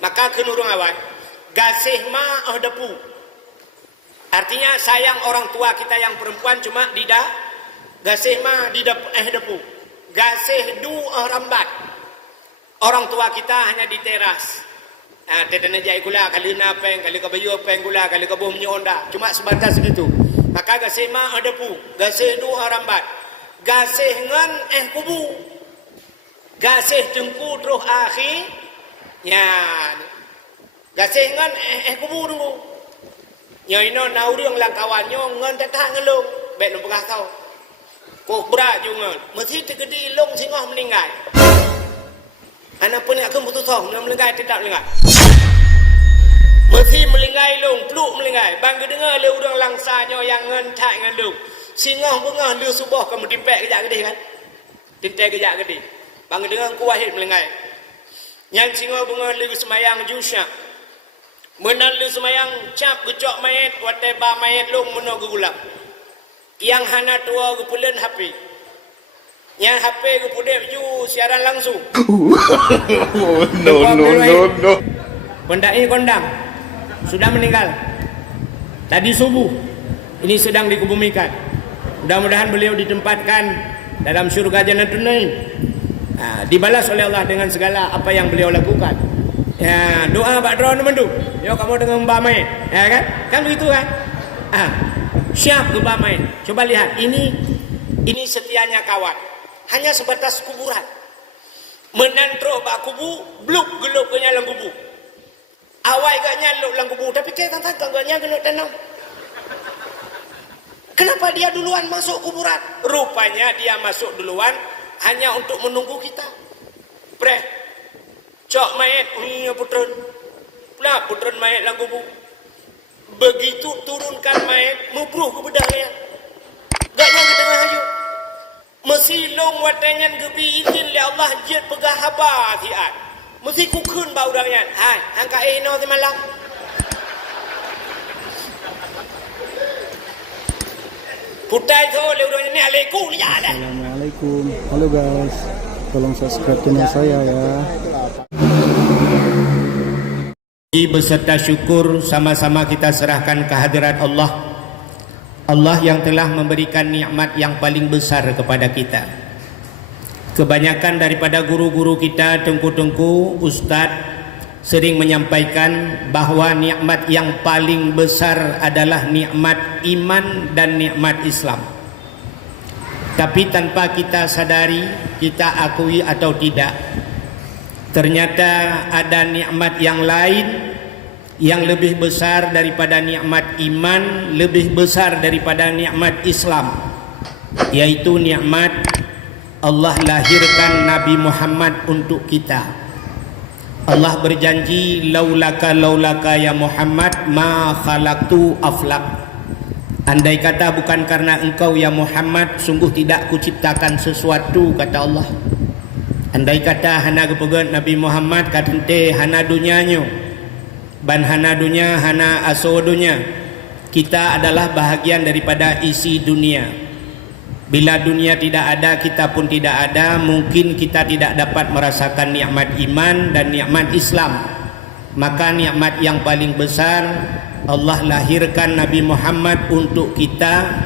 Maka kenurung awal gasih ma depu. Artinya sayang orang tua kita yang perempuan cuma di gasih ma di depu. Gasih du rambat. Orang tua kita hanya di teras. Tetana jai gula kali na peng kali kabayu peng gula kali kabuh menyonda. Cuma sebatas segitu. Maka gasih ma depu, gasih du rambat. Gasih ngan kubu. Gasih jengku terus akhir. Ya. Gasih ngan kubu dulu. Nya ino naurung lang kawannya ngan tetang ngelung. Bet lu pegah kau. Kok berat juga. Mesti tergedi long singoh meninggal. Anak pun nak kemutu tong melenggai tidak melenggai. Mesti melenggai long, peluk melenggai. Bang dengar le urang langsanya yang ngentak ngan long. Singoh bengah lu subuh kamu dipek kejak gede kan? Tintai kejak gede. Bang dengar ku wahid melenggai. Yang singoh bengah lu semayang jusyak. Menal lu semayang cap gecok mayat watai ba mayat long meno gulap. Yang hana tua gupulen HP. Yang HP gupudep ju siaran langsung. No. Pendai kondang sudah meninggal. Tadi subuh ini sedang dikebumikan. Mudah-mudahan beliau ditempatkan dalam surga Jannatul Naim. Dibalas oleh Allah dengan segala apa yang beliau lakukan. Ya, doa Pak Dron mendu. Yo kamu dengan Mbak Mai, ya kan? Kan begitu kan? Siap ke Mbak Mai. Coba lihat ini setianya kawan. Hanya sebatas kuburan. Menantro bak kubu, bluk gelup ke nyalang kubu. Awai gak nyaluk lang kubu, tapi kayak tantang gak nyaluk tanam. Kenapa dia duluan masuk kuburan? Rupanya dia masuk duluan hanya untuk menunggu kita. Preh, cok mayat, putren. Nah, putren mayat lang kubu. Begitu turunkan mayat, mubruh ke bedahnya. Gak nyangka tengah ayu. Mesilong watangan gebi izin le Allah jet pegah haba tiat. Mesti ku kun bau dangan. Hai, angka eno ti malam. Putai tu le urang ni alaikum ni ada. Assalamualaikum. Halo guys. Tolong subscribe channel saya ya. Beserta syukur sama-sama kita serahkan kehadirat Allah. Allah yang telah memberikan nikmat yang paling besar kepada kita. Kebanyakan daripada guru-guru kita, tengku-tengku, ustaz sering menyampaikan bahawa nikmat yang paling besar adalah nikmat iman dan nikmat Islam. Tapi tanpa kita sadari, kita akui atau tidak, ternyata ada nikmat yang lain yang lebih besar daripada nikmat iman, lebih besar daripada nikmat Islam, yaitu nikmat Allah lahirkan Nabi Muhammad untuk kita. Allah berjanji, laulaka ya Muhammad ma khalaqtu aflak. Andai kata bukan karena engkau ya Muhammad, sungguh tidak kuciptakan sesuatu, kata Allah. Andai kata hana kepegat Nabi Muhammad katente hana dunianya, ban hana dunia, hana aso dunia. Kita adalah bahagian daripada isi dunia. Bila dunia tidak ada, kita pun tidak ada. Mungkin kita tidak dapat merasakan nikmat iman dan nikmat Islam. Maka nikmat yang paling besar, Allah lahirkan Nabi Muhammad untuk kita.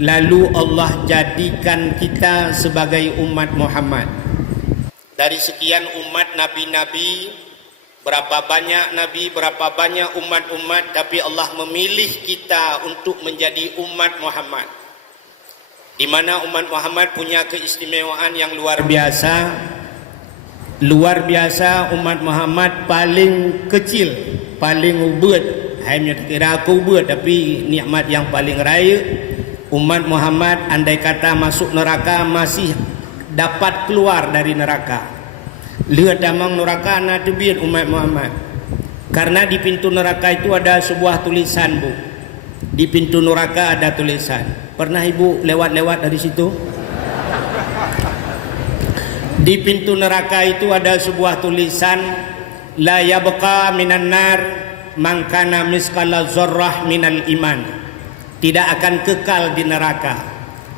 Lalu Allah jadikan kita sebagai umat Muhammad. Dari sekian umat nabi-nabi, berapa banyak nabi, berapa banyak umat-umat, tapi Allah memilih kita untuk menjadi umat Muhammad. Di mana umat Muhammad punya keistimewaan yang luar biasa. Luar biasa, umat Muhammad paling kecil, paling ubud. Hanya kira aku ubud, tapi nikmat yang paling raya. Umat Muhammad andai kata masuk neraka masih dapat keluar dari neraka. Lihat damang neraka na tebir umat Muhammad. Karena di pintu neraka itu ada sebuah tulisan, Bu. Di pintu neraka ada tulisan. Pernah Ibu lewat-lewat dari situ? Di pintu neraka itu ada sebuah tulisan, la yabqa minan nar man kana misqala dzarrah minal iman. Tidak akan kekal di neraka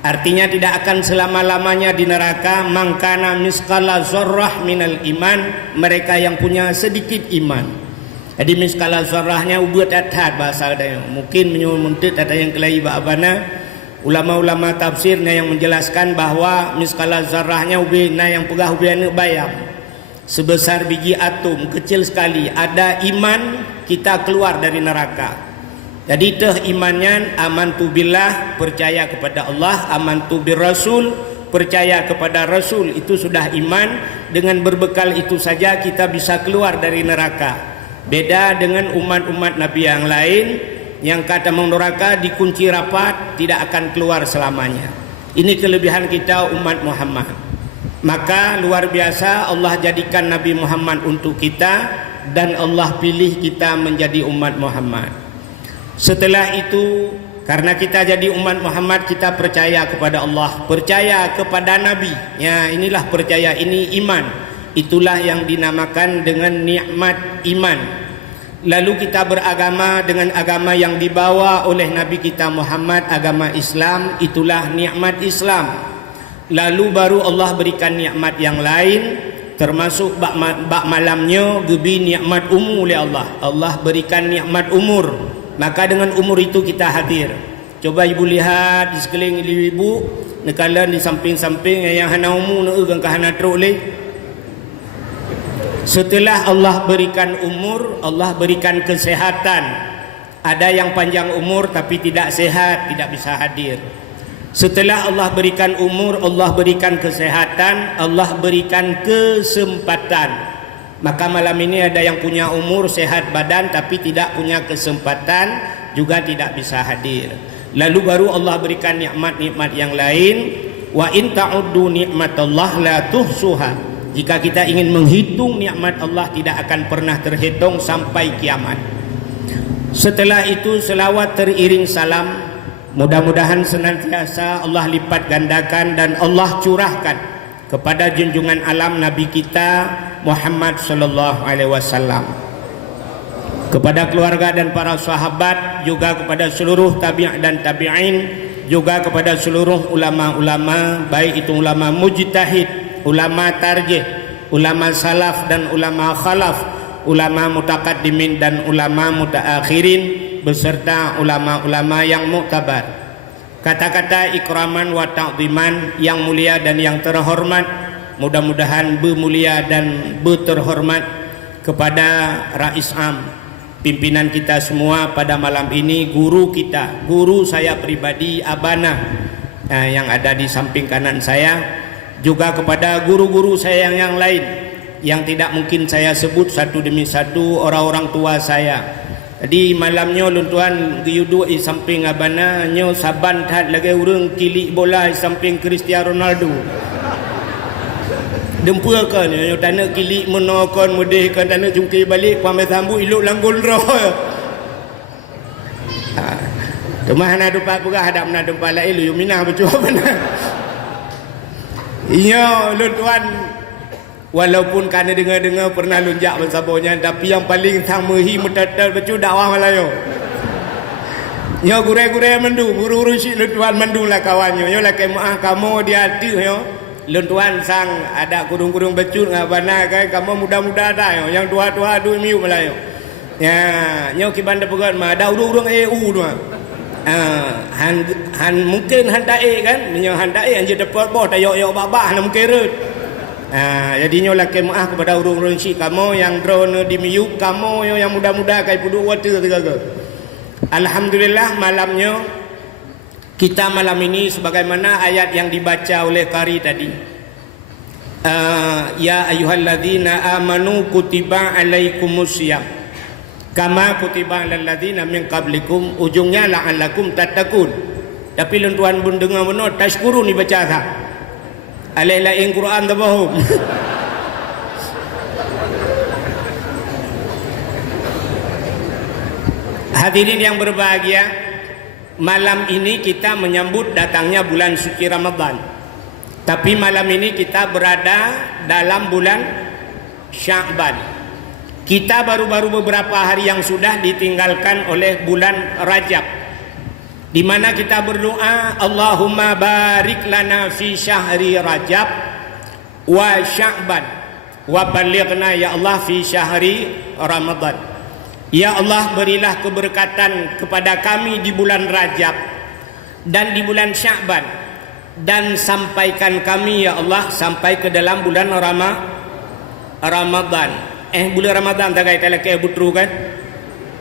Artinya tidak akan selama-lamanya di neraka. Mangkana miskala zarrah minal iman, mereka yang punya sedikit iman. Jadi miskala zarrahnya ubah tatat bahasa dia. Mungkin menyumuntit ada yang kelai ba'abana. Ulama-ulama tafsirnya yang menjelaskan bahwa miskala zarrahnya ubina yang pegah ubina bayam. Sebesar biji atom, kecil sekali. Ada iman, kita keluar dari neraka. Jadi teh imannya amantu billah, percaya kepada Allah, amantu bir rasul, percaya kepada rasul, itu sudah iman. Dengan berbekal itu saja kita bisa keluar dari neraka. Beda dengan umat-umat Nabi yang lain yang kata neraka dikunci rapat, tidak akan keluar selamanya. Ini kelebihan kita umat Muhammad. Maka luar biasa Allah jadikan Nabi Muhammad untuk kita, dan Allah pilih kita menjadi umat Muhammad. Setelah itu, karena kita jadi umat Muhammad, kita percaya kepada Allah, percaya kepada Nabi. Ya, inilah percaya, ini iman. Itulah yang dinamakan dengan nikmat iman. Lalu kita beragama dengan agama yang dibawa oleh Nabi kita Muhammad, agama Islam. Itulah nikmat Islam. Lalu baru Allah berikan nikmat yang lain, termasuk bak malamnya gebi nikmat umur oleh Allah. Allah berikan nikmat umur. Maka dengan umur itu kita hadir. Coba ibu lihat di sekeliling ibu, nekalan di samping-samping yang hana umur neugang ka hana trole. Setelah Allah berikan umur, Allah berikan kesehatan. Ada yang panjang umur tapi tidak sehat, tidak bisa hadir. Setelah Allah berikan umur, Allah berikan kesehatan, Allah berikan kesempatan. Maka malam ini ada yang punya umur, sehat badan tapi tidak punya kesempatan, juga tidak bisa hadir. Lalu baru Allah berikan nikmat-nikmat yang lain. Wa in ta'uddu nikmatallah la tuhsuha. Jika kita ingin menghitung nikmat Allah, tidak akan pernah terhitung sampai kiamat. Setelah itu selawat teriring salam, mudah-mudahan senantiasa Allah lipat gandakan dan Allah curahkan kepada junjungan alam Nabi kita Muhammad sallallahu alaihi wasallam, kepada keluarga dan para sahabat, juga kepada seluruh tabi' dan tabi'in, juga kepada seluruh ulama-ulama, baik itu ulama mujtahid, ulama tarjih, ulama salaf dan ulama khalaf, ulama mutaqaddimin dan ulama mutaakhirin, beserta ulama-ulama yang muktabar. Kata-kata ikraman wa ta'ziman, yang mulia dan yang terhormat, mudah-mudahan bermulia dan berterhormat kepada Rais Am, pimpinan kita semua pada malam ini, guru kita, guru saya pribadi Abana yang ada di samping kanan saya, juga kepada guru-guru saya yang lain yang tidak mungkin saya sebut satu demi satu, orang-orang tua saya. Jadi malamnya luntuan giyudu di samping Abana nyo saban tat lagi urang kilik bola di samping Cristiano Ronaldo. Dempuakan yang tanah kilik menokon mudihkan tanah jungkir balik pamai sambu iluk langgul roh. Temah na dupa pura hadap na dumpa lain lu minah becu benar. Iya tuan, walaupun kana dengar-dengar pernah lunjak bersabarnya, tapi yang paling samahi metatal becu dakwah Melayu. Yo gure-gure mendu buru-buru si tuan mendulah kawannya. Yo lakai maah kamu di hati yo. Lentuan sang ada kurung-kurung becut ngabana kai kamu muda-muda dah yo, yang tua-tua du miu Melayu. Ya, nyo kibanda pegat mah ada urung-urung EU tu. Han mungkin han dae kan, menyo han dae anje dapat boh tayok-yok babah nak mungkin. Jadi nyo laki maah kepada urung-urung si kamu yang drone di miu kamu yo yang muda-muda kai pudu water tegaga. Alhamdulillah malamnya kita malam ini sebagaimana ayat yang dibaca oleh Qari tadi. Ya ayyuhalladzina amanu kutiba alaikumusiyam kama kutiba alal ladzina min qablikum, ujungnya la'allakum tattaqun. Tapi lentuan pun dengar benar tashkuru ni baca tak. Alai-lain Quran tak faham. Hadirin yang berbahagia, malam ini kita menyambut datangnya bulan suci Ramadan. Tapi malam ini kita berada dalam bulan Sya'ban. Kita baru-baru beberapa hari yang sudah ditinggalkan oleh bulan Rajab. di mana kita berdoa, Allahumma barik lana fi syahri Rajab wa Sya'ban wa balighna ya Allah fi syahri Ramadan. Ya Allah, berilah keberkatan kepada kami di bulan Rajab dan di bulan Sya'ban, dan sampaikan kami ya Allah sampai ke dalam bulan Ramadan. Bulan Ramadan tak kait talakai butru kan?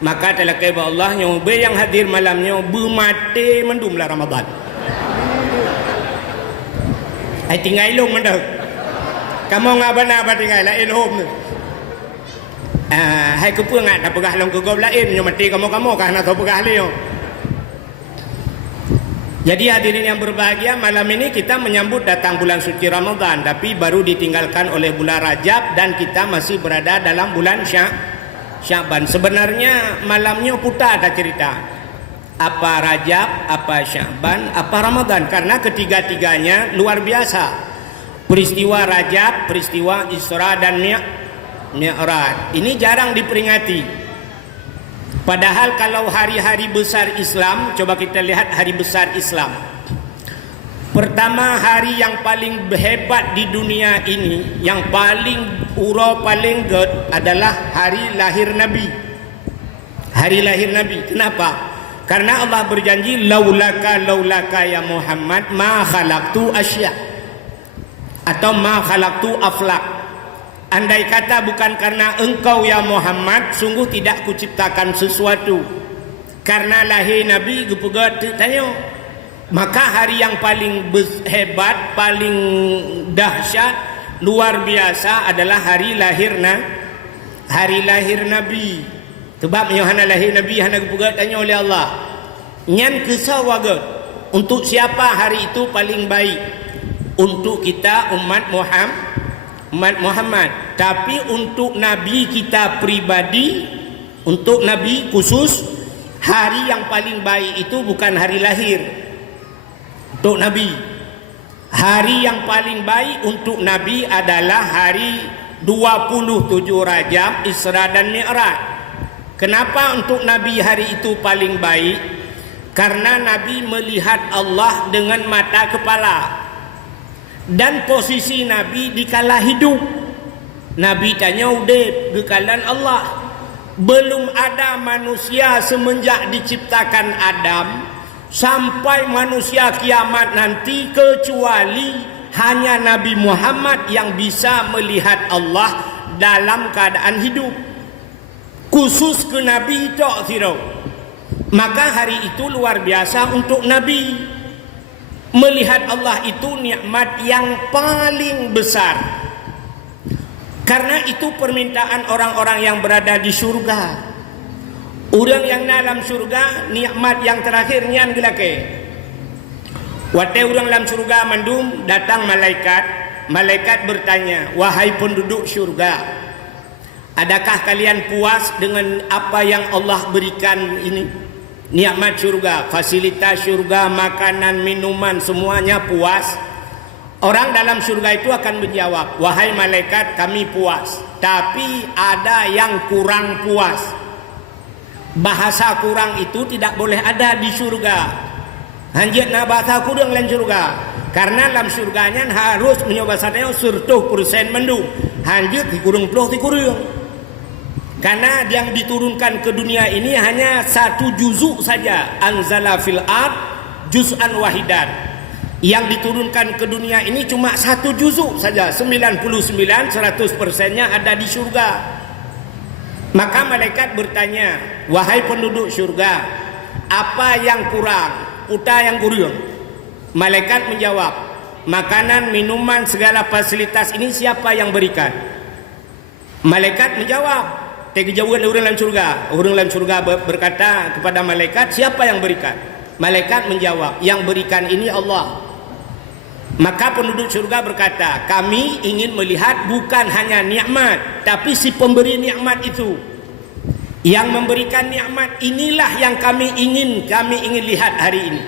Maka talakai ba Allah yang hadir malamnya bermate mendumlah Ramadan. Ai tinggal ilung mendak. Kamu ngabana apa tinggal lain home ni. Hai ke pengat dah pegah long ke gob lain nyo mati kamu kah nak tahu pegah leo. Jadi hadirin yang berbahagia, malam ini kita menyambut datang bulan suci Ramadan, tapi baru ditinggalkan oleh bulan Rajab dan kita masih berada dalam bulan Sya'ban. Sebenarnya malamnya putar ada cerita. Apa Rajab, apa Sya'ban, apa Ramadan, karena ketiga-tiganya luar biasa. Peristiwa Rajab, peristiwa Isra dan Mi'raj. Ini jarang diperingati. Padahal kalau hari-hari besar Islam, coba kita lihat hari besar Islam. Pertama, hari yang paling hebat di dunia ini, yang paling paling good adalah hari lahir Nabi. Hari lahir Nabi. Kenapa? Karena Allah berjanji, laulaka ya Muhammad ma khalaqtu asya, atau ma khalaqtu aflak. Andai kata bukan karena engkau ya Muhammad, sungguh tidak kuciptakan sesuatu. Karena lahir Nabi gepegat tanya. Maka hari yang paling hebat, paling dahsyat, luar biasa adalah hari lahir Nabi. Sebab Yohana lahir Nabi hana gepegat tanya oleh Allah. Nyan kisah wagat. Untuk siapa hari itu paling baik? Untuk kita umat Muhammad. Tapi untuk Nabi kita pribadi, untuk Nabi khusus, hari yang paling baik itu bukan hari lahir untuk Nabi. Hari yang paling baik untuk Nabi adalah hari 27 Rajab, Isra dan Mi'raj. Kenapa untuk Nabi hari itu paling baik? Karena Nabi melihat Allah dengan mata kepala. Dan posisi Nabi dikala hidup, Nabi tanya udah bekalan Allah. Belum ada manusia semenjak diciptakan Adam sampai manusia kiamat nanti, kecuali hanya Nabi Muhammad yang bisa melihat Allah dalam keadaan hidup. Khusus ke Nabi itu sirau. Maka hari itu luar biasa untuk Nabi. Melihat Allah itu nikmat yang paling besar. Karena itu permintaan orang-orang yang berada di surga. Orang yang dalam surga, nikmat yang terakhir nyan gelake. Waktu orang dalam surga mandum, datang malaikat. Malaikat bertanya, wahai penduduk surga, adakah kalian puas dengan apa yang Allah berikan ini? Nikmat surga, fasilitas surga, makanan, minuman, semuanya puas. Orang dalam surga itu akan menjawab, wahai malaikat, kami puas, tapi ada yang kurang puas. Bahasa kurang itu tidak boleh ada di surga. Hanjit na bahasa kurang dalam surga. Karena dalam surganya harus menyoba satenya 100% mendung. Hanjit dikurung puluh dikurung. Karena yang diturunkan ke dunia ini hanya 1 juzuk saja. Anzala fil ard juz'an wahidan. Yang diturunkan ke dunia ini cuma 1 juzuk saja. 99-100%-nya ada di surga. Maka malaikat bertanya, wahai penduduk surga, apa yang kurang? Uta yang kurang. Malaikat menjawab, makanan, minuman, segala fasilitas ini siapa yang berikan? Malaikat menjawab, kejauhan orang dalam surga. Orang dalam surga berkata kepada malaikat, siapa yang berikan? Malaikat menjawab, yang berikan ini Allah. Maka penduduk surga berkata, kami ingin melihat bukan hanya nikmat, tapi si pemberi nikmat itu. Yang memberikan nikmat inilah yang kami ingin lihat hari ini.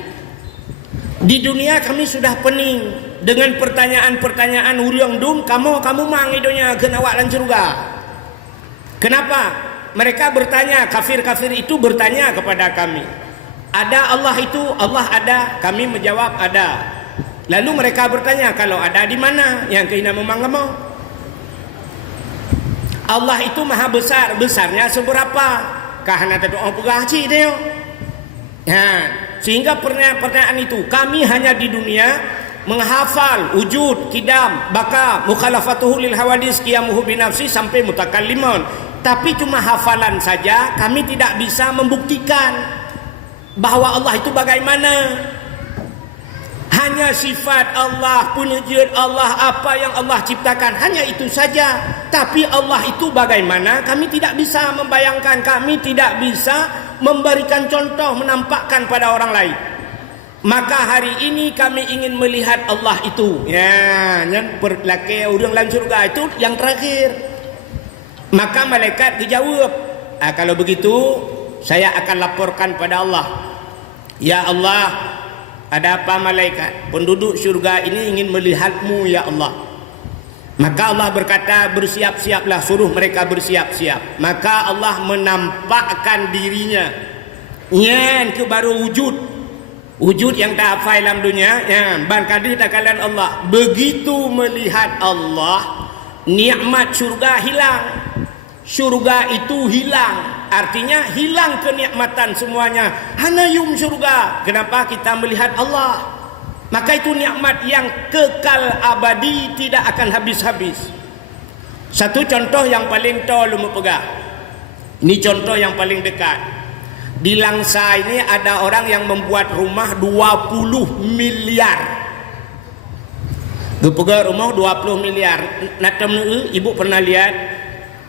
Di dunia kami sudah pening dengan pertanyaan-pertanyaan urang dum, kamu mang idonya ke awak lan surga. Kenapa? Mereka bertanya, kafir-kafir itu bertanya kepada kami, Ada Allah itu, Allah ada. Kami menjawab ada. Lalu mereka bertanya, kalau ada di mana? Yang kena memang-memang. Allah itu maha besar. Besarnya seberapa? Kahana doa pegah cik dia. Sehingga pertanyaan itu, kami hanya di dunia menghafal wujud, kidam, baka, mukhalafatuhu lil hawadis, qiyamuhu binafsi sampai mutakallimun. Tapi cuma hafalan saja, kami tidak bisa membuktikan bahwa Allah itu bagaimana. Hanya sifat Allah, penunjuk Allah, apa yang Allah ciptakan, hanya itu saja. Tapi Allah itu bagaimana, kami tidak bisa membayangkan, kami tidak bisa memberikan contoh, menampakkan pada orang lain. Maka hari ini kami ingin melihat Allah itu. Yang berlaki orang dalam surga itu yang terakhir. Maka malaikat dijawab, kalau begitu saya akan laporkan pada Allah. Ya Allah, ada apa malaikat? Penduduk syurga ini ingin melihatmu ya Allah. Maka Allah berkata, bersiap-siaplah, suruh mereka bersiap-siap. Maka Allah menampakkan dirinya. Yang ke baru wujud yang tak hafal dalam dunia, barkali tak kalian Allah. Begitu melihat Allah, nikmat syurga hilang. Syurga itu hilang, artinya hilang kenikmatan semuanya. Hanayum syurga. Kenapa? Kita melihat Allah. Maka itu nikmat yang kekal abadi, tidak akan habis-habis. Satu contoh yang paling tahu lu pegang. Ini contoh yang paling dekat. Di Langsa ini ada orang yang membuat rumah 20 miliar. Lu pegang rumah 20 miliar. Natam ibu pernah lihat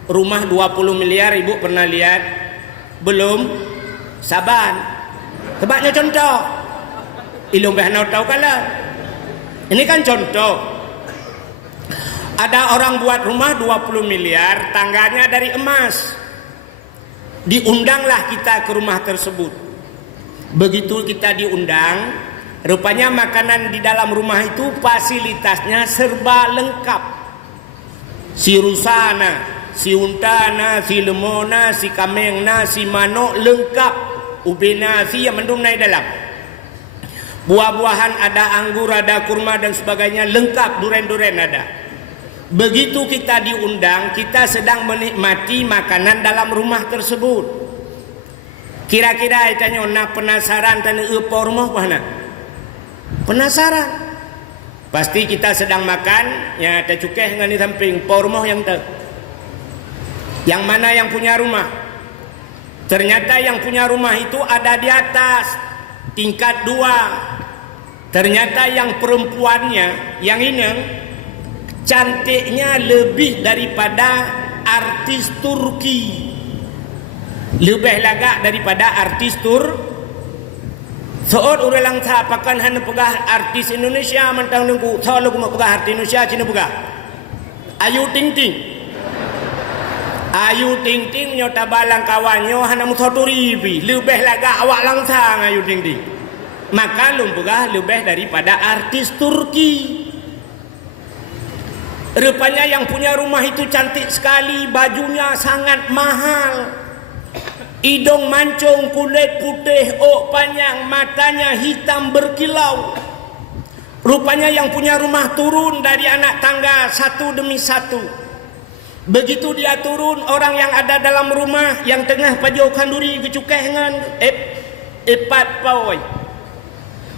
rumah 20 miliar, ibu pernah lihat? Belum? Saban. Tebaknya contoh. Ilmu behana tahu kala. Ini kan contoh. Ada orang buat rumah 20 miliar, tangganya dari emas. Diundanglah kita ke rumah tersebut. Begitu kita diundang, rupanya makanan di dalam rumah itu fasilitasnya serba lengkap. Si rusana, si untana, si lemona, si kamengna, si manok lengkap. Ubena, si yang mendung naik dalam. Buah-buahan ada, anggur ada, kurma dan sebagainya lengkap, duren-duren ada. Begitu kita diundang, kita sedang menikmati makanan dalam rumah tersebut. Kira-kira tanya, nak penasaran tanya apa rumah mana? Penasaran. Pasti kita sedang makan, ya ada cukai dengan di samping, pormoh yang ter. Yang mana yang punya rumah? Ternyata yang punya rumah itu ada di atas tingkat 2. Ternyata yang perempuannya, yang ini cantiknya lebih daripada artis Turki, lebih lagak daripada artis Seorang orang lang apakan hanya pegah artis Indonesia mentang nunggu. Soal aku mau pegah artis Indonesia Cina pegah. Ayu Ting Ting. Ayu Ting Ting nyota balang kawannya hana musoturibi lebih lagak awak langsang Ayu Ting Ting. Maka lumpugah lebih daripada artis Turki. Rupanya yang punya rumah itu cantik sekali, bajunya sangat mahal. Hidung mancung, kulit putih, panjang, matanya hitam berkilau. Rupanya yang punya rumah turun dari anak tangga satu demi satu. Begitu dia turun, orang yang ada dalam rumah yang tengah pajaukan duri kecukai dengan epat pawai.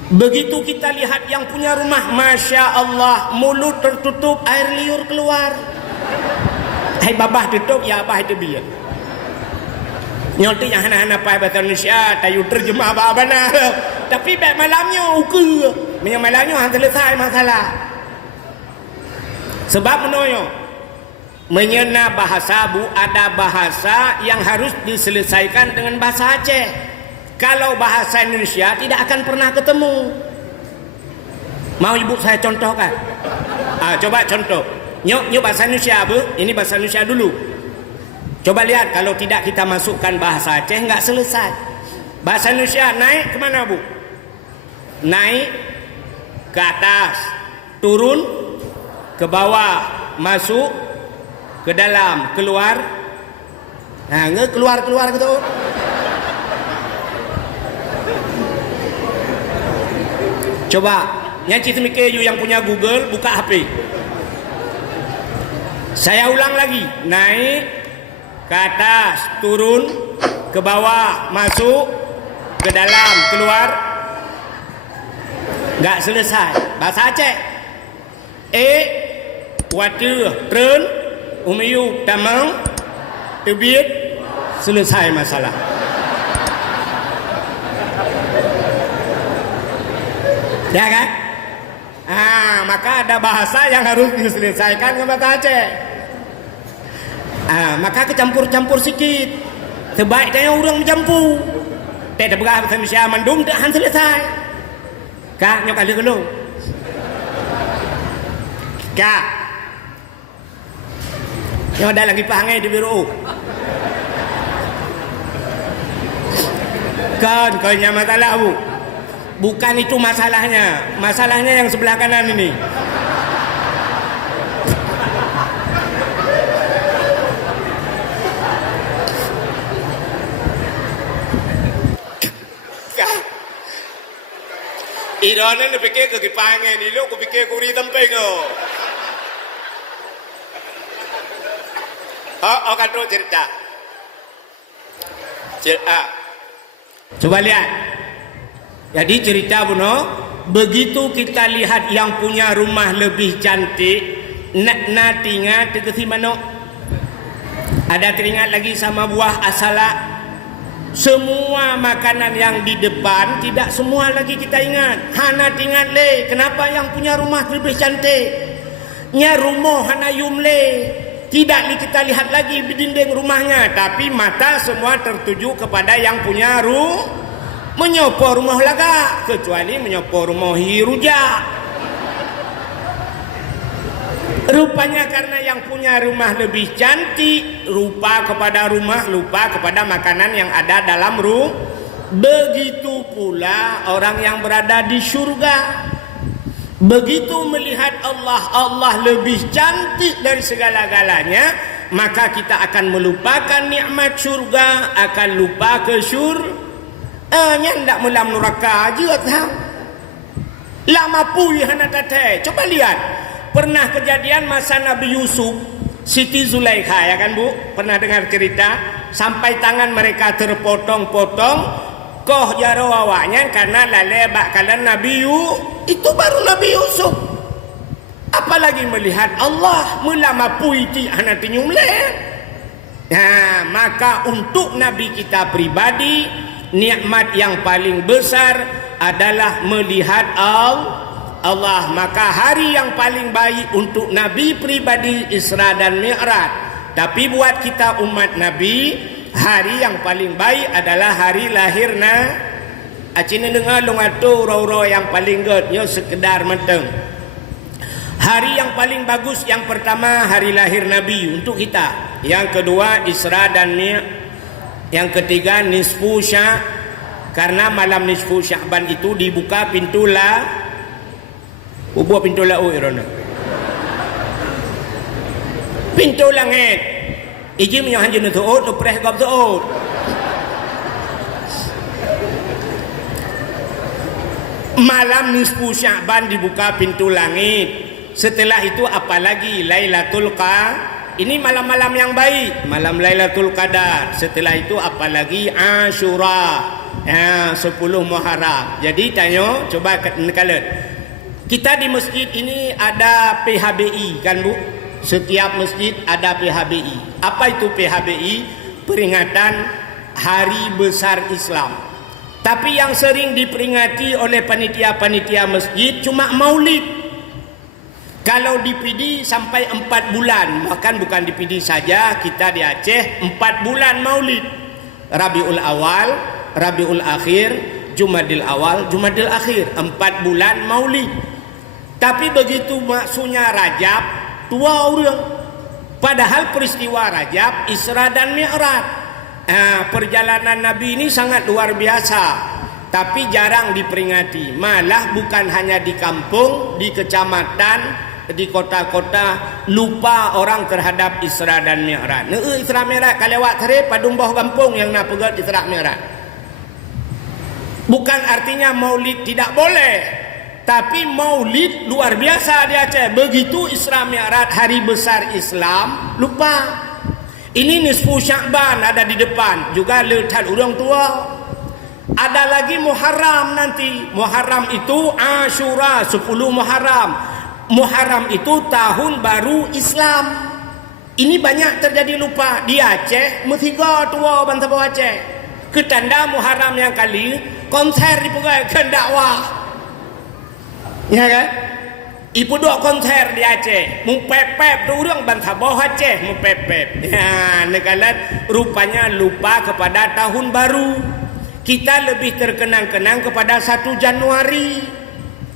Begitu kita lihat yang punya rumah, Masya Allah, mulut tertutup, air liur keluar. Hai babah tutup, ya abah itu biar. Nyolti yang hana-hana pai bahasa Indonesia, tayu terjemah apa-apa. Tapi baik malamnya ukur. Minyak malamnya han selesai masalah. Sebab menoyo. Menyena bahasa bu, ada bahasa yang harus diselesaikan dengan bahasa Aceh. Kalau bahasa Indonesia tidak akan pernah ketemu. Mau ibu saya contohkan? Coba contoh. Nyok bahasa Indonesia bu. Ini bahasa Indonesia dulu. Coba lihat kalau tidak kita masukkan bahasa Aceh nggak selesai. Bahasa Indonesia naik kemana bu? Naik ke atas, turun ke bawah, masuk ke dalam, keluar. Nah, keluar gitu. Coba yang cerita mikir you yang punya Google, buka HP. Saya ulang lagi, naik ke atas, turun ke bawah, masuk ke dalam, keluar. Gak selesai. Bahasa Aceh. Water, turn, umiyu, tamang, terbit, selesai masalah. Ya kan? Maka ada bahasa yang harus diselesaikan dengan bahasa Aceh. Maka kecampur-campur sikit. Sebaik dia orang mencampur. Tak ada berapa Malaysia mandum tak han selesai. Kak nyok ada kelung. Kak. Nyok ada lagi pangai di biru. Kan kau nya masalah bu. Bukan itu masalahnya. Masalahnya yang sebelah kanan ini. Ironan na pikir ke kipangen ni lo ko pikir ko ri tampeng oh. Kado cerita. Coba lihat. Jadi cerita Buno, begitu kita lihat yang punya rumah lebih cantik, nak teringat tegesi mano? Ada teringat lagi sama buah asala? Semua makanan yang di depan tidak semua lagi kita ingat. Hana ingat le, kenapa yang punya rumah lebih cantik? Nya rumah hana yum le. Tidak kita lihat lagi di dinding rumahnya, tapi mata semua tertuju kepada yang punya menyopor rumah laga, kecuali menyopor rumah hiruja. Rupanya karena yang punya rumah lebih cantik, rupa kepada rumah, lupa kepada makanan yang ada dalam rumah. Begitu pula orang yang berada di surga. Begitu melihat Allah lebih cantik dari segala-galanya, maka kita akan melupakan nikmat surga, akan lupa ke surga. Ndak mulam neraka aja tau. Lama pui hana tete. Coba lihat. Pernah kejadian masa Nabi Yusuf, Siti Zulaikha ya kan Bu? Pernah dengar cerita sampai tangan mereka terpotong-potong, koh jaro awaknya karena lale bakalan Nabi itu baru Nabi Yusuf. Apalagi melihat Allah melama pui ti hana tinyumle. Nah, maka untuk Nabi kita pribadi, nikmat yang paling besar adalah melihat Allah. Maka hari yang paling baik untuk Nabi pribadi Isra dan Mi'raj. Tapi buat kita umat Nabi, hari yang paling baik adalah hari lahirna. Acina dengar lungato ro yang paling godnya sekedar menteng. Hari yang paling bagus yang pertama hari lahir Nabi untuk kita. Yang kedua Isra dan Mi'raj. Yang ketiga nisfu karena malam nisfu Sya'ban itu dibuka pintu buat pintu irona. Pintu langit. Iji menyohan jenuh tu'ud, upreh gab tu'ud. Malam nisfu Sya'ban dibuka pintu langit. Setelah itu apalagi Lailatul Qadar. Ini malam-malam yang baik, malam Lailatul Qadar. Setelah itu apalagi Asyura, 10 Muharram. Jadi tanya, coba kalian. Kita di masjid ini ada PHBI kan Bu? Setiap masjid ada PHBI. Apa itu PHBI? Peringatan Hari Besar Islam. Tapi yang sering diperingati oleh panitia-panitia masjid cuma Maulid. Kalau di PD sampai 4 bulan, bahkan bukan di PD saja, kita di Aceh 4 bulan Maulid. Rabiul Awal, Rabiul Akhir, Jumadil Awal, Jumadil Akhir, 4 bulan Maulid. Tapi begitu maksudnya Rajab, 2 orang. Padahal peristiwa Rajab, Isra dan Mi'raj. Perjalanan Nabi ini sangat luar biasa, tapi jarang diperingati. Malah bukan hanya di kampung, di kecamatan, di kota-kota lupa orang terhadap Isra dan Mi'raj. Isra Mi'raj kalau lewat hari padung bawah kampung yang nak pegat Isra Mi'raj. Bukan artinya Maulid tidak boleh, Tapi Maulid luar biasa di Aceh. Begitu Isra Mi'raj, hari besar Islam, lupa. Ini nisfu Sya'ban ada di depan, juga letak orang tua. Ada lagi Muharram nanti. Muharram itu Asyura, 10 Muharram. Muharram itu tahun baru Islam. Ini banyak terjadi lupa di Aceh. Metiga tua bangsa Aceh. Ketanda Muharram yang kali konser dipegang dakwah. Ya kan? Ibu dua konser di Aceh. Mupepep tu orang bangsa Aceh mupepep. Ya, negara rupanya lupa kepada tahun baru. Kita lebih terkenang-kenang kepada 1 Januari.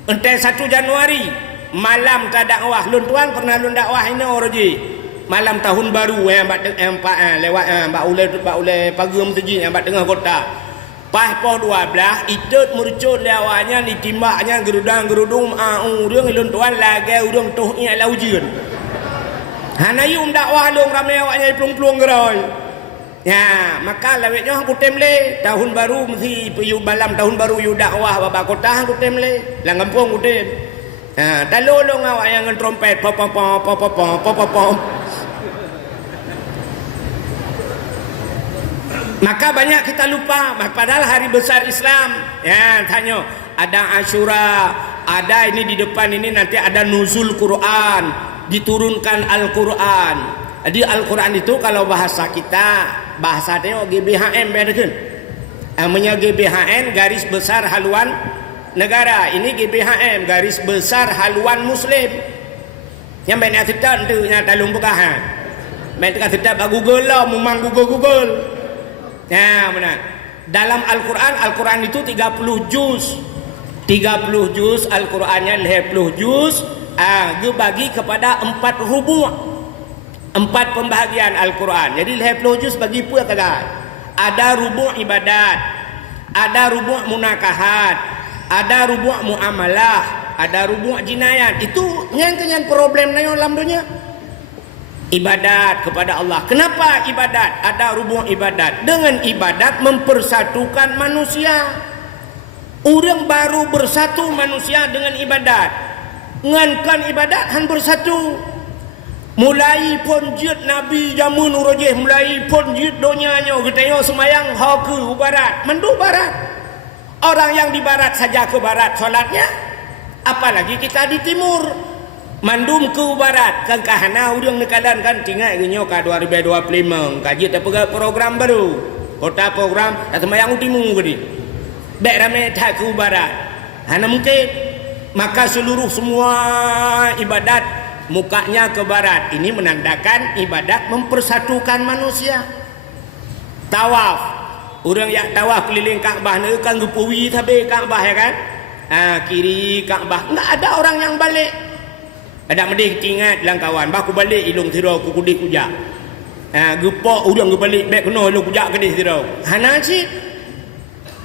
Entah 1 Januari malam tak dakwah. Lun tuan pernah lun dakwah ini orang malam tahun baru lewat mbak ule pagum teji mbak tengah kota. Pas poh 12 itut murcut lewatnya ditimbaknya gerudang-gerudung urang lun tuan lagi urang tuh nya laujian. Hanayum dakwah long ramai awaknya plung-plung geroy. Ya, maka lawetnya aku temle tahun baru mesti piyu balam tahun baru yu dakwah baba kota aku temle lang kampung aku tem. Ha, talolong awak yang ngan trompet pop pop pop pop pop pop pop. Maka banyak kita lupa padahal hari besar Islam. Ya, tanya ada Asyura, ada ini di depan ini nanti ada nuzul Quran, diturunkan Al-Quran. Jadi Al-Quran itu kalau bahasa kita bahasa tengok GBHM bedakan. Namanya GBHN garis besar haluan negara. Ini GBHM garis besar haluan muslim. Yang banyak kita tu nya talung bukahan. Banyak kita ba Google lah, memang Google. Ya, benar. Dalam Al-Quran, Al-Quran itu 30 juz. 30 juz Al-Qurannya 50 juz. Dibagi kepada 4 rubu'. 4 pembahagian Al-Quran. Jadi 50 juz bagi pula kata. Ada rubu' ibadat, ada rubu' munakahat, ada rubu' muamalah, ada rubu' jinayat. Itu yang problem na dalam dunia. Ibadat kepada Allah. Kenapa ibadat? Ada rubu' ibadat. Dengan ibadat mempersatukan manusia. Orang baru bersatu manusia dengan ibadat. Ngankan ibadat han bersatu. Mulai pun jid Nabi jamun urajih, mulai pun jid donyanya kita semayang ke barat, mandu barat. Orang yang di barat saja ke barat solatnya, apalagi kita di timur. Mandum ke barat, kan kahana urang nekalan kan tinggal genyo ka 2025. Kaji tak pegang program baru. Kota program tak semayang timur gedi. Bek ramai tak ke barat. Hana mungkin maka seluruh semua ibadat mukanya ke barat. Ini menandakan ibadat mempersatukan manusia. Tawaf, orang yang tawaf keliling Kaabah ni kan gupuwi tabe Kaabah ya kan. Kiri Kaabah, enggak ada orang yang balik. Ada medih tingat lang kawan, baku balik ilung tiro ku kudik kujak. Gepok urang balik bek kena ilung kujak kedih tiro. Hana sih.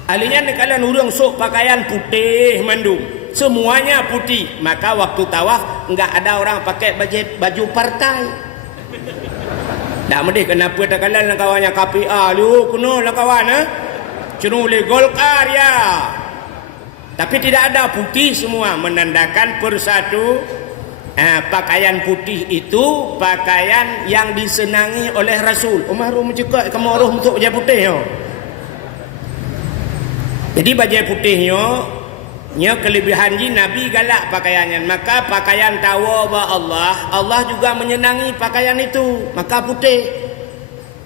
Alinya nekalan urang sok pakaian putih mandum. Semuanya putih. Maka waktu tawaf enggak ada orang pakai baju partai. Tak medih kenapa tak kalah kawannya KPA lu kuno lah kawan cenung le Golkar ya. Tapi tidak ada putih semua menandakan persatu. Pakaian putih itu pakaian yang disenangi oleh Rasul. Umar mencekak kamu roh untuk baju putih yo. Jadi baju putihnya nya kelebihan ji Nabi galak pakaiannya. Maka pakaian tawa ba Allah juga menyenangi pakaian itu. Maka putih.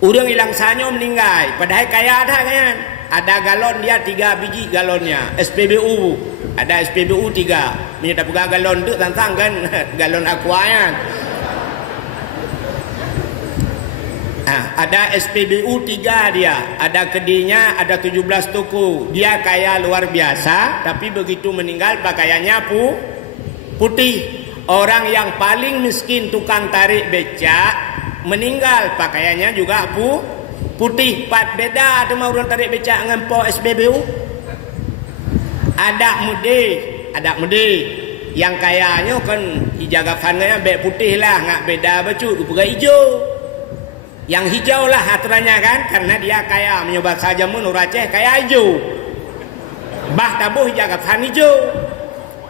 Orang hilang sanyo meninggal padahal kaya ada kan. Ada galon dia 3 biji galonnya. SPBU ada SPBU 3. Punya tak pegang galon tu tantang kan galon aqua kan. Ada SPBU 3 dia. Ada kedinya, ada 17 toko. Dia kaya luar biasa, tapi begitu meninggal pakaiannya putih. Orang yang paling miskin tukang tarik becak meninggal pakaiannya juga putih. Pat beda tu mau orang tarik becak dengan po SPBU. Ada mude yang kayanya kan dijaga fannya bek putih lah, ngak beda baju bukan hijau. Yang hijau lah aturannya kan, karena dia kaya menyobat saja menurut Aceh kaya hijau. Bah tabuh jaga fan hijau.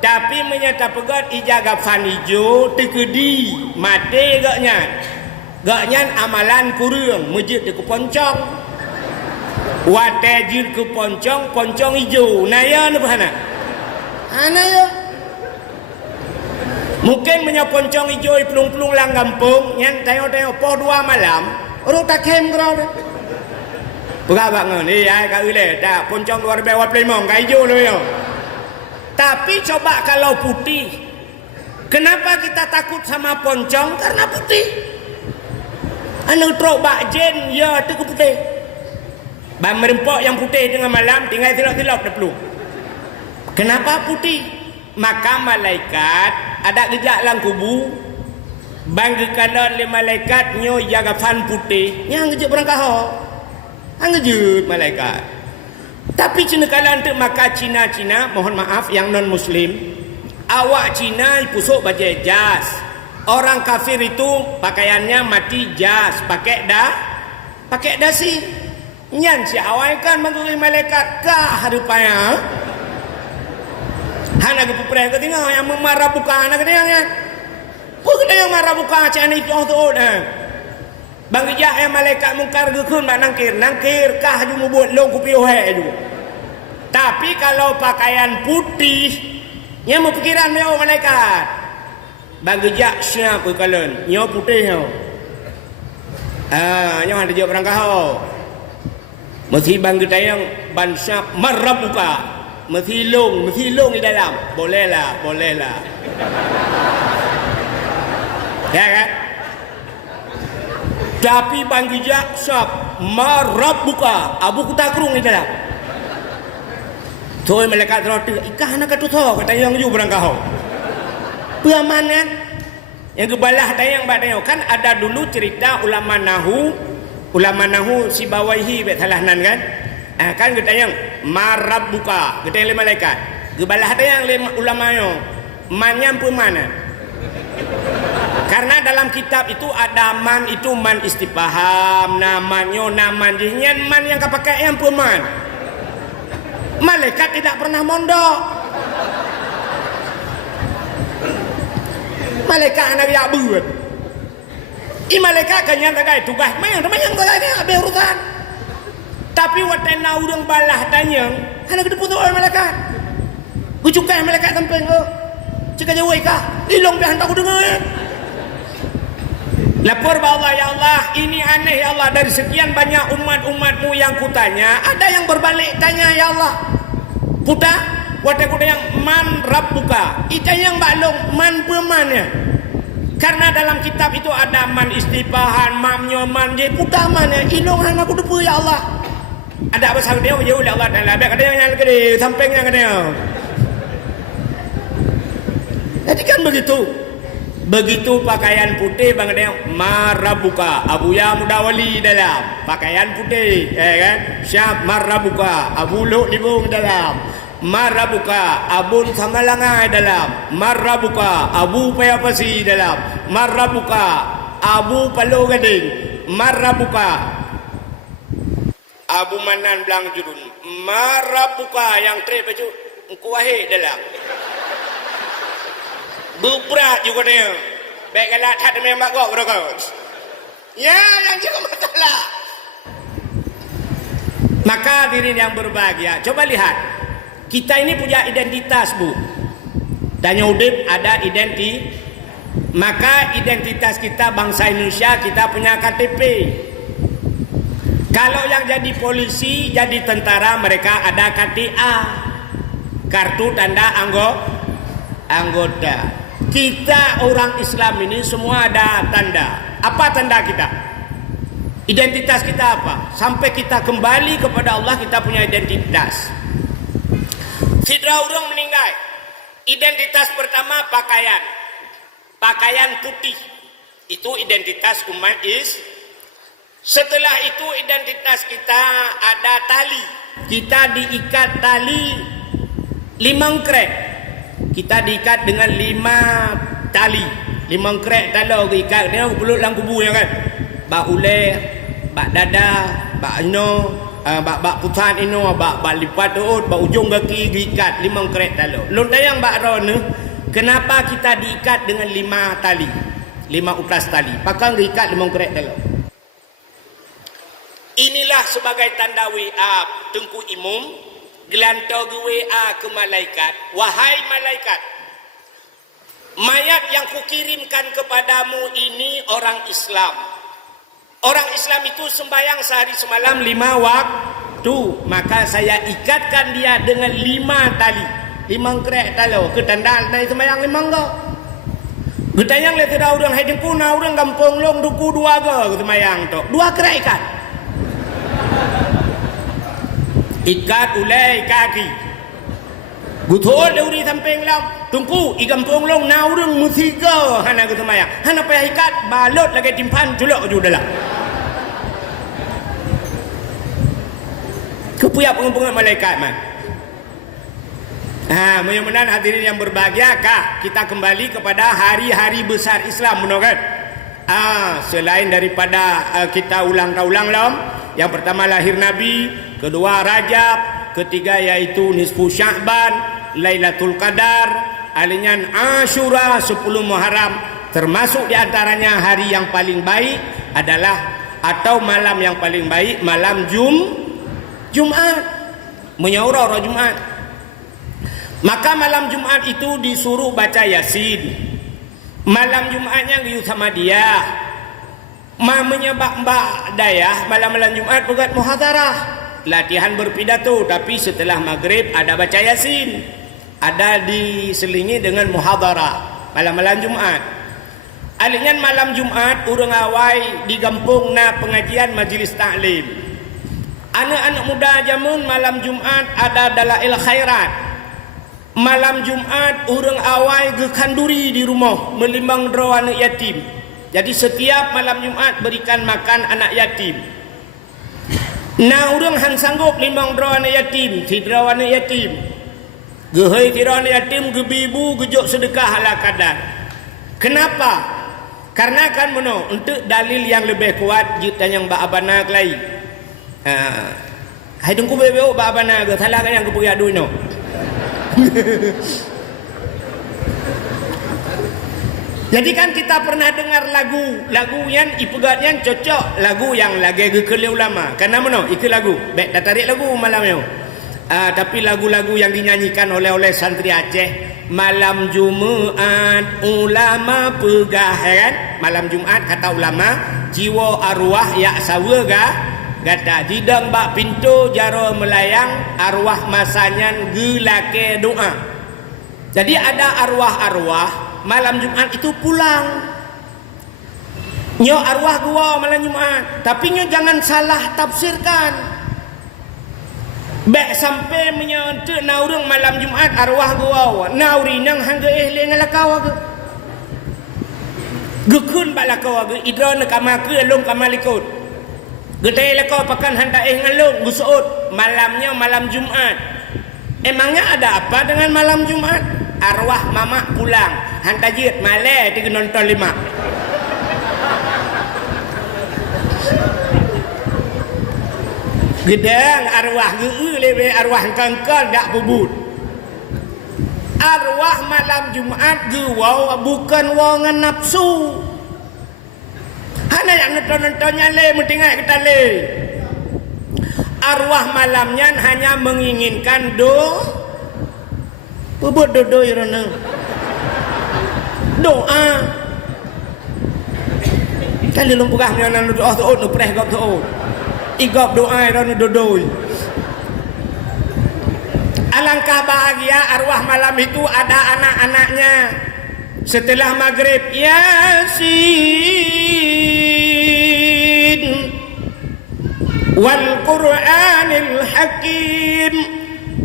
Tapi menyata pegat ijaga fan hijau tekedi mati gaknya amalan kurang masjid ke poncong watajir ke poncong hijau naya ni bahana naya mungkin punya poncong hijau pelung-pelung lang kampung yang tengok-tengok po 2 malam orang tak kem kerau dah berapa ni ya kau ile dah poncong luar biasa plemong kai hijau lu yo. Tapi coba kalau putih, kenapa kita takut sama poncong? Karena putih. Anu trok bakjen, ya itu putih. Bang merempok yang putih tengah malam, tinggal tilak-tilak dah peluk. Kenapa putih? Maka malaikat ada gejak lang kubu. Bang kekalan le malaikat nyo jaga fan putih, yang gejak berangkah. Angejut malaikat. Tapi Cina kalian tu maka Cina mohon maaf yang non muslim awak Cina pusuk baju jas orang kafir itu pakaiannya mati jas pakai dasi nyan si awak kan mengurus malaikat kah harupanya hana ke pupreh ke tengah yang memarah buka anak dia kan bukan yang marah buka cina itu bang ijak yang malaikat mungkar gekun bak nangkir kah ju buat long kupiu he ju. Tapi kalau pakaian putih yang mau pikiran dia malaikat. Bang ijak siap kalian, nyo putih yo. Nyo ada jawab orang kau. Mesti bang kita yang bansa marabuka. Mesti long di dalam. Bolehlah. Ya kan? Tapi bang ijak siap marabuka. Abu kutakrung di dalam. Thôi malaikat roti ikah nak tu tho kata yang ju berangkau. Paman kan yang kebalah tayang badai kan ada dulu cerita ulama nahu si bawaihi bet halahnan kan. Kan kita yang marabuka kita yang malaikat. Kebalah tayang ulama yo mannya pemana. Karena dalam kitab itu ada man itu man istifham namanya naman jinyan man yang kepakai yang peman. Malaikat tidak pernah mondok. Malaikat anak ya buat. Malaikat kanya tagai tugas mayang tagai ni abe urusan. Tapi watena urang balah tanya, anak kedepu tu malaikat. Gucukai malaikat tempeng ke. Cika jawai kah? Ilong dah hantar aku dengar. Lapor bahwa ya Allah ini aneh ya Allah dari sekian banyak umat-umatmu yang kutanya ada yang berbalik tanya ya Allah puta wadah kuda yang man rabbuka ita yang baklong man pemannya karena dalam kitab itu ada man istipahan mamnyo man je puta mannya ilong anak kuda pu ya Allah ada apa sang dia jauh ya Allah dan labek ada yang gede sampingnya gede jadi kan begitu pakaian putih bang ada marabuka abuya mudawali dalam pakaian putih kan siap marabuka abu lu libung dalam marabuka abun samalangai dalam marabuka abu payapasi dalam marabuka abu palu gading marabuka abu manan belang jurun marabuka yang tre baju kuahe dalam berat juga dia. Baik kalau tak ada memang kau berokok. Ya, yang juga masalah. Maka diri yang berbahagia. Coba lihat. Kita ini punya identitas, Bu. Tanya Udip ada maka identitas kita bangsa Indonesia kita punya KTP. Kalau yang jadi polisi, jadi tentara mereka ada KTA. Kartu tanda anggota. Kita orang Islam ini semua ada tanda. Apa tanda kita? Identitas kita apa? Sampai kita kembali kepada Allah kita punya identitas. Sidra urang meninggal. Identitas pertama pakaian. Pakaian putih. Itu identitas umat Setelah itu identitas kita ada tali. Kita diikat tali 5 krek. Kita diikat dengan 5 tali 5 krek talau ikat dia peluk dalam kubu ya kan bak uleh bak dada bak ano bak putan ino bak lipat doot bak ujung kaki diikat 5 kerek talo. Lon tayang bak ron kenapa kita diikat dengan 5 tali? 5 utas tali. Pakang diikat 5 kerek talo. Inilah sebagai tanda WA Tengku Imam gelantau WA ke malaikat. Wahai malaikat, mayat yang kukirimkan kepadamu ini orang Islam. Orang Islam itu sembahyang sehari semalam 5 waktu. Maka saya ikatkan dia dengan 5 tali. 5 kerek talo. Ketandal naik sembahyang 5 go. Getayang le tidak orang hai dengku na orang kampung long duku 2 go sembahyang tu. 2 kerek ikat. Ikat ulai kaki. Guthol deuri samping lam. Tungku i kampung long na orang musiga hana ke sembahyang. Hana payah ikat balut lagi timpan julok ju dalam. Kepuyak pengempungan malaikat man. Mudah-mudahan hadirin yang berbahagia kah kita kembali kepada hari-hari besar Islam benar kan? Selain daripada kita ulang-ulang lam, yang pertama lahir Nabi, kedua Rajab, ketiga yaitu nisfu Sya'ban, Lailatul Qadar, alinyan Ashura 10 Muharram, termasuk di antaranya hari yang paling baik adalah atau malam yang paling baik malam Jumat, menyaurah Jumat. Maka malam Jumat itu disuruh baca Yasin. Malam Jumatnya giu sama dia. Menyebab mbak dayah malam-malam Jumat buat muhadarah, latihan berpidato, tapi setelah maghrib ada baca Yasin. Ada diselingi dengan muhadarah malam-malam Jumat. Alingan malam Jumat urang awai di kampung na pengajian majlis taklim. Anak-anak muda jamun malam Jumat ada dalail khairat. Malam Jumat orang awai ke kanduri di rumah melimbang draw anak yatim. Jadi setiap malam Jumat berikan makan anak yatim. Nah orang han sanggup limbang draw anak yatim, tidraw anak yatim. Gehai tidraw anak yatim gebibu gejok sedekah ala kadar. Kenapa? Karena kan meno untuk dalil yang lebih kuat jitan yang ba abana kelai. Hai dengku bebeu ba abana ge salah kan yang kepugi adu ino. Jadi kan kita pernah dengar lagu yang ipegatnya cocok lagu yang lagi gekele ulama. Karena meno itu lagu baik dah tarik lagu malamnya. Tapi lagu-lagu yang dinyanyikan oleh santri Aceh malam Jumat ulama pegah kan? Malam Jumat kata ulama jiwa arwah ya sawa gata jidang bak pintu jaro melayang arwah masanya gelake doa. Jadi ada arwah-arwah malam Jumat itu pulang. Nyo arwah gua malam Jumat, tapi nyo jangan salah tafsirkan. Bek sampai menyentuh naurung malam Jumat arwah gua nauri nang hangga ehle ngalakaw ge. Gekun balakaw ge idron kamake long kamalikut. Gedai lekau pakan hantar ngalung gusuut malamnya malam Jumat. Emangnya ada apa dengan malam Jumat? Arwah mama pulang hantar jit malai tiga nonton 5. Gedang arwah geu lebe arwah kangkal dak bubut. Arwah malam Jumat geu bukan wongan nafsu. Hana yang nonton-nontonnya le mentinggal kita le. Arwah malamnya hanya menginginkan bubut dodo irana. Doa. Kali lumpugah ni nan doa tu nu preh gop tu. Igop doa irana dodo. Alangkah bahagia arwah malam itu ada anak-anaknya. Setelah maghrib Yasin wal Qur'anil Hakim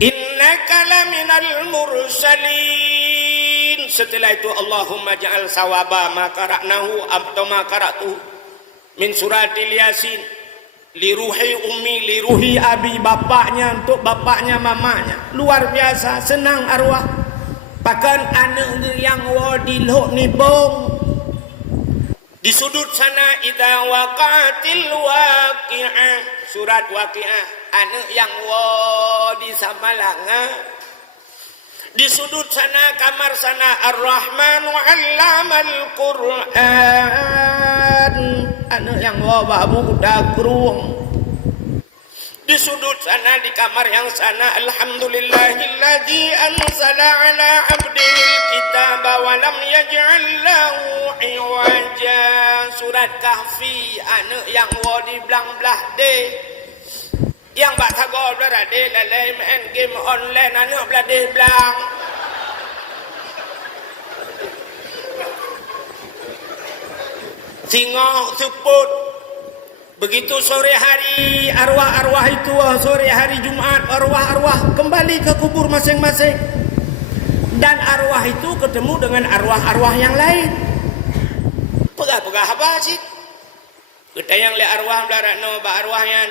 innaka laminal mursalin. Setelah itu Allahumma ja'al sawaba ma qara'nahu atau ma qara'tu min suratil Yasin li ruhi ummi li ruhi abi, bapaknya untuk bapaknya mamanya. Luar biasa senang arwah. Bahkan anak yang wadilhok ni bong di sudut sana idza waqatil waqi'ah surat Waqiah anu yang di Samalanga di sudut sana kamar sana Ar-Rahmanu 'allamal Qur'an anu yang babu dagrung di sudut sana di kamar yang sana alhamdulillahilladzi anzala ala 'abdihi kitaba wa lam yaj'al lahu iwaja surat Kahfi anu yang di belah de yang bak tagol belah de lalai main game online anu belah de belang singoh seput. Begitu sore hari arwah-arwah itu sore hari Jumat arwah-arwah kembali ke kubur masing-masing dan arwah itu ketemu dengan arwah-arwah yang lain. Pegah-pegah apa sih? Kita yang lihat arwah belarano ba arwah yang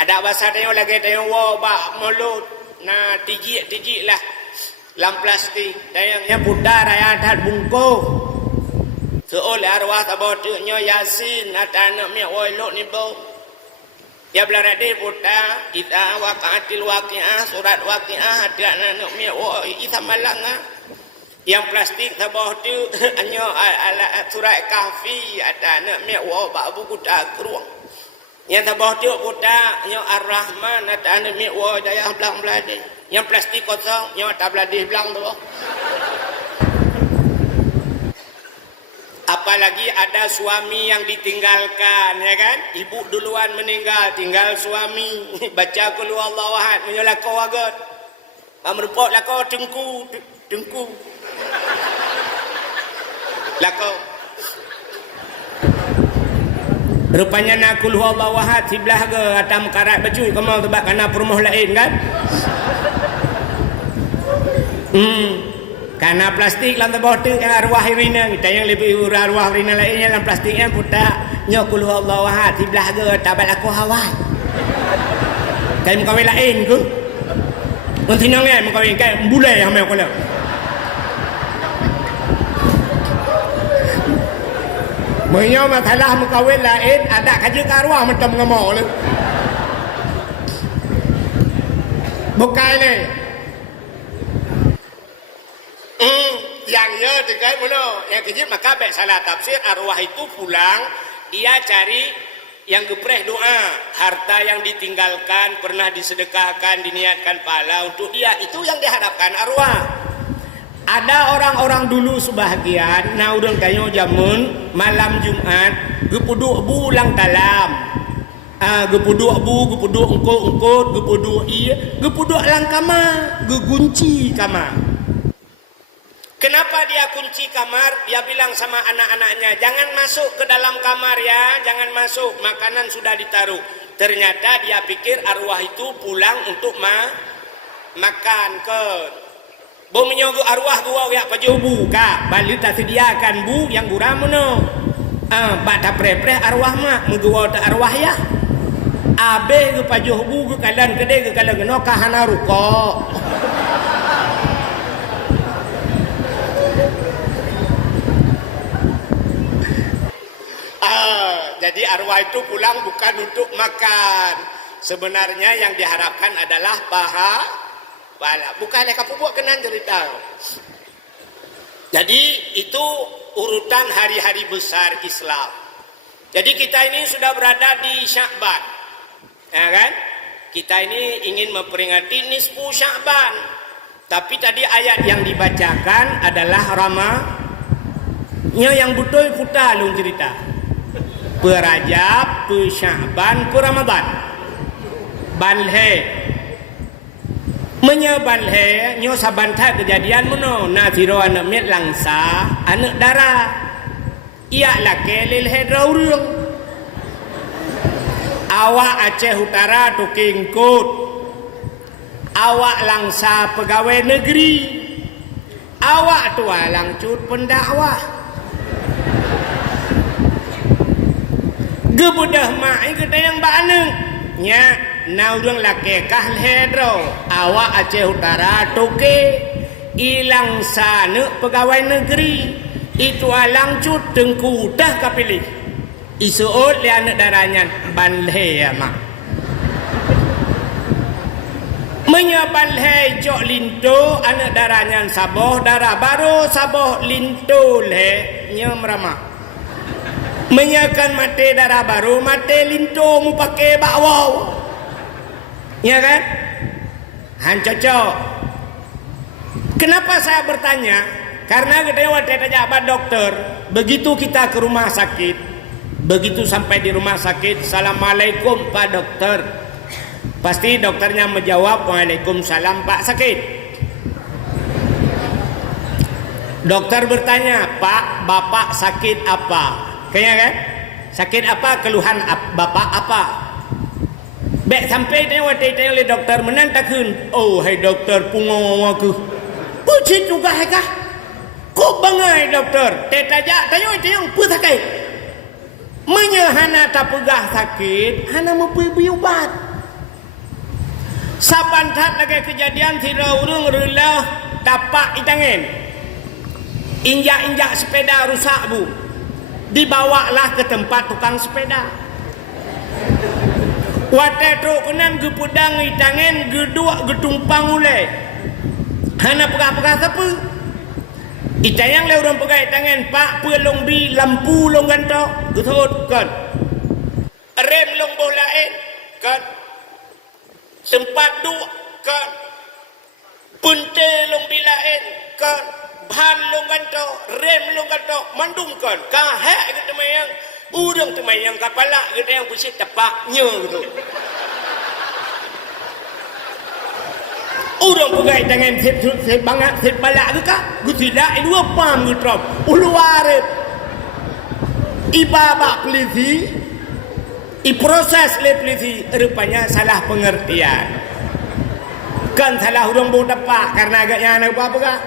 ada bahasa dia lagi dia ba mulut na tiji lah lam plastik yang pudar ya dah bungkuh. Seoleh arwah tabotnya Yasin atana mi wolok ni bo. Ya belarade puta kita waqatil waqiah surat waqiah atana mi isa malanga. Yang plastik tabah tu anyo ala surat Kahfi atana mi ba buku takrung. Yang tabah tu puta anyo Ar-Rahman atana mi daya belang belade. Yang plastik kosong nyo tablade belang tu. Apalagi ada suami yang ditinggalkan, ya kan? Ibu duluan meninggal, tinggal suami. Baca qul huwallahu ahad, menyolako agat. Merupok lako tengku. Lako. Rupanya nak qul huwallahu ahad sebelah ke atam karat baju kamu tebak kana perumah lain kan? Karena plastik dalam bawah tu yang arwah irina kita yang lebih arwah irina lainnya dalam plastiknya putar nyokul Allah wahad sebelah ke tabal aku hawa kayak mengkawin lain ke nanti nangnya mengkawin kayak bulai yang mau kalau menyo masalah mengkawin lain ada kaji arwah macam ngamau le bukai le yang ya dekat mana yang kejip maka baik salah tafsir arwah itu pulang dia cari yang gepreh doa harta yang ditinggalkan pernah disedekahkan diniatkan pahala untuk dia itu yang diharapkan arwah. Ada orang-orang dulu sebahagian nah udang kayu jamun malam Jumat gepuduk bulang dalam gepuduk gepuduk engkut gepuduk gepuduk lang kamar gegunci kamar. Kenapa dia kunci kamar? Dia bilang sama anak-anaknya, jangan masuk ke dalam kamar ya, jangan masuk, makanan sudah ditaruh. Ternyata dia pikir arwah itu pulang untuk makan ke. Bo menyogo arwah gua ya pajobu ka, balik tak sediakan bu yang guram no. Bata pre-pre arwah mak, menggawa tak arwah ya. Abe ke pajobu ke kalan kede ke kalan no kahana ruko. Jadi arwah itu pulang bukan untuk makan. Sebenarnya yang diharapkan adalah pahala. Bukannya kamu buat kenan cerita. Jadi itu urutan hari-hari besar Islam. Jadi kita ini sudah berada di Sya'ban. Ya kan? Kita ini ingin memperingati nisfu Sya'ban. Tapi tadi ayat yang dibacakan adalah Ramanya yang betul putar lung cerita. Perajab, Sya'ban, Ramadan. Banhe. Banhe nyo sabantah kejadian meno naziro anak met langsa anak darah. Ia laki lil hedraurung. Awak Aceh Utara tukingkut. Awak langsa pegawai negeri. Awak tua langcut pendakwah. Gebudah mai kita yang baneng nya naurang lakekah hedro awak Aceh Utara toke ilang sana pegawai negeri itu alang cut tengku dah kapilih isuut le anak darahnya banlhe ya mak menyabalhe jok linto anak darahnya saboh darah baru saboh linto le nya merama menyakan mate darah baru mate linto mu pakai bakwau ya kan han cocok. Kenapa saya bertanya? Karena kita waktu tanya apa dokter, begitu kita ke rumah sakit, begitu sampai di rumah sakit, assalamualaikum pak dokter, pasti dokternya menjawab waalaikumsalam pak sakit. Dokter bertanya, pak bapak sakit apa? Kayaknya kan? Sakit apa? Keluhan bapak apa? Bek sampai dia waktu tanya oleh dokter menantakun, oh hai dokter pungo aku, pucit juga hai kah? Kok bangai dokter? Tetaja tayo yang pusakai. Menyahana tapegah sakit, hana mau beli obat. Sabantat lagi kejadian tidak urung rela tapak itangen. Injak-injak sepeda rusak bu. Dibawalah ke tempat tukang sepeda. Wate tu kenan gepudang itangen gedua getumpang ulai. Hana pegah-pegah siapa? Itayang le urang pegai tangan pak pelong bi lampu long ganto gethot kan rem long boh lain kan sempat du kan punte long bi lain kan ban long ganto rem long ganto mandung kan kahek gitu mayang urang temayang kapala gitu yang pusing tepaknya gitu. Orang pegai tangan set bangat set balak ke kak? Gutilah dua pam gutrop. Uluaret. Ibabak polisi. Proses le polisi rupanya salah pengertian. Kan salah orang bawa dapat karena agaknya anak apa kak?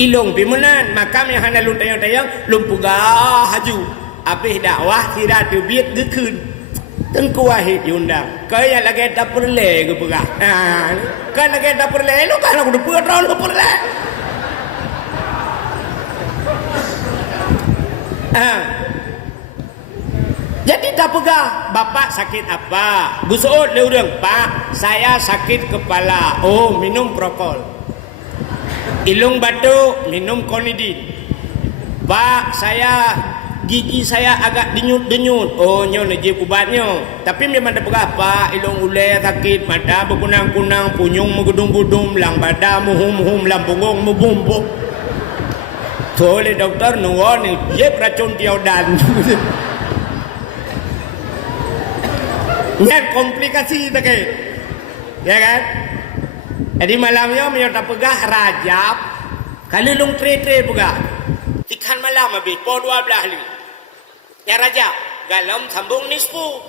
Ilong pimenan makam yang hana lun tayang-tayang lun pegah haju. Habis dakwah tidak duit gekun. Tengku wahid diundang. Kaya lagi tak perle ke pegah. Kan lagi tak perle. Lu kan aku udah tahun lu perle. Jadi tak pegah. Bapak sakit apa? Gusut le urang. Pak, saya sakit kepala. Oh, minum prokol. Ilung batuk, minum konidin. Pak, saya gigi saya agak denyut-denyut. Oh, nyo najib ubatnya. Tapi memang ada berapa? Ilong ulai sakit, mata berkunang-kunang, punyung megudung-gudung, lang badan muhum-muhum, lang punggung membumbuk. Tu oleh doktor nuwon ni, dia racun tiaudan. Ini komplikasi tak ke? Ya kan? Jadi malamnya menyerta pegah Rajab. Kalau long tre-tre pegah. Ikan malam habis, po 12 hari. Ya Raja, galam sambung nisfu.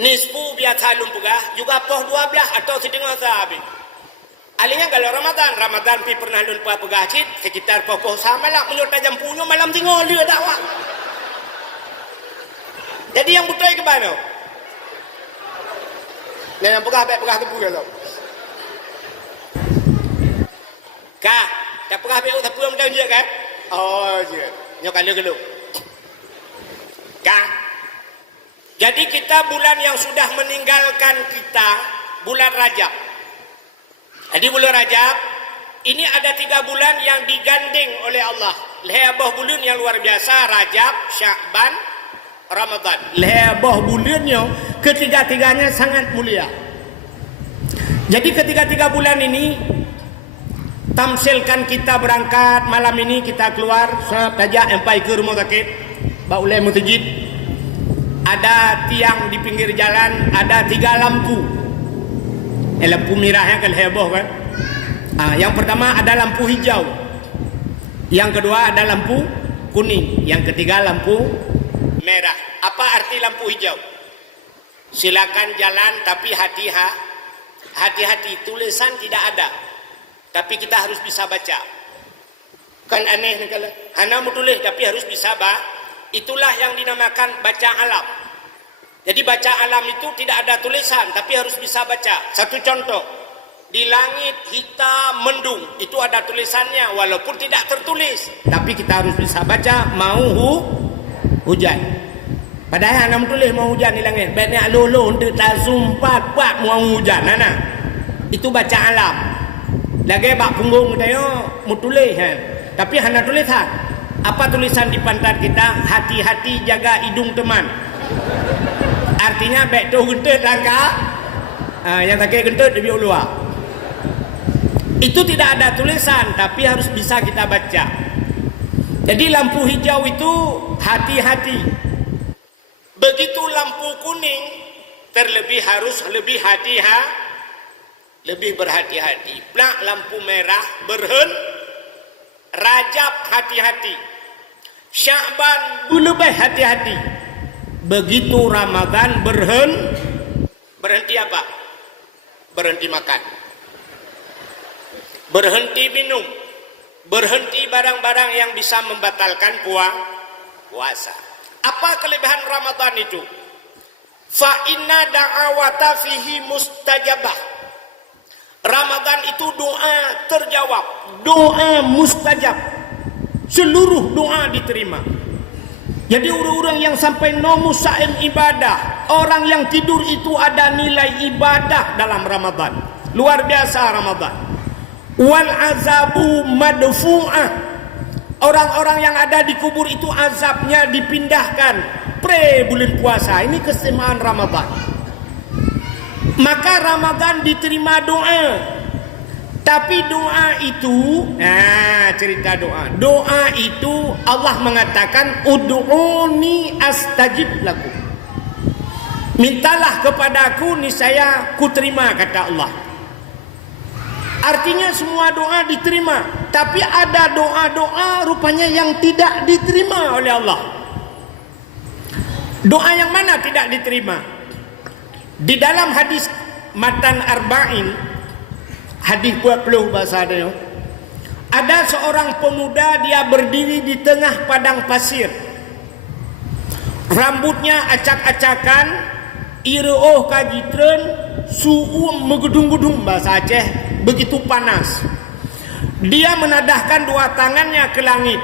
Nisfu biasa lumpugah juga po 12 atau setengah habis. Alinya kalau Ramadan pi pernah lumpah pegah cit sekitar pokok sama lah menyerta jam punya malam tinggal dia dakwah. Jadi yang betul ke mana? Yang pegah tepu ya lo. Kah, tak pegah tepu yang tahu je kan? Oh, je. Nyok kalau. Kang, jadi kita bulan yang sudah meninggalkan kita bulan Rajab. Jadi bulan Rajab ini ada 3 bulan yang digandeng oleh Allah. Lehbah bulan yang luar biasa, Rajab, Sya'ban, Ramadan. Lehbah bulannya ketiga-tiganya sangat mulia. Jadi ketiga-tiga bulan ini tamsilkan kita berangkat malam ini kita keluar saja sampai ke rumah sakit. Baulai mutajid ada tiang di pinggir jalan, ada 3 lampu. Lampu merahnya kan heboh kan. Yang pertama ada lampu hijau, yang kedua ada lampu kuning, yang ketiga lampu merah. Apa arti lampu hijau? Silakan jalan tapi hati-hati, tulisan tidak ada, tapi kita harus bisa baca. Kan aneh nih kalau hana mau tulis tapi harus bisa baca. Itulah yang dinamakan baca alam. Jadi baca alam itu tidak ada tulisan tapi harus bisa baca. Satu contoh, di langit hitam mendung itu ada tulisannya walaupun tidak tertulis, tapi kita harus bisa baca mau hujan. Padahal nak tulis mau hujan di langit. Baiknya lolo untuk tazum pat mau hujan nah. Itu baca alam. Lagi bak punggung dia mau tulis kan. Tapi hana tulis ha. Apa tulisan di pantat kita? Hati-hati jaga hidung teman. Artinya baik tu gentut langkah. Yang tak kira gentut dia luar. Itu tidak ada tulisan tapi harus bisa kita baca. Jadi lampu hijau itu hati-hati. Begitu lampu kuning terlebih harus lebih lebih berhati-hati. Plak lampu merah Rajab hati-hati. Sya'ban lebih hati-hati. Begitu Ramadan berhenti apa? Berhenti makan. Berhenti minum. Berhenti barang-barang yang bisa membatalkan puasa. Apa kelebihan Ramadan itu? Fa inna da'awata fihi mustajabah. Ramadan itu doa terjawab, doa mustajab. Seluruh doa diterima. Jadi orang-orang yang sampai nomus saim ibadah, orang yang tidur itu ada nilai ibadah dalam Ramadan. Luar biasa Ramadan. Wal azabu madfu'ah. Orang-orang yang ada di kubur itu azabnya dipindahkan bulan puasa. Ini keistimewaan Ramadan. Maka Ramadan diterima doa. Tapi doa itu, cerita doa. Doa itu Allah mengatakan ud'uni astajib lakum. Mintalah kepadaku niscaya ku terima, kata Allah. Artinya semua doa diterima, tapi ada doa-doa rupanya yang tidak diterima oleh Allah. Doa yang mana tidak diterima? Di dalam hadis Matan Arba'in, hadis 20 bahasa dia, ada seorang pemuda, dia berdiri di tengah padang pasir. Rambutnya acak-acakan, ireuh kajitreun, suhu megedung-gedung bahasa Aceh. Begitu panas. Dia menadahkan dua tangannya ke langit.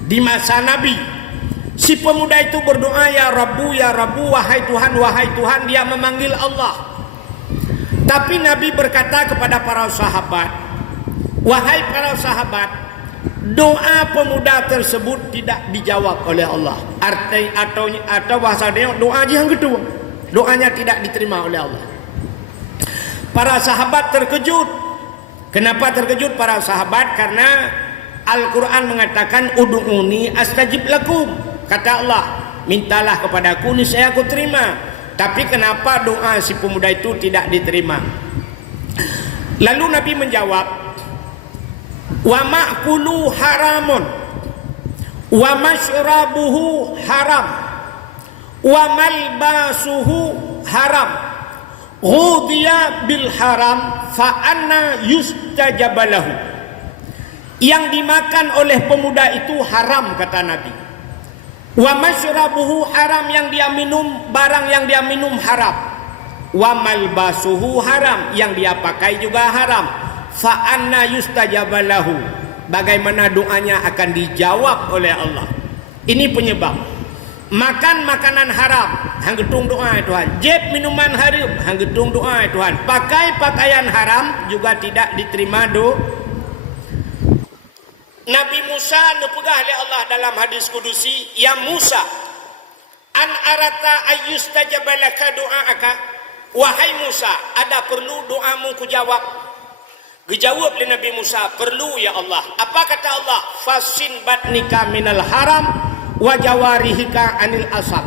Di masa Nabi, si pemuda itu berdoa, ya Rabbu, wahai Tuhan, dia memanggil Allah. Tapi Nabi berkata kepada para sahabat, wahai para sahabat, doa pemuda tersebut tidak dijawab oleh Allah. Atau bahasa dia, doa yang kedua, doanya tidak diterima oleh Allah. Para sahabat terkejut. Kenapa terkejut para sahabat? Karena Al-Quran mengatakan ud'uni astajib lakum. Kata Allah, mintalah kepadaku niscaya aku terima. Tapi kenapa doa si pemuda itu tidak diterima? Lalu Nabi menjawab, wa ma'kulu haramun, wa masyrabuhu haram, wa malbasuhu haram. Ghudhiya bil haram fa anna yustajabalahu. Yang dimakan oleh pemuda itu haram, kata Nabi. Wa masyrabuhu haram, yang dia minum, barang yang dia minum haram. Wa malbasuhu haram, yang dia pakai juga haram. Fa anna yustajabalahu. Bagaimana doanya akan dijawab oleh Allah? Ini penyebab. Makan makanan haram, hang gedung doa Tuhan. Jeb minuman haram, hang gedung doa Tuhan. Pakai pakaian haram juga tidak diterima doa. Nabi Musa nepegah oleh Allah dalam hadis kudusi, ya Musa, an arata ayyustajabalaka doa'aka. Wahai Musa, ada perlu doamu ku jawab? Dijawab oleh Nabi Musa, perlu ya Allah. Apa kata Allah? Fasin batnika minal haram wa jawarihika anil asab.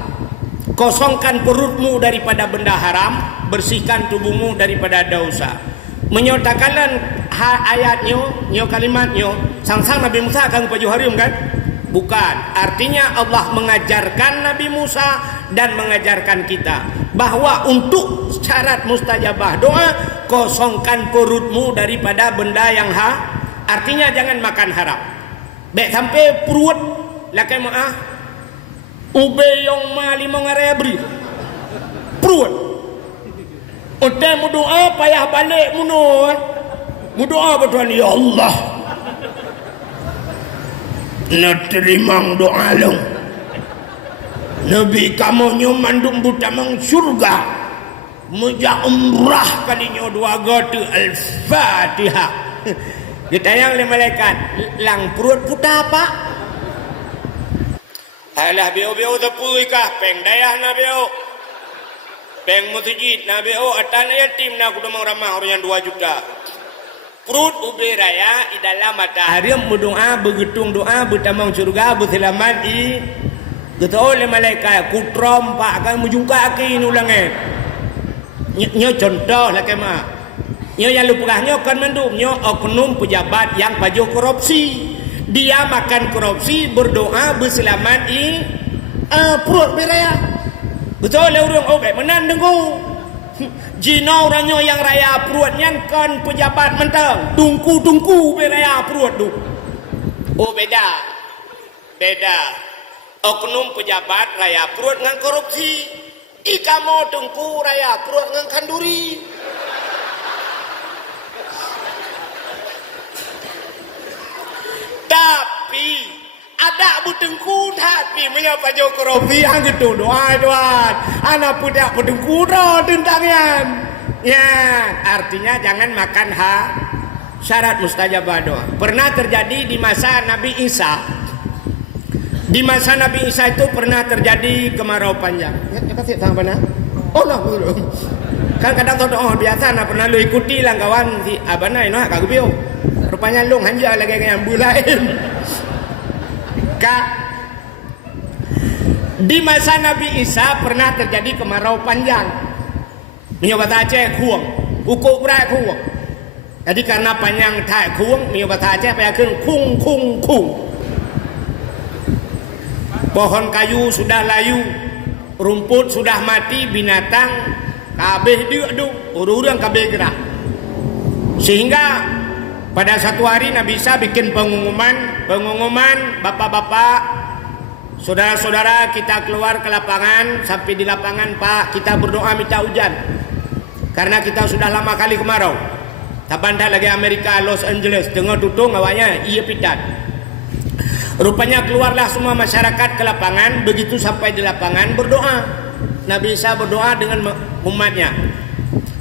Kosongkan perutmu daripada benda haram, bersihkan tubuhmu daripada dosa. Menyatakan ayatnya, kalimatnya, sang Nabi Musa akan baju haram kan? Bukan. Artinya Allah mengajarkan Nabi Musa dan mengajarkan kita bahwa untuk syarat mustajabah doa, kosongkan perutmu daripada benda yang artinya jangan makan haram. Baik sampai perut lakai maah ube yang mali mengarebri perut udah mu doa payah balik mu doa betuan, ya Allah nak terima doa long Nabi kamu mandum buta mang surga muja umrah kalinya dua gotu al-fatihah. Kita yang le malaikat lang perut puta apa alah beo-beo tepui kah peng dayah na beo peng masjid na beo atan yatim na kudu mang ramah orang 2 juta perut ube raya di dalam matahari berdoa begitung doa bertamang surga berselamat i kata oleh malaikat kutrom pak akan menjungka akin ulangnya nyo contoh lah kemah nyo yang lupukah nyo kan mendum nyo oknum pejabat yang paju korupsi dia makan korupsi berdoa berselamat i perut beraya betul oleh urang obek menan dengu jino orangnya yang raya perutnya kan pejabat mentang tungku beraya perut tu oh beda oknum pejabat raya perut ngan korupsi ikamo tungku raya perut ngan kanduri tapi ada butengku tapi menyapa jo korupsi hang gitu doa anak pudak butengku ro tentangnya ya artinya jangan makan syarat mustajabah doa. Pernah terjadi di masa Nabi Isa. Di masa Nabi Isa itu pernah terjadi kemarau panjang. Ya kasih tang mana? Oh lah belum. Kan kadang doa biasa na pernah lu ikuti lang kawan si abana ino kagak bio. Rupanya lu hanja lagi yang bulain. Di masa Nabi Isa pernah terjadi kemarau panjang. Menyobat Aceh kuang, ukuk berat kuang. Jadi karena panjang tak kuang, menyobat Aceh payakeun kung. Pohon kayu sudah layu, rumput sudah mati, binatang kabeh diuk urang kabeh gerak. Sehingga pada satu hari Nabi Isa bikin pengumuman, bapak-bapak, saudara-saudara kita keluar ke lapangan, sampai di lapangan Pak kita berdoa minta hujan. Karena kita sudah lama kali kemarau. Tabanda lagi Amerika Los Angeles tengah tutung awalnya iya pidat. Rupanya keluarlah semua masyarakat ke lapangan. Begitu sampai di lapangan berdoa. Nabi Isa berdoa dengan umatnya.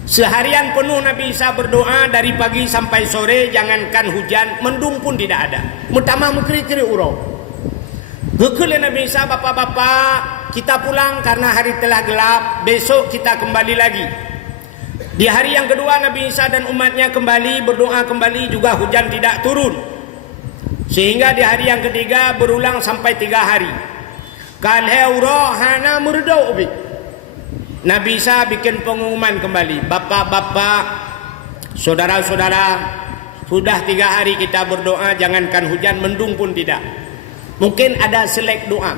Seharian penuh Nabi Isa berdoa dari pagi sampai sore. Jangankan hujan, mendung pun tidak ada. Mutama mukri-kiri urau. Gekele Nabi Isa, bapak-bapak, kita pulang karena hari telah gelap. Besok kita kembali lagi. Di hari yang kedua Nabi Isa dan umatnya kembali berdoa kembali, juga hujan tidak turun. Sehingga di hari yang ketiga berulang sampai 3 hari. Kalheuro hana murdau ubi. Nabi Isa bikin pengumuman kembali. Bapak-bapak, saudara-saudara, sudah 3 hari kita berdoa, jangankan hujan, mendung pun tidak. Mungkin ada selek doa.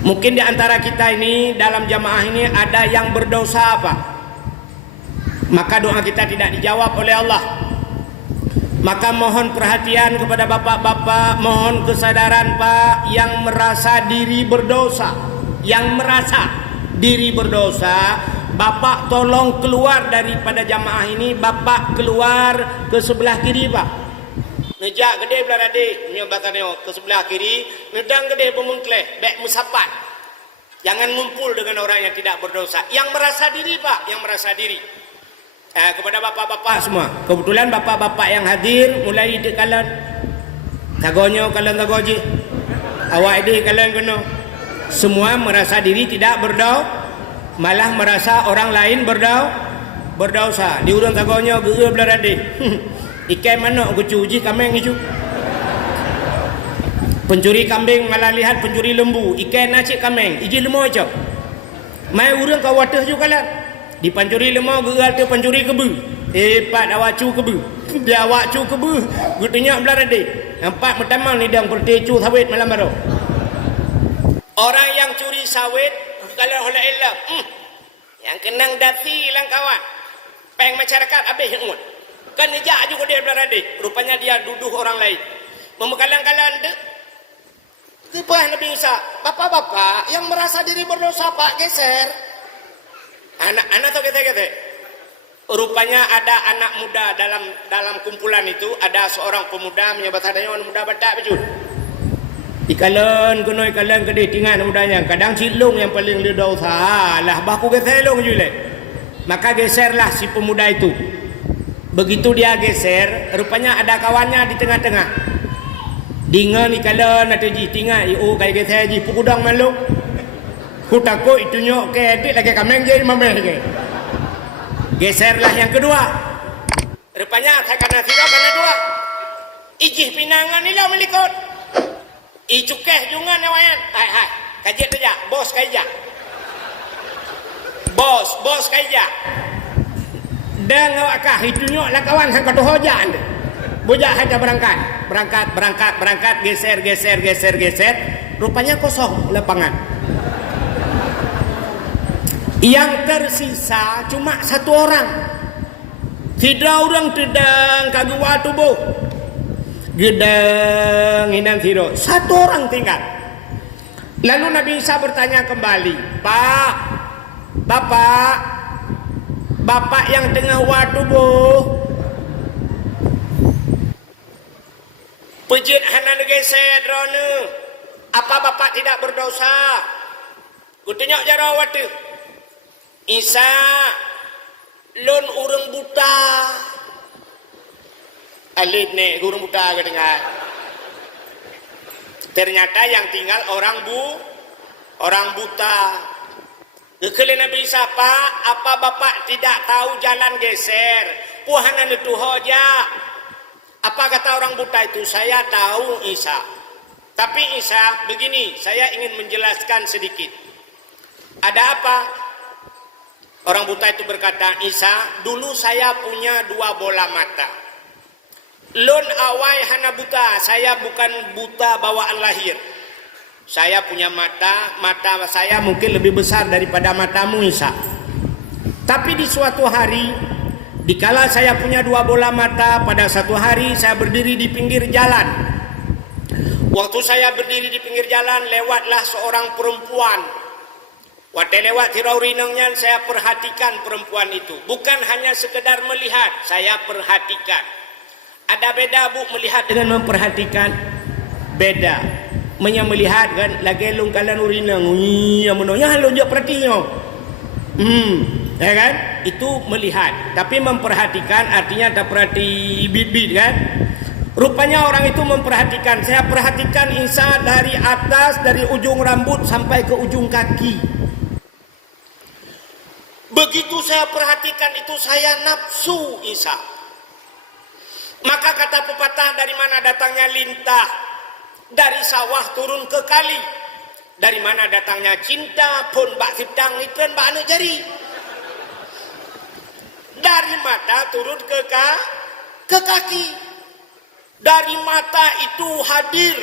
Mungkin di antara kita ini, dalam jamaah ini ada yang berdosa apa? Maka doa kita tidak dijawab oleh Allah. Maka mohon perhatian kepada bapak-bapak, mohon kesadaran Pak yang merasa diri berdosa. Yang merasa diri berdosa, Bapak tolong keluar daripada jamaah ini. Bapak keluar ke sebelah kiri Pak. Nejak gede belah adik, nyobatan ke sebelah kiri, nedang gede pemengkleh, bek musapat. Jangan ngumpul dengan orang yang tidak berdosa. Yang merasa diri Pak, yang merasa diri. Kepada bapak-bapak semua, kebetulan bapak-bapak yang hadir mulai di kalian tagonyo kalian tagoji awak di kalian kena semua merasa diri tidak berdosa, malah merasa orang lain berdosa. Di urang tagonyo geue belarade ikai mana aku cuci kambing itu, pencuri kambing malah lihat pencuri lembu, ikai nacik kambing iji lemau aja mai urang ka wateh juga lah. Di pancuri lemau gegal tu pancuri kebu. Pat awak cu kebu. Dia awak cu kebu. Gutunya belar adik. Nampak pertama ni dang pertecu sawit malam baru. Orang yang curi sawit kalau hola ilah. Yang kenang dati lang kawan. Peng masyarakat habis ngut. Kan nejak juga dia belar adik. Rupanya dia duduh orang lain. Memekalang-kalang dek. Kepah Nabi Isa. Bapak-bapak yang merasa diri berdosa Pak geser. Anak-anak tahu kata-kata. Rupanya ada anak muda dalam kumpulan itu, ada seorang pemuda menyebut adanya orang muda batak bejut. Ikalan kuno ikalan kedih tingan mudanya. Kadang cilung yang paling dia dosa lah baku geselong jule. Maka geserlah si pemuda itu. Begitu dia geser, rupanya ada kawannya di tengah-tengah. Dengan ikalan atau ji tinggal oh kayak geser ji pukudang malu. Hutako itu nyok ke edik lagi kameng jadi mameh ke. Geserlah yang kedua. Rupanya saya kena tiga kena dua. Ijih pinangan ni lah melikut. Icukeh jungan nawayan. Hai. Kajian saja. Bos kaija. Bos kaija. Dan ngawakah itu nyok lah kawan hang kata hojan. Bojak hanya berangkat. Geser. Rupanya kosong lapangan. Yang tersisa cuma satu orang. Tidak orang tedang kagua tubuh. Gedang inang tiro. Satu orang tinggal. Lalu Nabi Isa bertanya kembali, Pak, Bapak yang tengah tubuh. Pejit hanan geser drone. Apa Bapak tidak berdosa? Kutunyok jarawat tu. Isa lon urang buta. Alit nih urang buta ke dengar. Ternyata yang tinggal orang buta. Kekele Nabi Isa, Pak, apa Bapak tidak tahu jalan geser? Puhanan itu hoja. Apa kata orang buta itu? Saya tahu Isa. Tapi Isa, begini, saya ingin menjelaskan sedikit. Ada apa? Orang buta itu berkata, Isa, dulu saya punya 2 bola mata. Lon awai hana buta, saya bukan buta bawaan lahir. Saya punya mata saya mungkin lebih besar daripada matamu Isa. Tapi di suatu hari, dikala saya punya 2 bola mata, pada satu hari saya berdiri di pinggir jalan. Waktu saya berdiri di pinggir jalan, lewatlah seorang perempuan. Waktu lewat tiraurinangnya, saya perhatikan perempuan itu. Bukan hanya sekedar melihat, saya perhatikan. Ada beda bu melihat dengan memperhatikan. Beda. Melihat kan lagi long kalan urinang. Iya menonya lo jauh perhatinya. Ya kan? Itu melihat. Tapi memperhatikan artinya tak perhati bit-bit kan? Rupanya orang itu memperhatikan. Saya perhatikan Isa dari atas, dari ujung rambut sampai ke ujung kaki. Begitu saya perhatikan itu saya nafsu Isa. Maka kata pepatah, dari mana datangnya lintah? Dari sawah turun ke kali. Dari mana datangnya cinta? Pun bak sidang itu dan bak anak jari. Dari mata turun ke kaki. Dari mata itu hadir.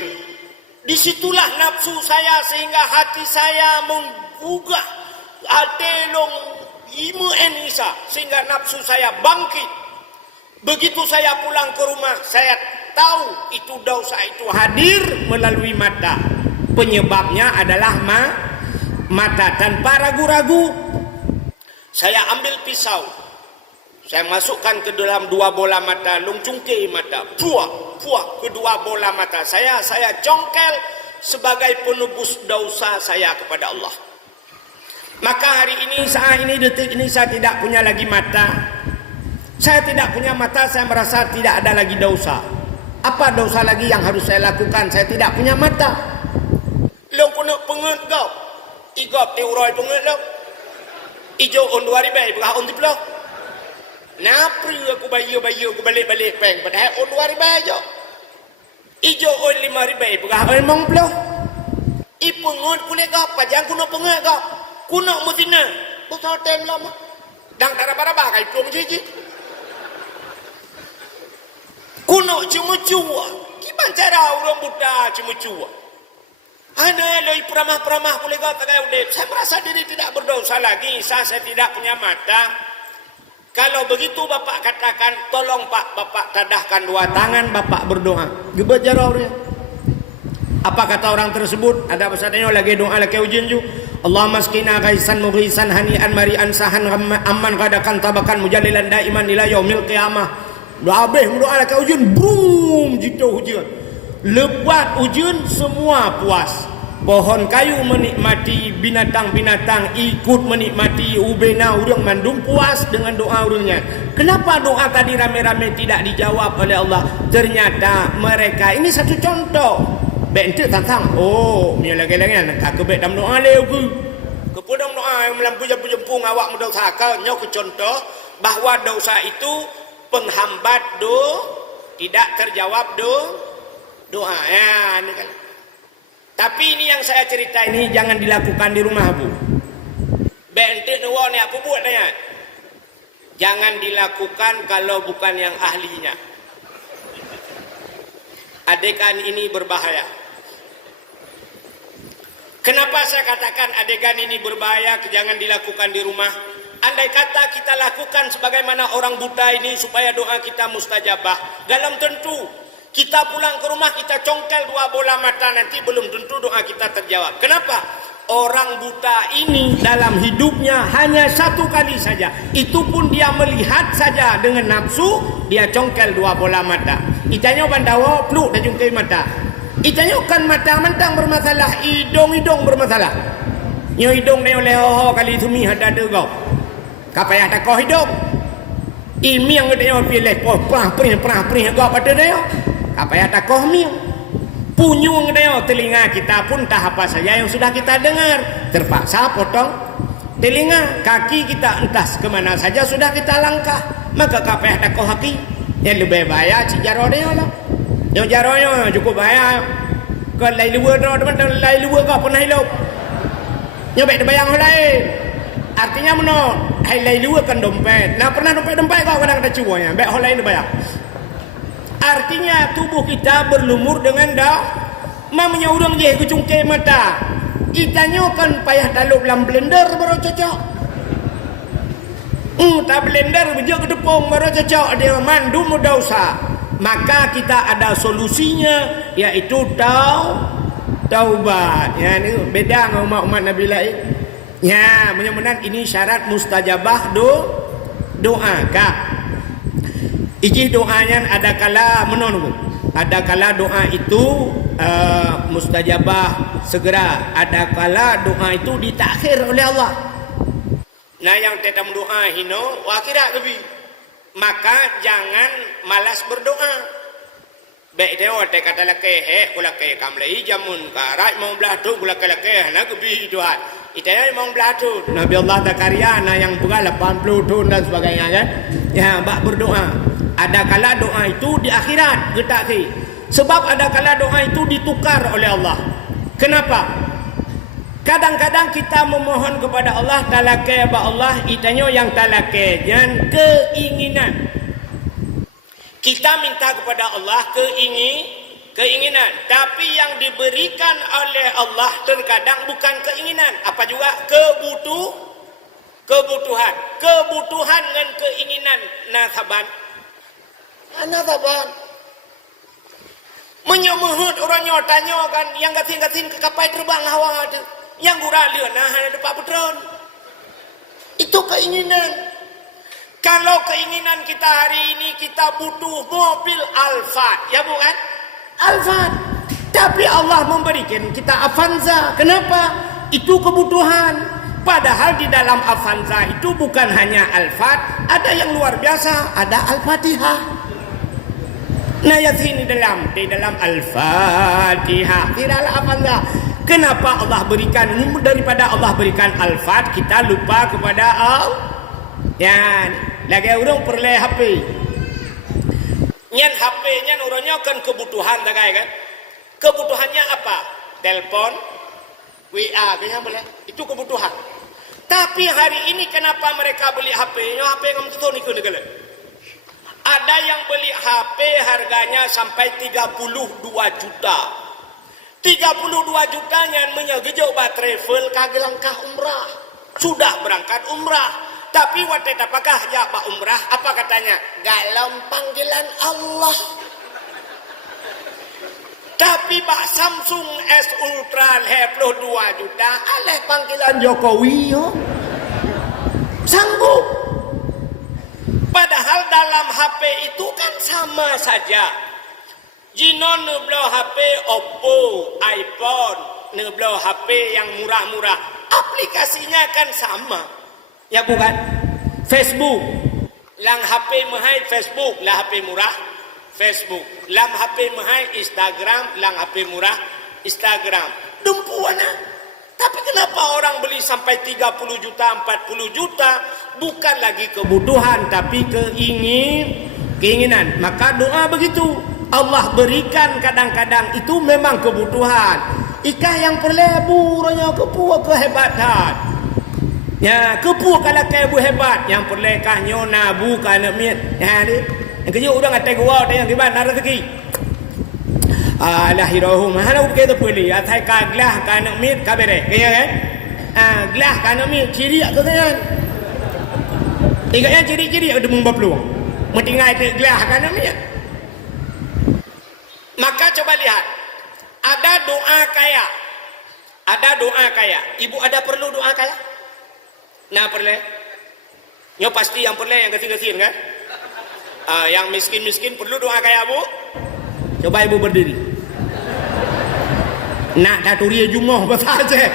Disitulah nafsu saya sehingga hati saya menggugah. Atelong imu Isa sehingga nafsu saya bangkit. Begitu saya pulang ke rumah, saya tahu itu dosa itu hadir melalui mata. Penyebabnya adalah mata. Tanpa ragu-ragu, saya ambil pisau. Saya masukkan ke dalam 2 bola mata, lungcungke mata. Puak kedua bola mata. Saya congkel sebagai penebus dosa saya kepada Allah. Maka hari ini, saat ini, detik ini saya tidak punya lagi mata. Saya tidak punya mata, saya merasa tidak ada lagi dosa. Apa dosa lagi yang harus saya lakukan? Saya tidak punya mata. Lo kena pengen kau. Igop teuroi pengen lo. Ijo on 2000 berah on diplo. Napri aku bayu aku balik peng padahal on 2000 aja. Ijo on 5000 berah on mong plo. I pengen kulit kau, pajang kuno pengen kau. Kuno mutina. Botol tem lama. Dang taraba kai plong jiji. Kuno cuma cua. Gimana cara orang buta cuma cua? Ana loi peramah-peramah boleh kata kaya udah. Saya merasa diri tidak berdosa lagi. Saya tidak punya mata. Kalau begitu Bapak katakan, tolong Pak, Bapak tadahkan 2 tangan, Bapak berdoa. Gimana cara orang? Apa kata orang tersebut? Ada pesannya lagi doa lagi ujian ju. Allahumma skina ghaisan mughisan hani'an mari'an sahan amman qadakan tabakan mujalilan daiman ila yaumil qiyamah. Doa habis doa lagi ujian, boom, jitu hujan. lebat ujun semua puas. Pohon kayu menikmati, binatang-binatang ikut menikmati, ubena urang mandum puas dengan doa urangnya. Kenapa doa tadi rame-rame tidak dijawab oleh Allah? Ternyata mereka, ini satu contoh. Bentuk tantang, oh, ni lagi-lagi nak kebet dalam doa leu ke. Kepodam doa yang melampu jempung awak mendosa kau nyok ke contoh bahawa dosa itu penghambat tidak terjawab doa. Ya, ini kan. Tapi ini yang saya cerita ini jangan dilakukan di rumah, Bu. Bentuk doa ni apa buat tanya? Jangan dilakukan kalau bukan yang ahlinya. Adegan ini berbahaya. Kenapa saya katakan adegan ini berbahaya, jangan dilakukan di rumah? Andai kata kita lakukan sebagaimana orang buta ini supaya doa kita mustajabah, dalam tentu kita pulang ke rumah kita congkel 2 bola mata, nanti belum tentu doa kita terjawab. Kenapa? Orang buta ini dalam hidupnya hanya 1 kali saja, itu pun dia melihat saja dengan nafsu, dia congkel 2 bola mata. Itanya bandawa peluk dan jungkai mata. Itanya kan mata mentang bermasalah, hidung bermasalah. Nyo hidung ni oleh kali itu mi ada kau. Kapaya tak kau hidung. Ini yang dia pilih perah kau pada dia. Kapaya tak kau mi. Punyung dia telinga kita pun tak apa saja yang sudah kita dengar. Terpaksa potong telinga, kaki kita entah kemana saja sudah kita langkah. Maka kapaya tak kau haki. Yang lebih bahaya cijaro dia lah. Yang jaronya cukup bahaya. Kau lain luar teman-teman, lain luar kau pernah hidup. Nyobek terbayang orang lain. Artinya mana? Hai lain luar kan dompet. Nah pernah dompet kau kadang ada cuanya. Baik orang lain terbayang. Artinya tubuh kita berlumur dengan dah. Mamanya urang je ke cungkir mata. Itanya kan payah talup dalam blender baru cocok. Tak blender bejo ke tepung baru cocok. Dia mandum dosa. Maka kita ada solusinya, yaitu taubat. Ya, ini beda dengan umat-umat Nabi lain. Ya, mudah-mudahan ini syarat mustajabah doa. Kak. Iji doanya ada kala menonu. Ada kala doa itu mustajabah segera. Ada kala doa itu ditakhir oleh Allah. Nah, yang tetap doa hino wakira lebih. Maka jangan malas berdoa. Baik dia orang kata laki kula ke kamlai jamun karat mau belah tu kula ke laki nak bi doa. Itanya mau belah tu. Nabi Allah Zakaria yang bukan 80 tahun dan sebagainya kan. Ya, bak berdoa. Ada kala doa itu di akhirat getaksi. Sebab ada kala doa itu ditukar oleh Allah. Kenapa? Kadang-kadang kita memohon kepada Allah talake ba Allah itanya yang talake yang keinginan. Kita minta kepada Allah keinginan, tapi yang diberikan oleh Allah terkadang bukan keinginan, apa juga kebutuhan dengan keinginan nasaban. Menyemehut orangnya tanya kan yang gatin-gatin ke kapal terbang hawa ada. Yang gurau lihat nah ada Pak Putron. Itu keinginan. Kalau keinginan kita hari ini kita butuh mobil Alphard, ya bukan? Alphard. Tapi Allah memberikan kita Avanza. Kenapa? Itu kebutuhan. Padahal di dalam Avanza itu bukan hanya Alphard, ada yang luar biasa, ada Al-Fatihah. Nah, ya sini di dalam Al-Fatihah, di dalam Avanza. Kenapa Allah berikan daripada Allah berikan Al-Fat kita lupa kepada Allah? Ya, lagi orang perlu HP. Nyan HP-nya orangnya kan kebutuhan kan? Kebutuhannya apa? Telepon, WA, kayaknya boleh. Itu kebutuhan. Tapi hari ini kenapa mereka beli HP? HP kamu tuh nih negara. Ada yang beli HP harganya sampai 32 juta. 32 jutanya menyegejau travel kagak langkah umrah. Sudah berangkat umrah. Tapi waktu apakah ya Pak umrah? Apa katanya? Galam panggilan Allah. Tapi Pak Samsung S Ultra 22 juta. Aleh panggilan Jokowi yo. Sanggup. Padahal dalam HP itu kan sama saja. Jinon neblo HP Oppo, iPhone, neblo HP yang murah-murah. Aplikasinya kan sama. Ya bukan? Facebook. Lang HP mahal Facebook, lah HP murah Facebook. Lang HP mahal Instagram, lang HP murah Instagram. Dumpuana. Tapi kenapa orang beli sampai 30 juta, 40 juta? Bukan lagi kebutuhan, tapi keinginan. Maka doa begitu. Allah berikan kadang-kadang itu memang kebutuhan. Ikah yang perleburannya kepua kehebatan. Ya, kepua kalau kebu hebat. Yang perlekah nyona bukan miet. Ya ni. Yang kerja orang kata gua yang tiba nak rezeki. Alahirahum hana kita puli atai kaglah kana miet kabere. Kaya kan? Glah kana miet ciri tu kan. Igaknya ciri-ciri ada membaplu. Mentinggal itu glah kana miet. Maka coba lihat, ada doa kaya, Ibu ada perlu doa kaya? Nah perlu, nyo pasti yang perlu yang kecil-kecil kan? Yang miskin-miskin perlu doa kaya bu? Coba ibu berdiri. Nak daturi jumlah besar je.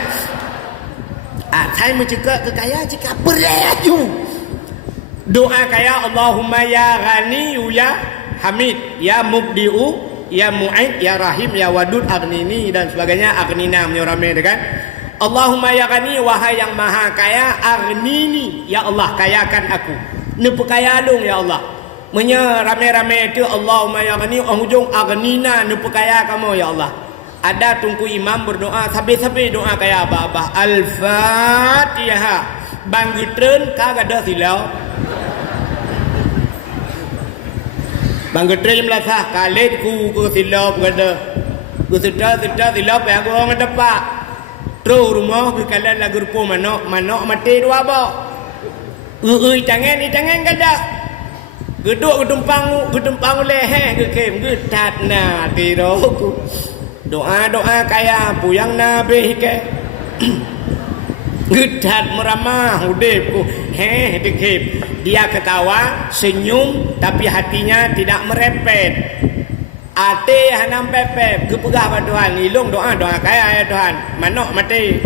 Saya mencegah kekayaan jika perlu. Doa kaya Allahumma ya Ghaniyu ya Hamid ya Mubdi'u ya Mu'id, ya Rahim, ya Wadud, Aghnini dan sebagainya. Aghnina menyorame kan. Allahumma ya Ghani, wahai yang maha kaya, Aghnini, ya Allah kayakan aku. Nepu kaya dong ya Allah. Menya rame-rame itu Allahumma ya Ghani, ujung Aghnina, nepu kaya kamu ya Allah. Ada tungku imam berdoa, sabi-sabi doa kaya abah-abah. Al-Fatihah. Bang Gutren kagak ada silau. Bang Gutren melasah kalit ku silap kata. Ku sudah silap yang ku orang dapat. Terus rumah ku kalian lagu rupa manok mati dua apa. Tangan kada. Geduk gedumpang leher ke kem getat na tiroku. Doa kaya puyang nabi ke. Gedat meramah udipku. Dikip. Dia ketawa, senyum, tapi hatinya tidak merepet. Ate hanam pepep, kepegah pada Tuhan. Ilung doa kaya ya Tuhan. Manok mati.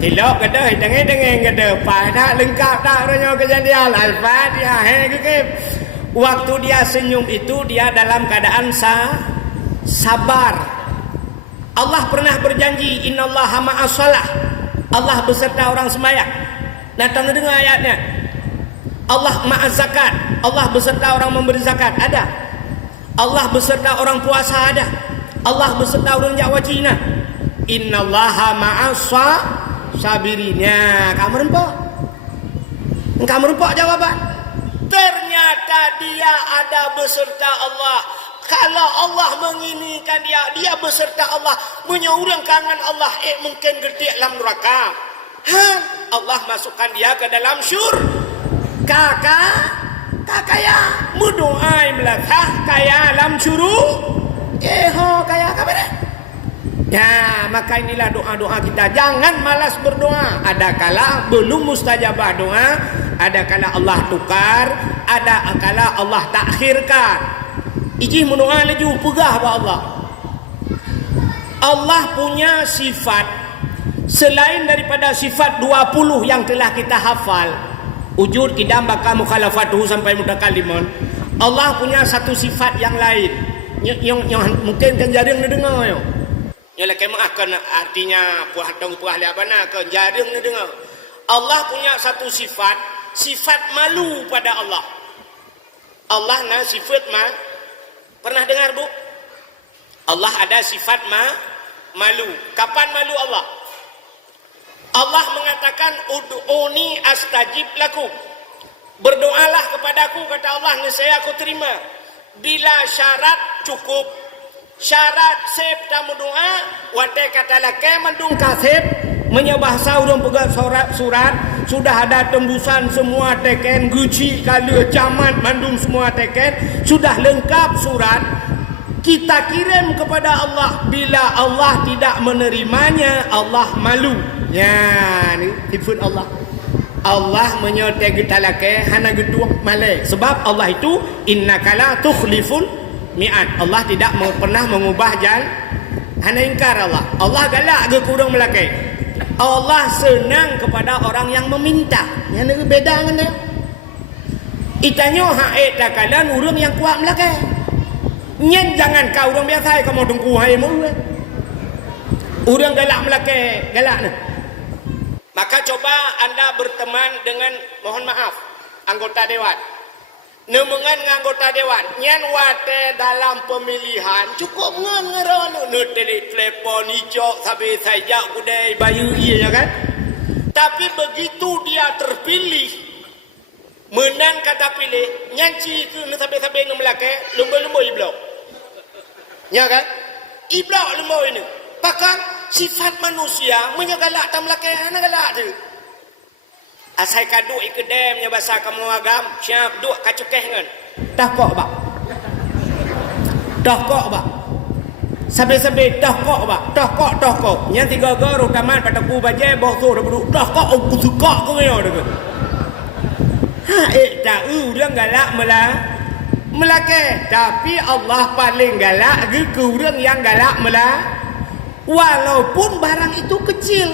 Tilok kata, dengen kata. Pada lengkap tak orangnya kejadian. Al-Fatihah, kekip. Waktu dia senyum itu, dia dalam keadaan sabar. Allah pernah berjanji, innallaha ma'as shalah. Allah beserta orang sembahyang. Nah, tanda dengar ayatnya. Allah ma'az zakat. Allah beserta orang memberi zakat. Ada. Allah beserta orang puasa. Ada. Allah beserta orang Jawa Cina. Innallaha ma'az sabirin. Ya, kamu rempok jawaban. Ternyata dia ada beserta Allah. Kalau Allah menginikan dia beserta Allah, menyeurangkan Allah, mungkin getik dalam neraka. Allah masukkan dia ke dalam kakak ya mudoai melakah kaya alam syuru kaya kabare. Ya, maka inilah doa-doa kita. Jangan malas berdoa. Ada kala belum mustajabah doa, ada kala Allah tukar, ada kala Allah takhirkan. Iji mendoa laju pegah ba Allah. Allah punya sifat selain daripada sifat 20 yang telah kita hafal. Wujud, kidam, baka, mukhalafatuhu sampai mutakallimun. Allah punya satu sifat yang lain. Yang mungkin kan jaring ni dengar yo. Yo lek akan artinya puah liabana ke jaring ni dengar. Allah punya satu sifat malu pada Allah. Allah na sifat pernah dengar bu? Allah ada sifat malu. Kapan malu Allah? Allah mengatakan ud'uni astajib lakum. Berdoalah kepadaku, kata Allah, nescaya aku terima. Bila syarat cukup. Syarat sep tamu doa, wate kata lake mandung kasep, menyebahasa urang pegang surat, sudah ada tembusan semua teken, guci kali camat mandung semua teken, sudah lengkap surat. Kita kirim kepada Allah. Bila Allah tidak menerimanya, Allah malu. Ya, ni sifat Allah. Allah menyertai kita laki hana gedung malai. Sebab Allah itu innaka la tukhliful mi'at. Allah tidak pernah mengubah hana ingkar Allah. Allah galak ke kurang melakai. Allah senang kepada orang yang meminta. Yang ni beda dengan dia. Itanyo hae takalan urang yang kuat melakai. Nyen jangan kau urang biasa kamu tunggu hae mu. Urang galak melakai, galak ni. Maka coba anda berteman dengan, mohon maaf, anggota dewan. Nemengan anggota dewan, nyen wate dalam pemilihan cukup ngeron telepon hijau sampai saja kudai bayu iya kan. Tapi begitu dia terpilih, menang kata pilih, nyanci ke sampai ngemelake lumba-lumba iblok. Ya kan? Iblok lumba ini. Bahkan sifat manusia menyegalak tak melake anak galak tu. Asai kaduk ikedemnya bahasa kamu agam, siap duk kacukeh ngan. Dah kok bak. Dah kok bak. Sampai dah kok bak. Dah kok. Yang tiga guru taman pada ku baje bosu dah duduk. Dah kok aku suka ke ngono dah. Ha tak urang galak melake. Tapi Allah paling galak ke urang yang galak walaupun barang itu kecil.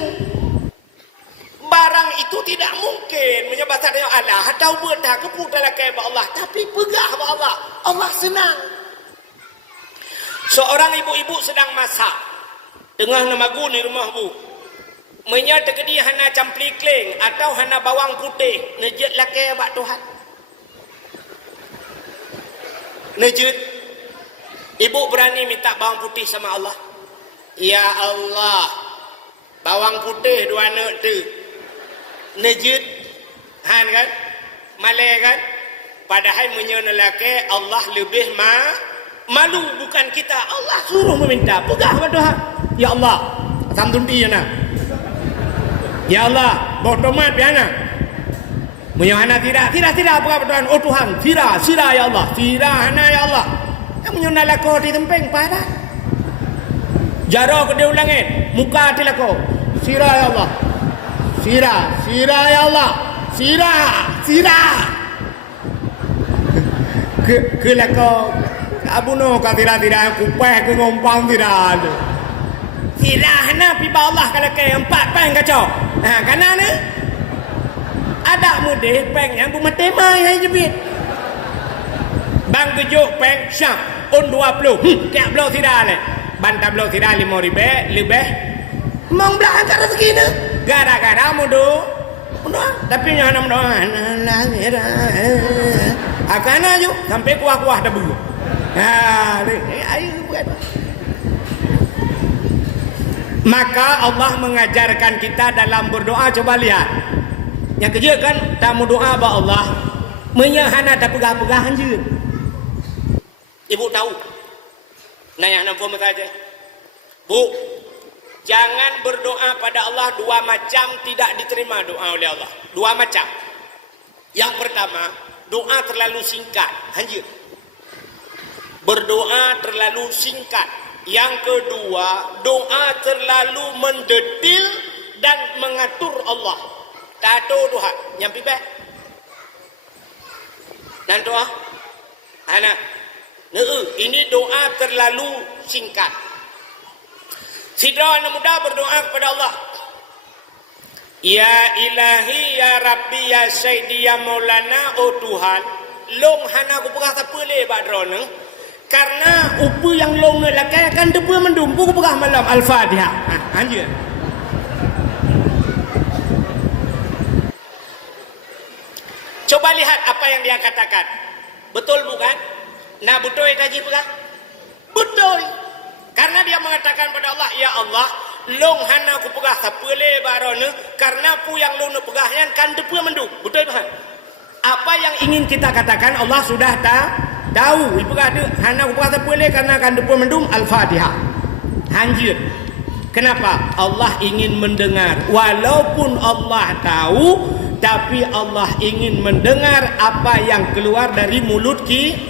Barang itu tidak mungkin menyebabkan dia Allah atau berdah kepudalah kepada Allah, tapi pegah kepada Allah. Allah senang. Seorang ibu-ibu sedang masak tengah namagu ni rumah bu. Menya tegedi hana campli kling atau hana bawang putih nejet lake bak Tuhan. Nejet. Ibu berani minta bawang putih sama Allah. Ya Allah, bawang putih dua anak tu. Nejid han kan malai kan, padahal menyana lelaki Allah lebih malu bukan kita. Allah suruh meminta pegah kepada Tuhan. Ya Allah samtun dia na, ya Allah bawa tomat biana menyana tidak apa Tuhan. Oh Tuhan sira ya Allah, sira hana ya Allah. Yang menyana lako di tempeng pada jaro ke dia ulangin muka hati lako sira ya Allah. Sira ya Allah. Sira. Ke lako abuno ka tira kupeh ke ngompang tira. Sira hana pi ba Allah kalau ke empat peng kacau. Ha kana ni ada mudeh peng yang bu matema hai jebit. Bang kejuk peng syam on 20. Tiap belau sira le. Bantah belau sira 5 lebih. Mong belah angkat rezeki ni. Gara-gara mudo, tapi nyana mudo, akan aja sampai kuah-kuah dah bulu. Maka Allah mengajarkan kita dalam berdoa. Coba lihat, yang kerja kan tamu doa ba Allah, menyahana tak pegah-pegahan je. Ibu tahu, nanya nampu saja, Bu. Jangan berdoa pada Allah dua macam tidak diterima doa oleh Allah. Dua macam. Yang pertama, doa terlalu singkat. Hanya berdoa terlalu singkat. Yang kedua, doa terlalu mendetil dan mengatur Allah. Tato Tuhan. Yang pibek. Dan doa. Anak. Ini doa terlalu singkat. Sidra anak muda berdoa kepada Allah. Ya ilahi, ya Rabbi, ya Sayyidi, ya Maulana, oh Tuhan. Long hana aku pegah tak boleh badrona. Karena upu yang long lakai akan debu mendumpu aku pegah malam. Al-Fatihah. Anjir. Coba lihat apa yang dia katakan. Betul bukan? Nah betul kaji pegah? Betul. Karena dia mengatakan pada Allah, ya Allah, long hana ku pegah sapele barone karena pu yang long ne pegah yang kan depu mendu. Betul tak? Apa yang ingin kita katakan Allah sudah tahu. Ibu kata hana ku pegah sapele karena kan depu mendum. Al-Fatihah. Anjir. Kenapa? Allah ingin mendengar. Walaupun Allah tahu, tapi Allah ingin mendengar apa yang keluar dari mulut kita.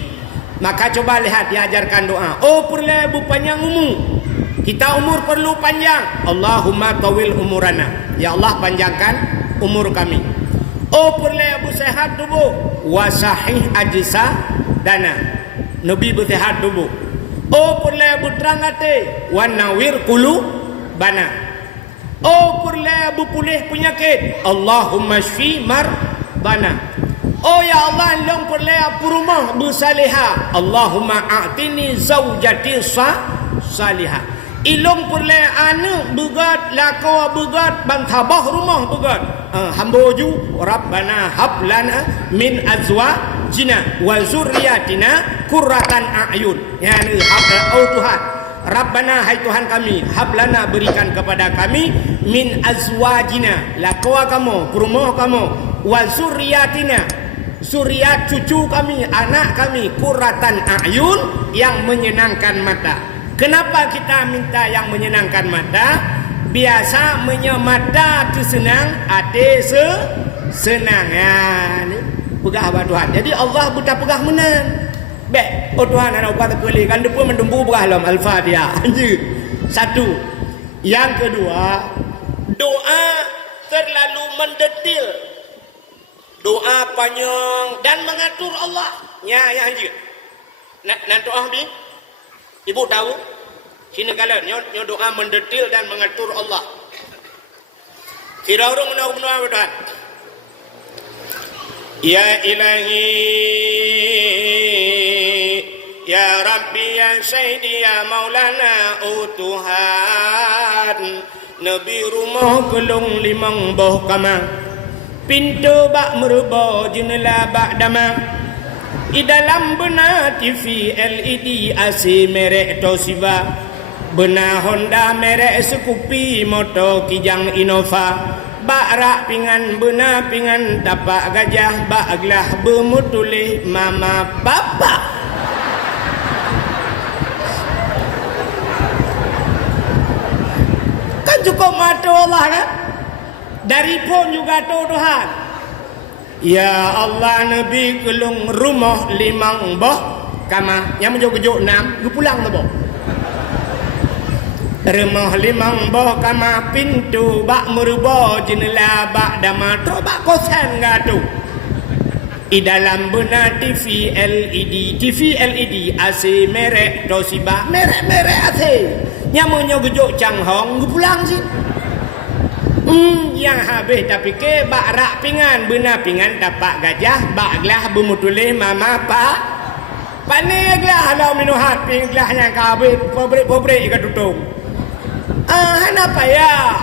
Maka coba lihat diajarkan doa. Oh perlu panjang umur. Kita umur perlu panjang. Allahumma tawil umurana. Ya Allah panjangkan umur kami. Oh perlu sehat tubuh. Wasahih ajisa dana. Nabi bersihat tubuh. Oh purle butrang ate wan nawir qulu bana. Oh purle pulih penyakit Allahumma shfi marbana. Oh ya Allah long purle rumah bersaliha Allahumma a'tini zaujati salihah. Ilong purle anu begat lako begat bantabah rumah begat hamboju rabbana hab lana min azwajina wa zurriyatina qurratan a'yun. Ya oh Tuhan, rabbana hai Tuhan kami, hab lana berikan kepada kami min azwajina lako kamu rumah kamu wa zurriyatina zuriat cucu kami anak kami qurratan a'yun yang menyenangkan mata. Kenapa kita minta yang menyenangkan mata? Biasa menyemata tu senang, hati senang. Ya, ni pegah abah Tuhan. Jadi Allah buta pegah menan. Baik, oh Tuhan anak kata pilih kan depa mendembu pegah dalam Al-Fatihah. Satu. Yang kedua, doa terlalu mendetil. Doa panjang dan mengatur Allah. Ya, ya anjir. Nak doa bi? Ibu tahu? Sini kalian nyo doa mendetil dan mengatur Allah. Kira orang mendoa Tuhan. Ya Ilahi, Ya Rabbi, Ya Sayyidi, Ya Maulana, oh Tuhan. Nabi rumah kelung limang boh kamang. Pintu bak merubah jendela bak damang. Di dalam benar TV LED AC merek Toshiba, benar Honda merek Scoopy, motor Kijang Innova, bak rak pingan benar pingan tapak gajah, bak gelah bermutulih mama papa. Kan cukup mata Allah kan? Dari pun juga Tuhan. Ya Allah Nabi kelung rumah limang boh kama yang menjog-jog 6 gue pulang tu boh. Rumah limang boh kama pintu bak merubah jendela bak dama tro bak kosan ngatu. Di dalam benar TV LED AC merek Toshiba merek AC yang menjog-jog Changhong gue pulang sih. Yang habis tapi ke bak rak pingan benar pingan tapak gajah bak gelah bermutulih mama pak pani gelah halau minuhat ping gelah yang kabit pobrik ke tutung kenapa ya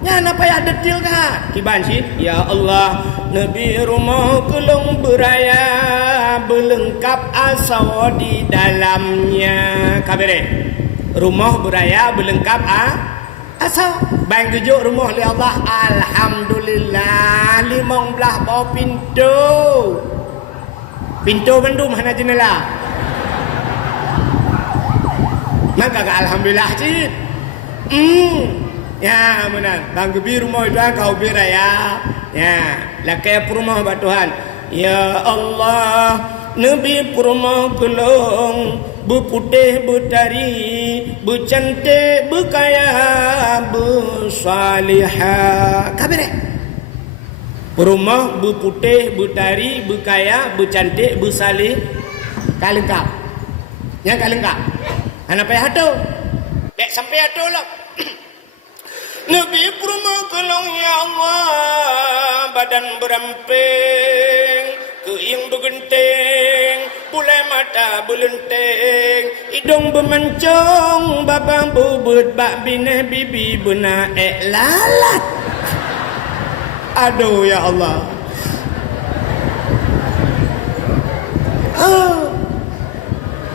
kenapa ya detil kan kiban sih ya Allah Nabi rumah kelung beraya berlengkap asal di dalamnya kabere rumah beraya berlengkap asal bang tujuk rumah li Allah alhamdulillah 15 bawah pintu bandum hana jendela maka alhamdulillah cik ya benar bang gebi rumah itu kau biraya ya lakai rumah ba Tuhan ya Allah Nabi rumah kelong berputih bertari bercantik berkaya bersalihah kabere rumah berputih bertari berkaya bercantik bersalih kalengkap yang kalengkap apa yang ada dek sampai ada lah Nabi rumah kelong ya Allah badan beramping keing bergenting bulai mata berlenteng hidung bermancung babang bubut bak bineh bibi benar lalat aduh ya Allah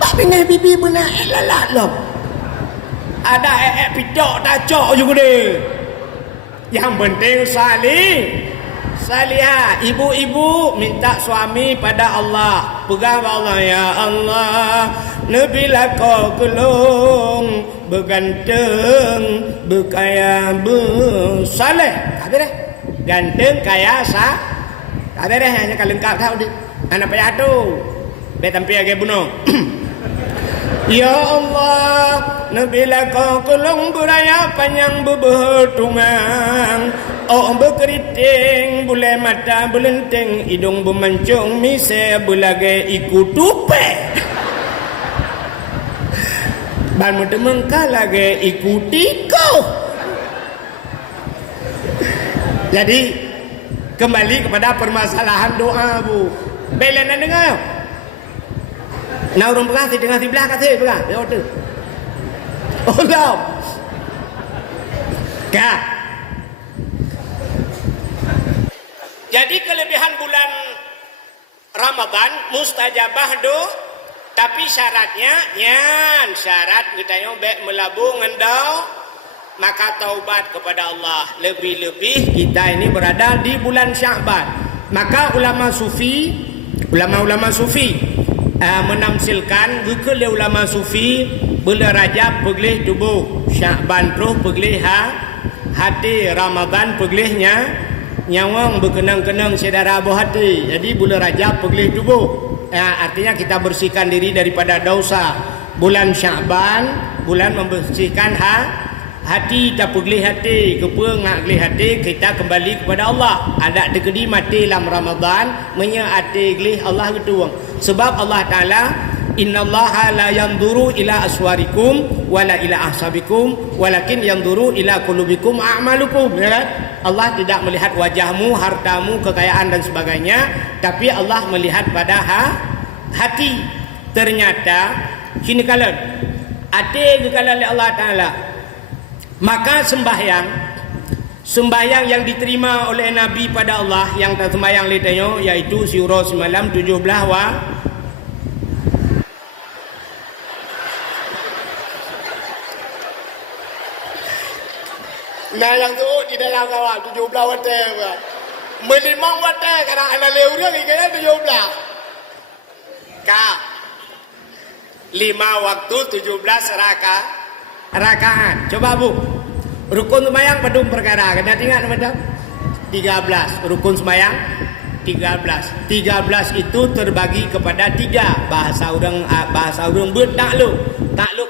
bak bineh bibi benar lalat loh ada picok tacok juga deh yang penting salihah, ibu-ibu minta suami pada Allah. Pegang Allah ya Allah. Nabi kau kelong berganteng, berkaya, bersaleh. Kata deh. Ganteng, kaya, sah. Kata deh hanya kalengkap tahu deh. Anak payah tu. Betampi agak bunuh. Ya Allah, Nabi kau kelong beraya panjang berbertungang. Oh berkeriting, bulai mata berlenteng, hidung bermancung, misai belagai ikut tupe. ban temen lagi ikuti kau. Jadi kembali kepada permasalahan doa bu. Belanan dengar. Nah orang berkata tengah sebelah kata berkah. Ya betul. Oh no. Kak. Jadi kelebihan bulan Ramadan mustajabah do, tapi syaratnya nyan syarat kita yang melabung ngendau maka taubat kepada Allah. Lebih-lebih kita ini berada di bulan Sya'ban. Maka ulama sufi menamsilkan gekele ulama sufi bila Rajab peglih tubuh, Sya'ban terus peglih hati, Ramadan peglihnya nyawang berkenang-kenang sedara abu hati. Jadi bulan Rajab peglih tubuh. Artinya kita bersihkan diri daripada dosa. Bulan Sya'ban bulan membersihkan hati, tak peglih hati, kepa ngak hati, kita kembali kepada Allah. Ada dekedi mati dalam Ramadan menyati glih Allah gitu. Sebab Allah Taala innallaha la yanzuru ila aswarikum wala ila ahsabikum walakin yanzuru ila qulubikum a'malukum, ya kan? Allah tidak melihat wajahmu, hartamu, kekayaan dan sebagainya, tapi Allah melihat pada hati. Ternyata sini kalian ate kekala oleh Allah Taala. Maka sembahyang yang diterima oleh Nabi pada Allah yang tersembahyang letanyo yaitu surah semalam 17 Nah yang tu di dalam kawan 17 watte kan. Melimang watte kadang ana leu dia kaya 17. Ka 5 waktu 17 rakaat. Coba Bu. Rukun sembahyang pedum perkara. Kena ingat teman-teman? 13. Rukun sembahyang 13. 13 itu terbagi kepada 3. Bahasa orang beut takluk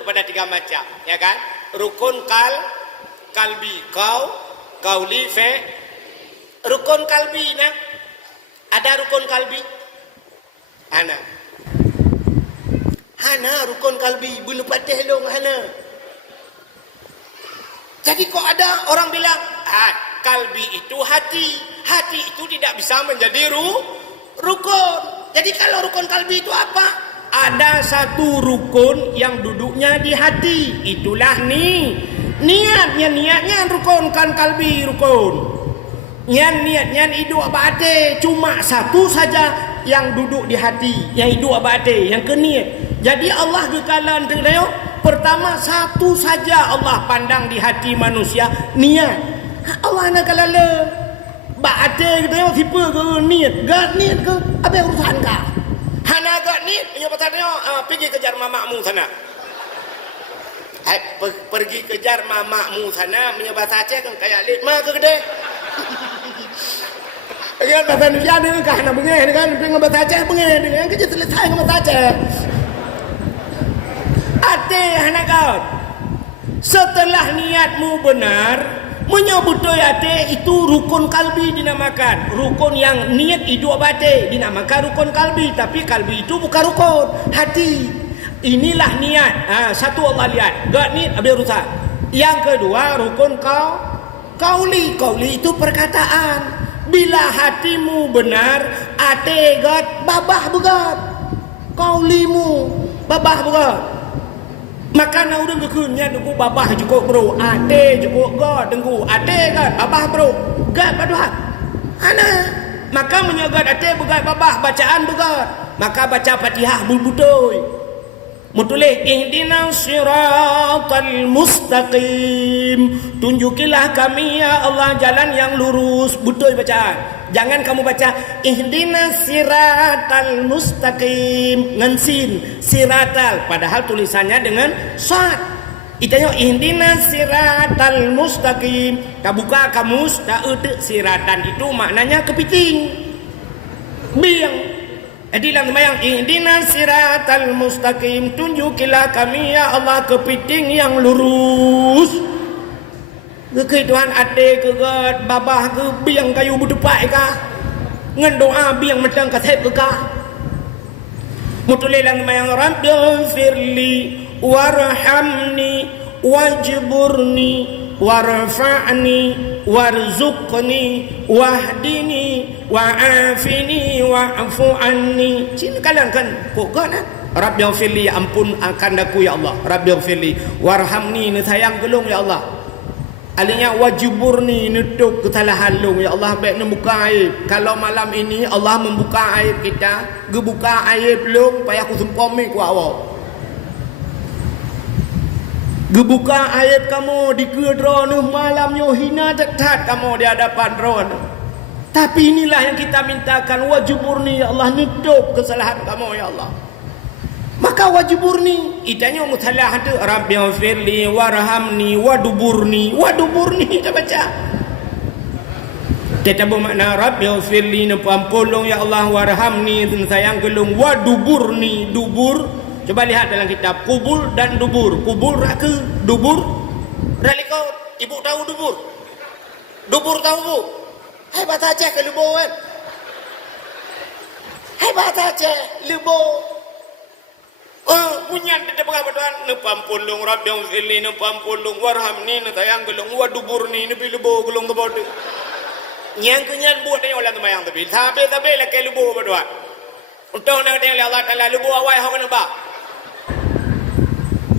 kepada 3 macam, ya kan? Rukun kalbi kauli rukun kalbi nah ada rukun kalbi hana rukun kalbi bunuh patih long hana. Jadi kok ada orang bilang kalbi itu hati itu tidak bisa menjadi rukun. Jadi kalau rukun kalbi itu apa? Ada satu rukun yang duduknya di hati, itulah niatnya rukun kan kalbi rukun. Niatnya hidup abade cuma satu saja yang duduk di hati, yang hidup abade, yang ke niat. Jadi Allah gekalan tengdayo pertama satu saja Allah pandang di hati manusia, niat. Allah nak kalala baade tengdayo tipe ke niat, gak niat ke apa urusan ka? Hana gak niat punya patanyo pergi kejar mamakmu sana. Pergi kejar mamakmu sana menyebat Aceh kan kayak lima ke gede. Kan bahasa Indonesia dia kan nak bengeh kan dengan bahasa Aceh bengeh dengan kerja selesai dengan bahasa Aceh. Ate anak kau. Setelah niatmu benar, menyebutoi ate itu rukun kalbi dinamakan. Rukun yang niat hidup abade dinamakan rukun kalbi, tapi kalbi itu bukan rukun, hati. Inilah niat. Satu Allah lihat. Gak niat habis rusak. Yang kedua rukun kauli. Kauli itu perkataan. Bila hatimu benar, ate gat babah begat. Kaulimu babah begat. Maka na urang kekunnya dengku babah cukup bro. Ate cukup gat dengku. Ate gat babah bro. Gat paduhat. Ana. Maka menyegat ate begat babah, bacaan begat. Maka baca Fatihah bulbutoi. Mutulih ihdinas siratal mustaqim, tunjukilah kami ya Allah jalan yang lurus. Betul bacaan. Jangan kamu baca ihdinas siratal mustaqim ngensin siratal padahal tulisannya dengan sad. Itanya ihdinas siratal mustaqim. Tak buka kamus, tak ede siratan itu maknanya kepiting. Biang. Jadi dalam sembahyang ihdinas siratal mustaqim, tunjukilah kami ya Allah kepiting yang lurus. Ke Tuhan ade ke god babah ke biang kayu budepai ka. Ngan doa biang metang ka tep ke ka. Mutulih dalam sembahyang rabbil firli warhamni wajburni warfa'ni warzuqni wahdini wa'afini wa'fu anni. Sini kalian kan kok kan Rabbighfirli, ampun akan aku ya Allah. Rabbighfirli warhamni, ni sayang gelung ya Allah. Alinya wajburni, nutup kesalahan lu ya Allah, baik membuka aib. Kalau malam ini Allah membuka aib kita, gebuka aib lu payah aku sempomik ku awak. Gebuka aib kamu di kedron malam yo hina dekat kamu di hadapan ron. Tapi inilah yang kita mintakan, wajburni ya Allah, nutup kesalahan kamu ya Allah. Maka wajburni itanya mutalah tu Rabbighfirli warhamni waduburni. Waduburni kita baca. Kita bermakna Rabbighfirli, ampun ya Allah, warhamni, sayang gelung, waduburni, dubur. Coba lihat dalam kitab kubul dan dubur. Kubul raka, dubur ralikau. Ibu tahu dubur? Dubur tahu bu? Hai bahasa Aceh ke Lebo kan? Hai bahasa Aceh Lebo. Punyan tidak pengabadan nepampulung Rabbighfirli, nepampulung warhamni, netayang gelung, waduburni, nepi Lebo gelung ke bodoh. Nyang kunyan buat ni orang temayang tapi lah ke Lebo berdoa. Untuk nak tengok Allah Taala Lebo awai hok nampak.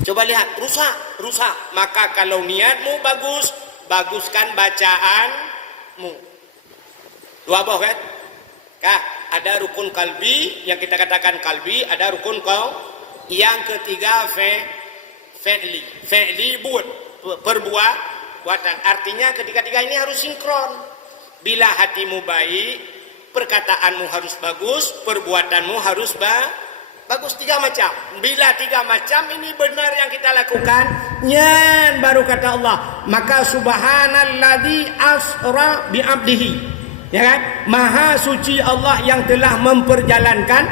Coba lihat, rusak. Maka kalau niatmu bagus, baguskan bacaanmu. Dua buah kan? Kak, ada rukun kalbi yang kita katakan kalbi, ada rukun kau. Yang ketiga fi'li buat perbuatan. Artinya ketiga-tiga ini harus sinkron. Bila hatimu baik, perkataanmu harus bagus, perbuatanmu harus bagus. Tiga macam. Bila tiga macam ini benar yang kita lakukan, nyan baru kata Allah, maka subhanalladzi asra bi abdihi. Ya kan? Maha suci Allah yang telah memperjalankan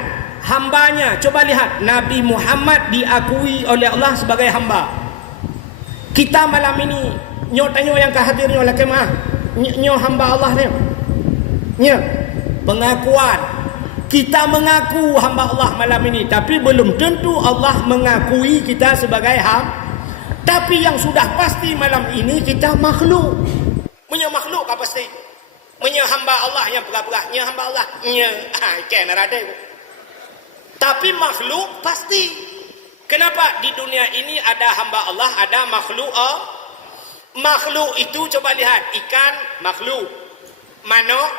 hambanya. Coba lihat, Nabi Muhammad diakui oleh Allah sebagai hamba. Kita malam ini nyo yang kehadirnya oleh kemah, nyo hamba Allah ni. Nyo pengakuan. Kita mengaku hamba Allah malam ini, tapi belum tentu Allah mengakui kita sebagai hamba. Tapi yang sudah pasti malam ini kita makhluk. Punya makhluk apa pasti? Punya hamba Allah yang pegah-pegah, nya hamba Allah. Nya kan ada. Tapi makhluk pasti. Kenapa di dunia ini ada hamba Allah, ada makhluk makhluk itu coba lihat, ikan makhluk, manok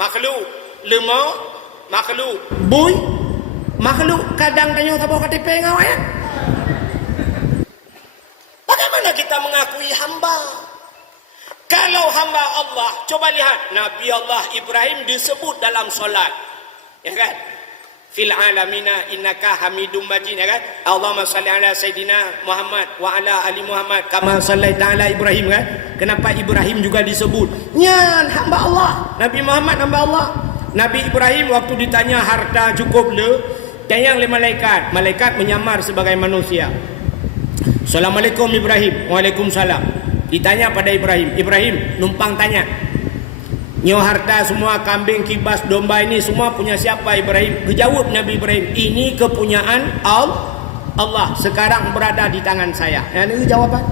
makhluk, lemah makhluk, bui makhluk. Kadang tanya tabok KTP ngau ya. Bagaimana kita mengakui hamba? Kalau hamba Allah, coba lihat Nabi Allah Ibrahim disebut dalam solat, ya kan? Fil alamina innaka hamidum majid, ya kan? Allahumma salli ala sayidina Muhammad wa ala ali Muhammad kama sallaita ala Ibrahim, kan? Kenapa Ibrahim juga disebut? Nyan hamba Allah. Nabi Muhammad hamba Allah. Nabi Ibrahim waktu ditanya harta cukup le, tanyang le malaikat. Malaikat menyamar sebagai manusia. Assalamualaikum Ibrahim. Waalaikumsalam. Ditanya pada Ibrahim. Ibrahim numpang tanya. Nyo harta semua, kambing, kibas, domba ini semua punya siapa Ibrahim? Dijawab Nabi Ibrahim, ini kepunyaan Allah, sekarang berada di tangan saya. Ini jawaban.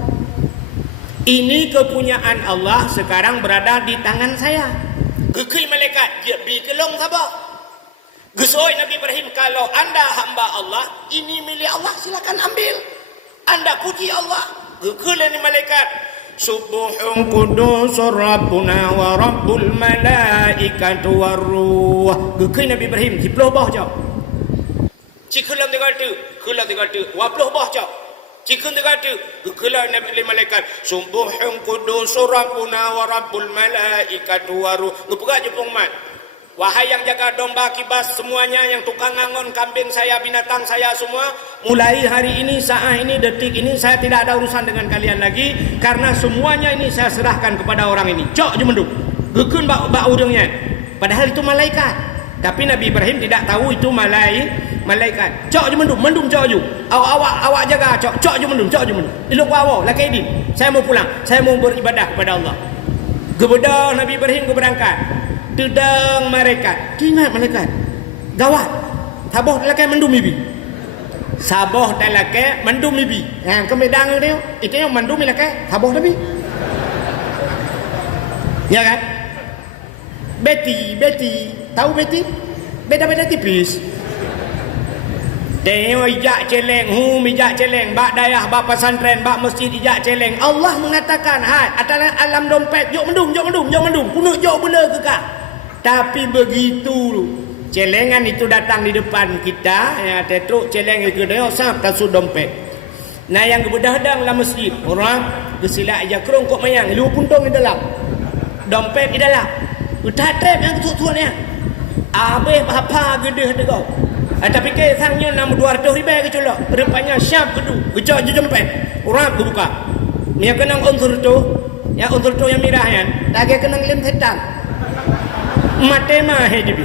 Ini kepunyaan Allah, sekarang berada di tangan saya. Gekei malaikat, dia bi kelong sabar. Gesoi Nabi Ibrahim, kalau anda hamba Allah, ini milik Allah, silakan ambil. Anda puji Allah. Gekei ni malaikat. Subuhun kudusur Rabbuna wa Rabbul malaikatu warruh. Gekei Nabi Ibrahim di peluh bah jauh. Cikelam tiga tu, wapluh bah jauh. Cikun tiga tu, gekei Nabi malaikat. Subuhun kudusur Rabbuna wa Rabbul malaikatu warruh. Ngepegak jepung mat. Wahai yang jaga domba, kibas, semuanya, yang tukang ngangon, kambing saya, binatang saya semua, mulai hari ini, saat ini, detik ini, saya tidak ada urusan dengan kalian lagi, karena semuanya ini saya serahkan kepada orang ini. Cok je menduk, gekun bak urangnya. Padahal itu malaikat. Tapi Nabi Ibrahim tidak tahu itu malaikat. Cok je mendum cok je. Awak jaga cok je mendum. Ilok awak laki ini. Saya mau pulang. Saya mau beribadah kepada Allah. Gebedah Nabi Ibrahim berangkat. Dedang malaikat. Ingat malaikat. Gawat. Taboh laki mendum ibi. Saboh dalake mandum bibi. Yang kemedang dia, itu yang mandum lake, saboh nabi. Ya kan? Betty, tahu Betty? Beda-beda tipis. Tengok ijak celeng, ijak celeng, bak dayah, bak pesantren, bak masjid ijak celeng. Allah mengatakan, hai, alam dompet, jok mendung, punuk jok benda kekal. Tapi begitu celengan itu datang di depan kita, ya, tetruk celeng itu dia sap tasuk dompet. Nah yang kebedah-dah dalam masjid, orang kesilak aja kerong kok mayang, lu puntung di dalam. Dompet di dalam. Utatep yang tua-tuanya. Abeh apa gedeh degau. Tapi ke sangnya nama 200 ribu ke colok. Rupanya siap kedu. Kecok je dompet. Orang buka. Dia kenang unsur tu. Ya unsur tu yang merah kan. Lagi kenang lem setan. Mate mah hidup.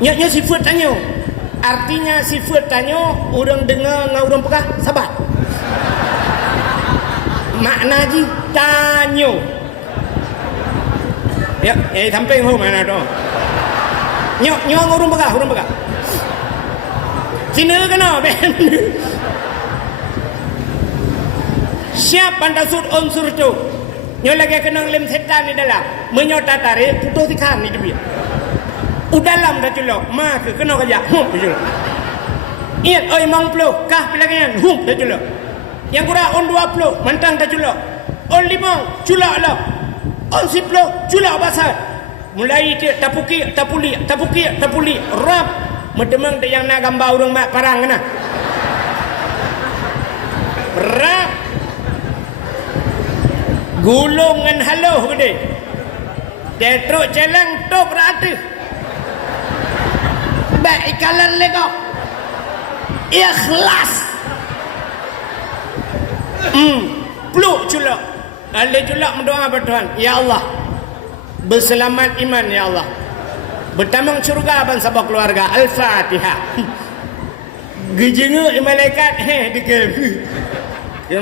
Nya sifat tanya. Artinya sifat tanya orang dengar ngau orang pekah sabar. Makna ji tanya. Ya, sampai ho mana tu? Nyok urung pegah. Cina kena ben. Siap pandasut unsur tu. Nyok lagi kena lem setan di dalam. Menyot tarik putus ikan ni dia. Udalam dah culok. Ma ke kena kerja. Culok. Ingat oi mang puluh kah pilangan. Dah culok. Yang kurang on 20 mantang dah culok. On 5 culok lah. On 10 culok basah. Mulai dia tapuki rap medemang dia yang nak gambar orang mak parang kena rap gulungan haluh gede dia teruk celeng tok rata baik ikalan legok ikhlas peluk culok ale culok mendoa bertuhan ya Allah berselamat iman ya Allah bertamang syurga ban sabak keluarga Al-Fatihah gejenga malaikat dikem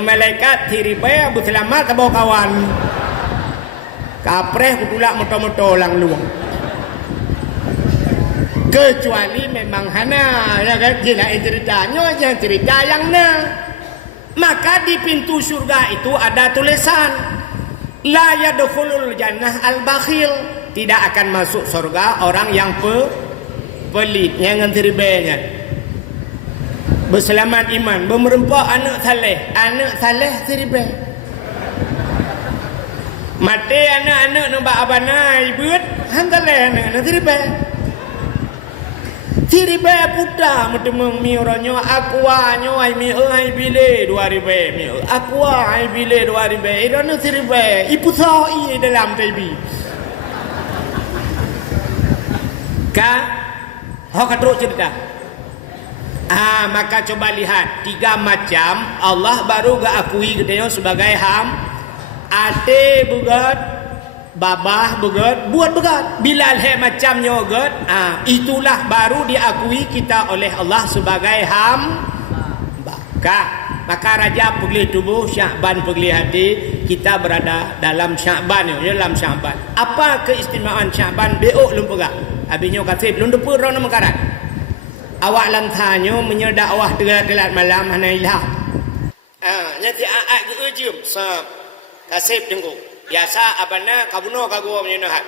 malaikat tiripaya berselamat tabau kawan kapreh kutulak moto-moto lang luang kecuali memang hana ya kan gila ceritanya yang cerita yang maka di pintu surga itu ada tulisan la yadkhulul jannah al-bakhil, tidak akan masuk surga orang yang pelit, yang ngantiribenya. Berselamat iman, bermerempak anak saleh tiribe. Mati anak-anak nampak abana ibut, hantaleh anak tiribe. Tiribe puta mutemeng mironyo akuanyo ai mi ai bile 2000 mi aqua ai bile 2000 irono tiribe ipuso i dalam TV ka hok terus cerita maka coba lihat 3 macam Allah baru gak akui gedenya sebagai ate bugat babah begat buat begat bila he macamnya begat itulah baru diakui kita oleh Allah sebagai maka Rajab pegli tubuh Sya'ban pegli hati kita berada dalam Sya'ban dalam Sya'ban apa keistimewaan Sya'ban beok lum pegak habisnya kasih belum depu rono mekarat awak lantanyo menyedakwah telat malam hanailah nyati aak ke ujum sab kasih tengok biasa abana kabuno kagua menyenahat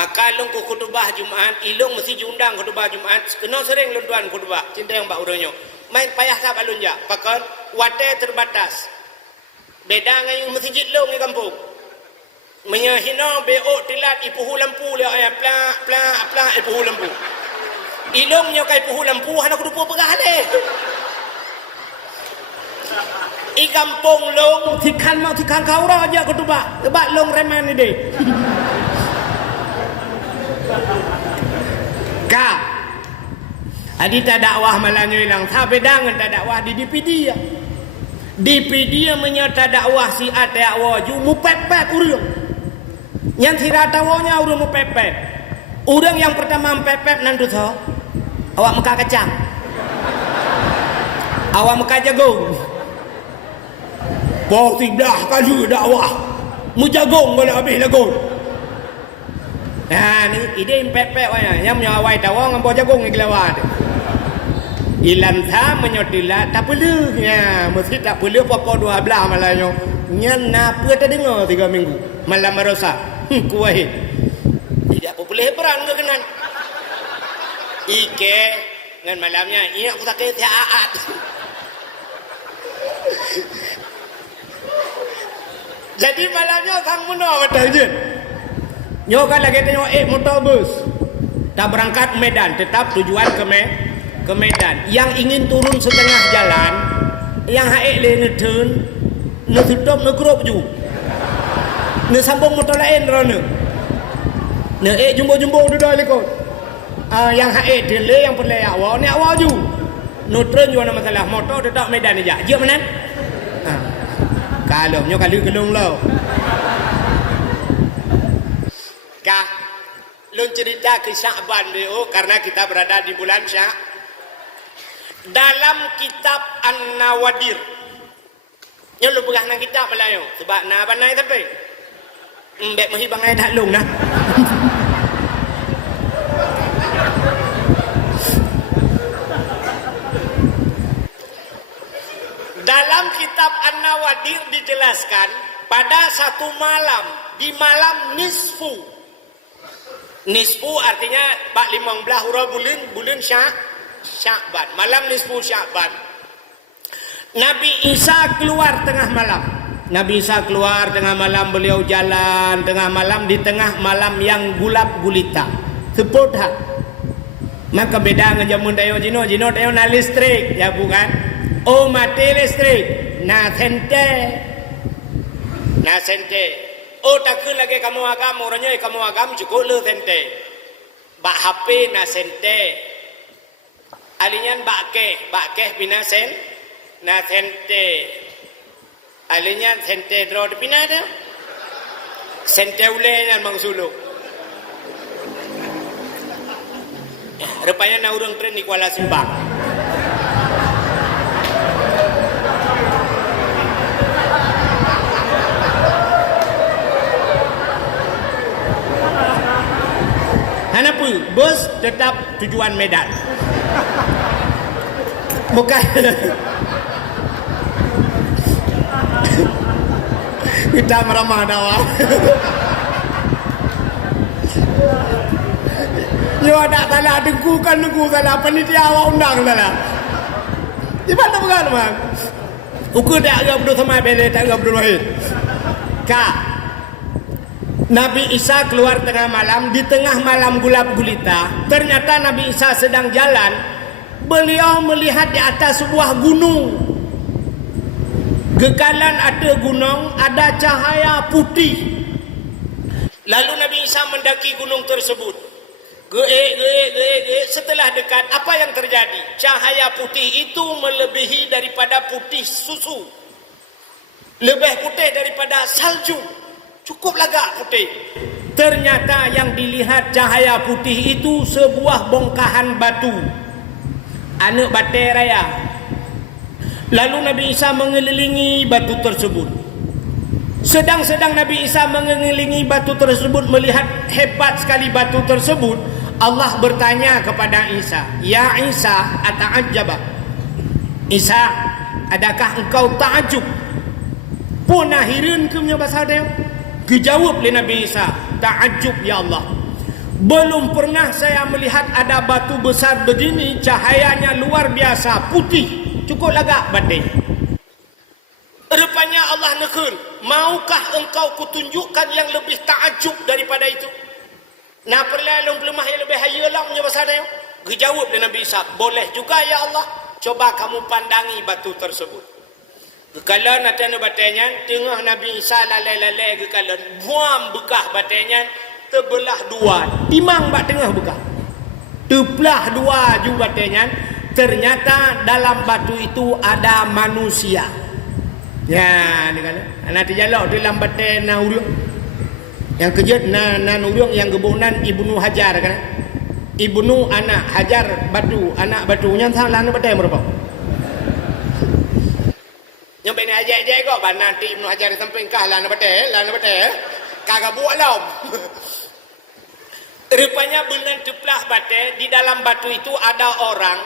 maka long ku khutbah Jumaat ilung mesti diundang khutbah Jumaat kena sering lunduan khutbah cinta yang bak urangnya main payah tak balunja pakon wate terbatas beda dengan masjid long di kampung menyahina beo tilat ipuhu lampu dia aya pla ipuhu lampu ilungnya kai ipuhu lampu hana kudu pegah le I kampung long tikan mau tikan kau raja kutuba tebak long reman ni deh ka adita dakwah malanyo ilang tapi dangan tak dakwah di DPD menyerta dakwah si ate awaju mu pepet urang yang sira tawonya urang mu pepet urang yang pertama pepet nantu tho awak muka kacang awak muka jagung tidak kali dakwah mujagong boleh habis lagu ni ide impepek wanya yang menyawai tawang ambo jagung iglawat ilan tha menyodila tak perlu ya mesti tak perlu pokok 12 malanyo nyan napa tak dengar 3 minggu malam merosak kuai tidak apa boleh perang ke kenan ike ngan malamnya iya aku tak kaya tiaat jadi malamnya sang menor betul je nyo kan lagi tengok motor bus tak berangkat Medan tetap tujuan ke Medan yang ingin turun setengah jalan yang haik le ngeturn ne tutup ne grup ju ne sambung motor lain rona ne jumbo-jumbo duduk lekot yang haik dele yang pelai awal ni awal ju no turun ju ana masalah motor tetap Medan aja je menan kalau nyo kali gelung lo Kak, lu cerita ke Sya'ban dulu karena kita berada di bulan dalam kitab An-Nawadir. Ya lu pegang nang kitab Melayu sebab na banai tapi. Mbek mehi bangai tak lung nah. Dalam kitab An-Nawadir dijelaskan pada satu malam di malam nisfu. Nisfu artinya bak 15 huruf bulan Sya'ban. Malam nisfu Sya'ban. Nabi Isa keluar tengah malam. Nabi Isa keluar tengah malam, beliau jalan tengah malam di tengah malam yang gulap gulita. Sepothat. Maka beda dengan jamun tayo jino tayo na listrik ya bukan. Oh mati listrik. Na sente. Oh takkan lagi kamu agam orangnya kamu agam cukup le sente. Bak HP na sente. Alinyan bak keh bina na sente. Alinyan sente draw de pina ada. Sente ule yang mangsulu. Rupanya na urang tren di Kuala Simpang. Kenapa? Bus tetap tujuan Medan. Bukan. Kita meramah dawa. Yo ada salah dengku salah panitia awak undang salah. Di mana bukan bang? Ukur tak agak berdua sama bela tak agak berdua wahid. Kak. Nabi Isa keluar tengah malam, di tengah malam gulap gulita. Ternyata Nabi Isa sedang jalan. Beliau melihat di atas sebuah gunung. Gekalan ada gunung, ada cahaya putih. Lalu Nabi Isa mendaki gunung tersebut. Setelah dekat, apa yang terjadi? Cahaya putih itu melebihi daripada putih susu. Lebih putih daripada salju. Cukup lagak putih. Ternyata yang dilihat cahaya putih itu sebuah bongkahan batu. Anak batai raya. Lalu Nabi Isa mengelilingi batu tersebut. Sedang Nabi Isa mengelilingi batu tersebut, melihat hebat sekali batu tersebut, Allah bertanya kepada Isa, "Ya Isa, ata'ajjaba?" Isa, adakah engkau ta'ajub? Punah hirun ke punya bahasa dia? Dijawab oleh Nabi Isa, ta'ajub ya Allah. Belum pernah saya melihat ada batu besar begini, cahayanya luar biasa, putih, cukup lagak batin. Rupanya Allah nekun, maukah engkau kutunjukkan yang lebih ta'ajub daripada itu? Nah perlahan lemah yang lebih hayalah punya bahasa dia. Dijawab oleh Nabi Isa, boleh juga ya Allah, coba kamu pandangi batu tersebut. Kalau nanti ada batanya, tengah Nabi Isa lalai-lalai kalau buam bekah batanya, terbelah dua. Timang bat tengah bekah. Terbelah dua juga batanya. Ternyata dalam batu itu ada manusia. Ya, ni kan. Nanti jalok dalam batai Naurung. Yang kejut Naurung yang gebunan Ibnu Hajar kan. Ibnu anak Hajar batu, anak batunya sang lana batai berapa? Yang bini ajak-ajak kau nanti Ibnu Hajar samping kah lana batai kagak buat lah. Rupanya bulan teplah batu, di dalam batu itu ada orang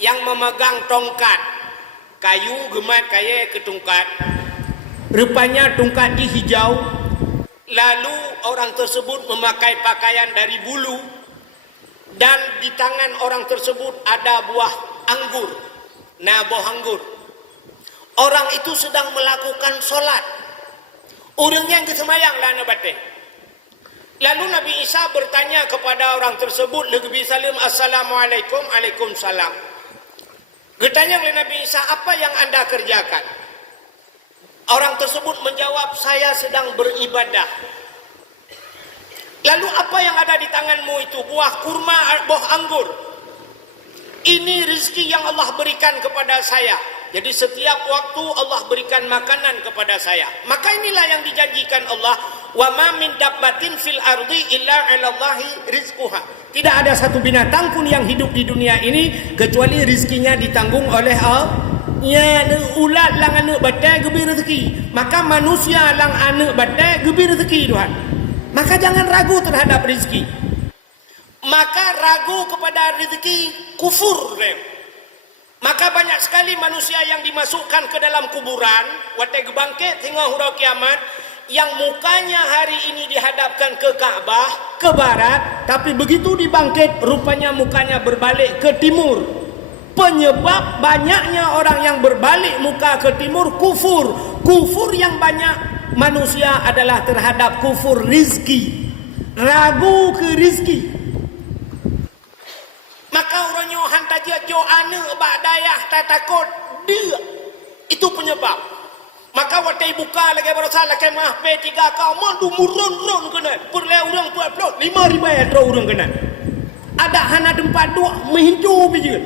yang memegang tongkat kayu gemat kaya ke tongkat. Rupanya tongkat di hijau. Lalu orang tersebut memakai pakaian dari bulu, dan di tangan orang tersebut ada buah anggur. Nah, buah anggur. Orang itu sedang melakukan solat. Orangnya yang kesemayang lah nabate. Lalu Nabi Isa bertanya kepada orang tersebut, lebih salim, Assalamualaikum, Waalaikumsalam. Bertanya oleh Nabi Isa, apa yang anda kerjakan? Orang tersebut menjawab, saya sedang beribadah. Lalu apa yang ada di tanganmu itu? Buah kurma, buah anggur. Ini rezeki yang Allah berikan kepada saya. Jadi setiap waktu Allah berikan makanan kepada saya. Maka inilah yang dijanjikan Allah, wa ma min dabbatin fil ardi illa 'alallahi rizquha. Tidak ada satu binatang pun yang hidup di dunia ini kecuali rezekinya ditanggung oleh Allah. Ya, ulat lang anak batai gebi rezeki. Maka manusia lang anak batai gebi rezeki Tuhan. Maka jangan ragu terhadap rezeki. Maka ragu kepada rezeki kufur. Maka banyak sekali manusia yang dimasukkan ke dalam kuburan, watai gebangkit hingga hurau kiamat, yang mukanya hari ini dihadapkan ke Ka'bah, ke barat, tapi begitu dibangkit rupanya mukanya berbalik ke timur. Penyebab banyaknya orang yang berbalik muka ke timur kufur. Kufur yang banyak manusia adalah terhadap kufur rizki. Ragu ke rizki. Maka orangnya hantar dia jo ane bak dayah tak takut dia. Itu penyebab. Maka waktu buka lagi berasa lagi mah P3 kau mau dumurun-run kena. Perlai orang buat plot 5 ribu ya orang kena. Ada hana tempat dua menghincu biji.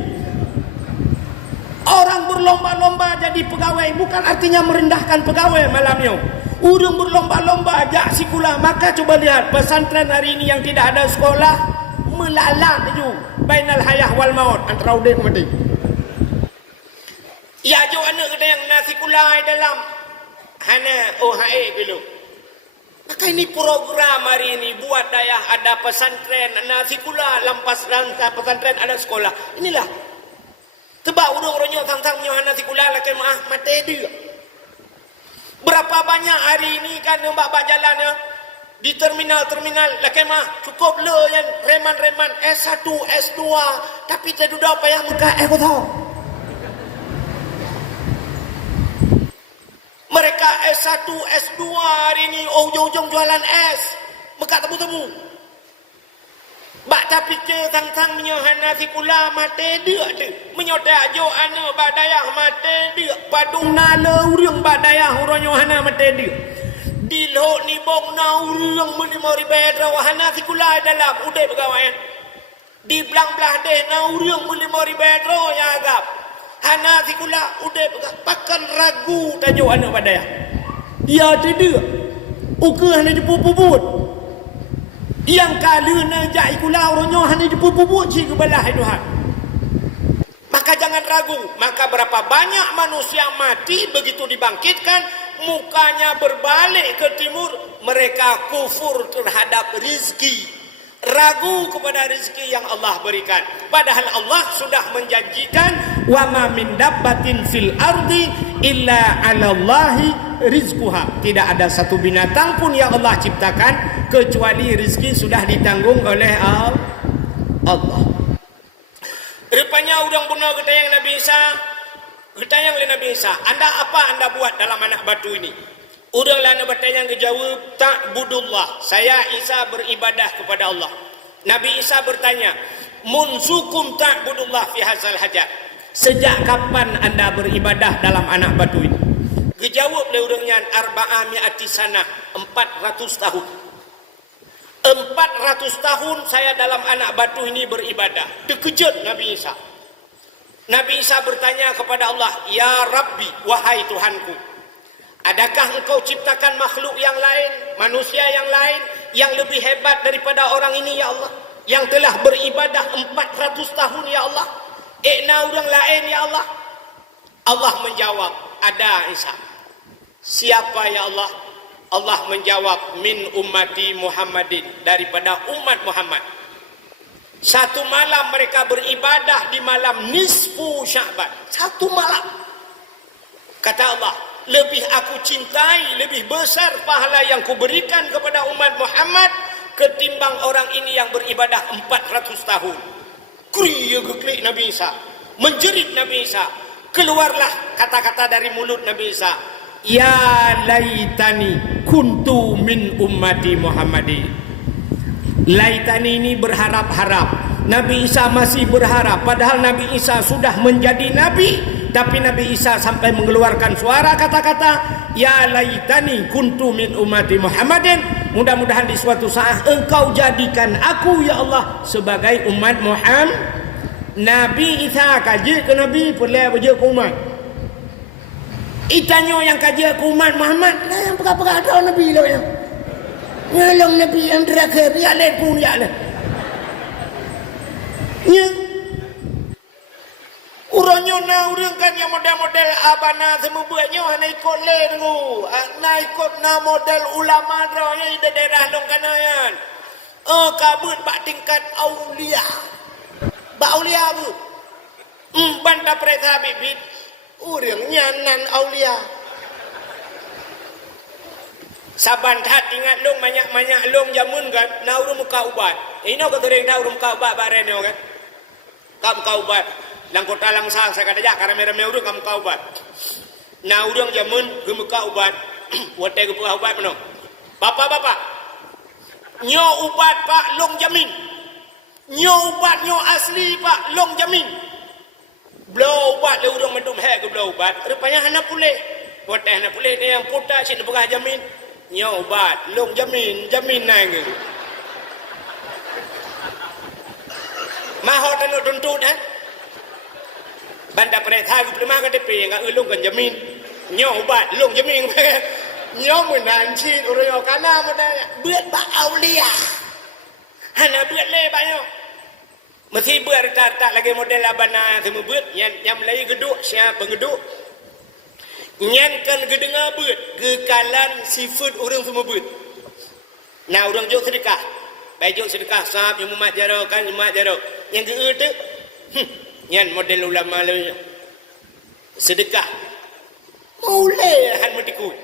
Orang berlomba-lomba jadi pegawai bukan artinya merendahkan pegawai malamnya. Orang berlomba-lomba ajak sekolah. Maka coba lihat pesantren hari ini yang tidak ada sekolah melalat itu bainal hayah wal maut, antara udah mati. Ya jo anak kita yang nasi kulai dalam hana OHE dulu. Maka ini program hari ini buat daya ada pesantren nasi kulai lampas rangka pesantren ada sekolah. Inilah tebak urang-urangnya tang-tang nyohan nasi kulai laki maah mati dia. Berapa banyak hari ini kan mbak-mbak jalan ya di terminal-terminal laki mah cukup le yang reman-reman S1, S2 tapi tak duduk apa yang muka aku tahu. Mereka S1, S2 hari ini ujung-ujung jualan S. Muka temu-temu. Bak tapi ke tang-tang menyohan nasi kula mati dia tu. Menyodak jo ana badayah mati dia. Padung nala urang badayah urang nyohana mati dia. Di lho ni bong na urang muli mari bedra wahana si kula dalam udai pegawai. Di belang-belah deh na urang muli mari bedra ya agap. Hana si kula udai pakan ragu tajuk ana badayah. Ya tidak. Ukah hana dipuput. Yang kali na jai kula orangnya hanya dipuput si kebelah Tuhan. Maka jangan ragu. Maka berapa banyak manusia mati begitu dibangkitkan mukanya berbalik ke timur, mereka kufur terhadap rizki, ragu kepada rizki yang Allah berikan. Padahal Allah sudah menjanjikan wa ma min dabbatin fil ardi illa 'alallahi rizquha. Tidak ada satu binatang pun yang Allah ciptakan kecuali rizki sudah ditanggung oleh Allah. Rupanya udang bunuh kita yang Nabi Isa. Bertanya oleh Nabi Isa, apa anda buat dalam anak batu ini? Udahlah Nabi bertanya kejawab, ta'budullah. Saya Isa beribadah kepada Allah. Nabi Isa bertanya, munsukum ta'budullah fi hazal hajat. Sejak kapan anda beribadah dalam anak batu ini? Kejawab oleh udangnya, arba'ami'ati sanah, 400 tahun. 400 tahun saya dalam anak batu ini beribadah. Terkejut Nabi Isa. Nabi Isa bertanya kepada Allah, ya Rabbi, wahai Tuhanku, adakah engkau ciptakan makhluk yang lain, manusia yang lain, yang lebih hebat daripada orang ini ya Allah, yang telah beribadah 400 tahun ya Allah, orang lain ya Allah? Allah menjawab, ada Isa. Siapa ya Allah? Allah menjawab min ummati Muhammadin, daripada umat Muhammad. Satu malam mereka beribadah di malam nisfu Sya'ban. Satu malam. Kata Allah, lebih aku cintai, lebih besar pahala yang kuberikan kepada umat Muhammad ketimbang orang ini yang beribadah 400 tahun. Kriya geklik Nabi Isa, menjerit Nabi Isa. Keluarlah kata-kata dari mulut Nabi Isa, ya laitani kuntu min ummati Muhammadin. Laitani ini berharap-harap. Nabi Isa masih berharap, padahal Nabi Isa sudah menjadi Nabi, tapi Nabi Isa sampai mengeluarkan suara kata-kata, ya laitani kuntu min ummati Muhammadin. Mudah-mudahan di suatu saat engkau jadikan aku ya Allah sebagai umat Muhammad. Nabi Isa kaji ke Nabi, perlu baca ke umat. Itanya yang kaji ke umat Muhammad, lah yang perkara ada Nabi lah yang nyolong Nabi yang terakhir, ya let pun ya lah. Ya. Urangnya na urang kan yang model-model abana semua buatnya na ikut le dengu. Na ikut na model ulama dranya di daerah long kanayan. Kabut bak tingkat aulia. Bak aulia bu. Banta presa bibit. Urang nyanan aulia. Saban tat ingat long banyak-banyak long jamun kan na urang muka ubat. Ino ka tereng na urang muka ubat bareno kan. Kam muka ubat. Lang kota langsang saya kata jak rame-rame urang kamu kau ubat. Na urang jamun gemuka ubat. Wate ke ubat mano. Bapak-bapak. Nyo ubat Pak long jamin. Nyo ubat nyo asli Pak long jamin. Blow ubat le urang mendum he ke blow ubat. Rupanya hana pulih. Wate hana pulih dia yang putar sini pegah jamin. Nyo ubat long jamin, jamin nang. Maho tanu tuntut ha. Banda perintah aku pelima ke DP yang ulung kan jamin nyo ubat lung jamin nyo menanci orang kana modalnya buat bak aulia hana buat le banyo mesti buat tak lagi model abana semua buat yang Melayu geduk siapa geduk nyan kan gedengar buat kekalan seafood orang semua buat nah orang jok sedekah baik jok sedekah sahab yang mumat jaro kan mumat jaro yang ke tu yan model ulama lain sedekah mulai han medikui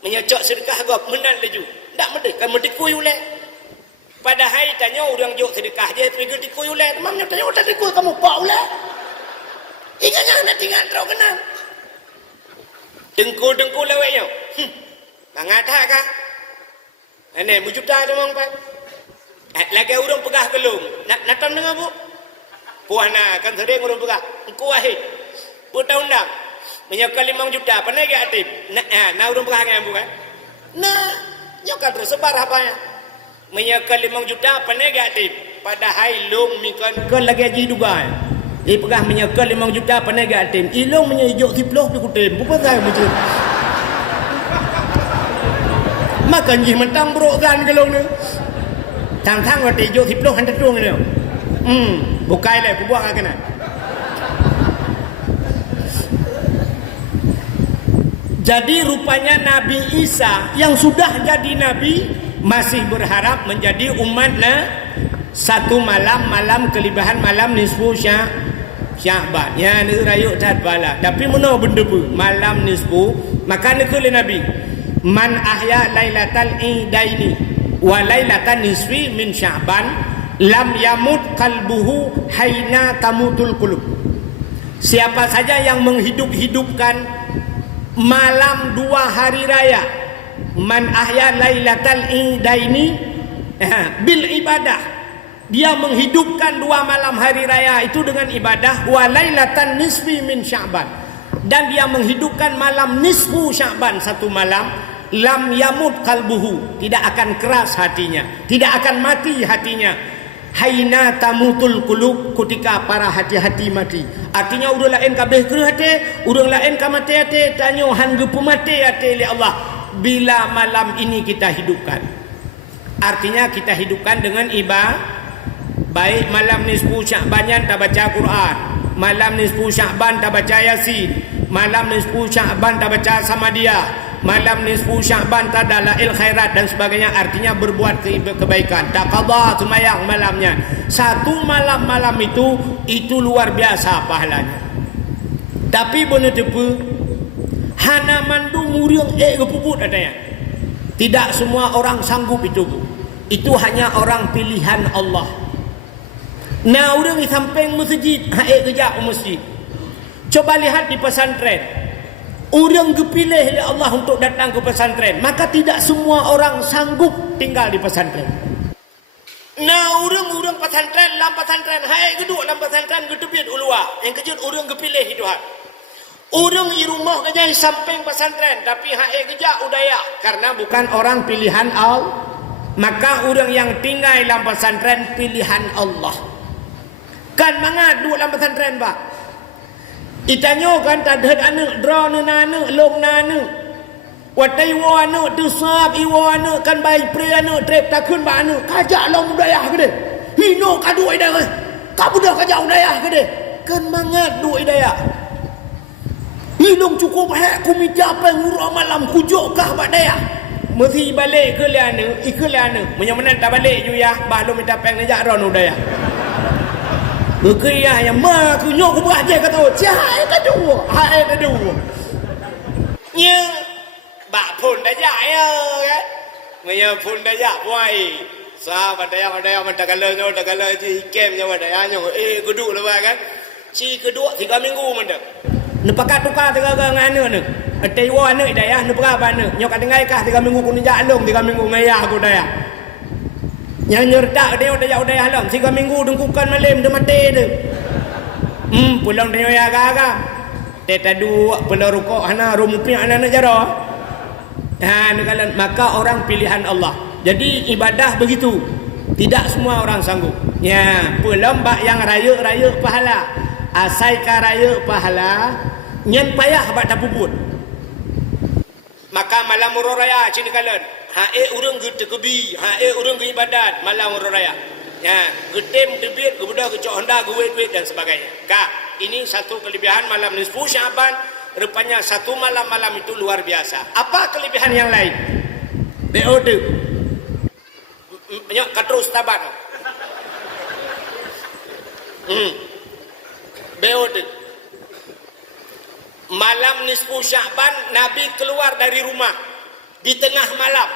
menyocok sedekah gop menan laju ndak medek kan medikui ulai pada hari tanya orang jok sedekah je trigger dikui ulai mamnya tanya udah dikui kamu pak ulai ingatnya nak tinggal terau kenal dengku lewatnya mangata kah ane mujuta tu mang pai lagi orang pegah kelung natam dengar bu puana kan sering orang pegah engkau wahid putar undang menyokal 5 juta apa lagi aktif nah orang pegah dengan bukan nah nyokal tersebar apanya menyokal 5 juta apa lagi aktif pada hai long mikon kan lagi haji duga pegah menyokal 5 juta apa lagi aktif ilong menyejok tiploh pikutin bukan saya macam makan je mentang berokan kelong ni tang-tang waktu jok tiploh hantar tuang ni bukai lah, buang akan nak. Jadi rupanya Nabi Isa yang sudah jadi Nabi masih berharap menjadi umatnya satu malam kelibahan malam nisfu Sya'ban. Ya ni rayuk tak bala. Tapi mana benda pun malam nisfu maka ni kuli Nabi. Man ahya lailatal idaini wa lailatan nisfi min Sya'ban lam yamut kalbuhu haina tamutul qulub. Siapa saja yang menghidup-hidupkan malam 2 hari raya, man ahya lailatal idaini bil ibadah, dia menghidupkan 2 malam hari raya itu dengan ibadah, wa lailatan nisfi min Sya'ban, dan dia menghidupkan malam nisfu Sya'ban 1 malam, lam yamut kalbuhu, tidak akan keras hatinya, tidak akan mati hatinya, haina tamutul qulub, ketika para hati-hati mati. Artinya urang lain kabeh ke hati, urang lain ka mati hati, tanyo han gepu mati hati li Allah bila malam ini kita hidupkan. Artinya kita hidupkan dengan ibadah. Baik malam nisfu Sya'ban tak baca Quran, malam nisfu Sya'ban tak baca Yasin, malam nisfu Sya'ban tak baca sama dia, malam nisfu Sya'ban tadalail khairat dan sebagainya, artinya berbuat kebaikan. Taqadha semayang malamnya. Satu malam itu luar biasa pahalanya. Tapi benar tepu hana mandu muriang gepuput adanya. Tidak semua orang sanggup itu. Itu hanya orang pilihan Allah. Nah, orang di samping masjid, kejap masjid. Coba lihat di pesantren. Orang dipilih oleh Allah untuk datang ke pesantren, maka tidak semua orang sanggup tinggal di pesantren. Nah, orang pesantren, dalam pesantren, geduk dalam pesantren, gedebit ulua. Yang kejut orang dipilih itu hak. Orang di rumah kerja di samping pesantren, tapi kejap udaya karena bukan orang pilihan Allah. Maka orang yang tinggal dalam pesantren pilihan Allah. Kan mengadu dalam pesantren, Pak. Itanyo kan tadhad anu draw nanu long nanu watai wana desab iwana kan bai pre anu trep takun ba anu kajak long daya gede hino kadu ida ke kabudah kajak daya gede kan mangat du ida hilong cukup hak komite apa ngurau malam kujokah ba daya mesti balik ke lianu ikelianu menyamenan tak balik ju ya balum minta peng najak ron daya berkaya yang mak kunyok ku aja kata cahai kedua hai kedua nya bak pun dah ya kan menya pun dah ya boy sa badaya mentakala ji kem nya badaya nyo kedua lah kan si kedua 3 minggu mendak nepakat tukar 3 nganu ne atei wa ne daya ne berapa ne nyok dengai kah 3 minggu ku njak long 3 minggu ngaya aku daya yang nyerdak dia udah halam 3 minggu dengkukan malam dia mati dia pulang dia ya gaga teta dua pulang rukuk hana rumupi anak jaro maka orang pilihan Allah. Jadi ibadah begitu, tidak semua orang sanggup ya. Pulang bak yang raya pahala asai ka raya pahala nyen payah bak tapubut. Maka malam raya cini kalian urang ge tekebi, urang ge ibadat malam raya. Ya, gedem debit, kemudian ke Honda, duit dan sebagainya. Kak, ini satu kelebihan malam nisfu Sya'ban. Rupanya satu malam itu luar biasa. Apa kelebihan yang lain? BOD. Nyok katrus taban. BOD. Malam nisfu Sya'ban Nabi keluar dari rumah di tengah malam.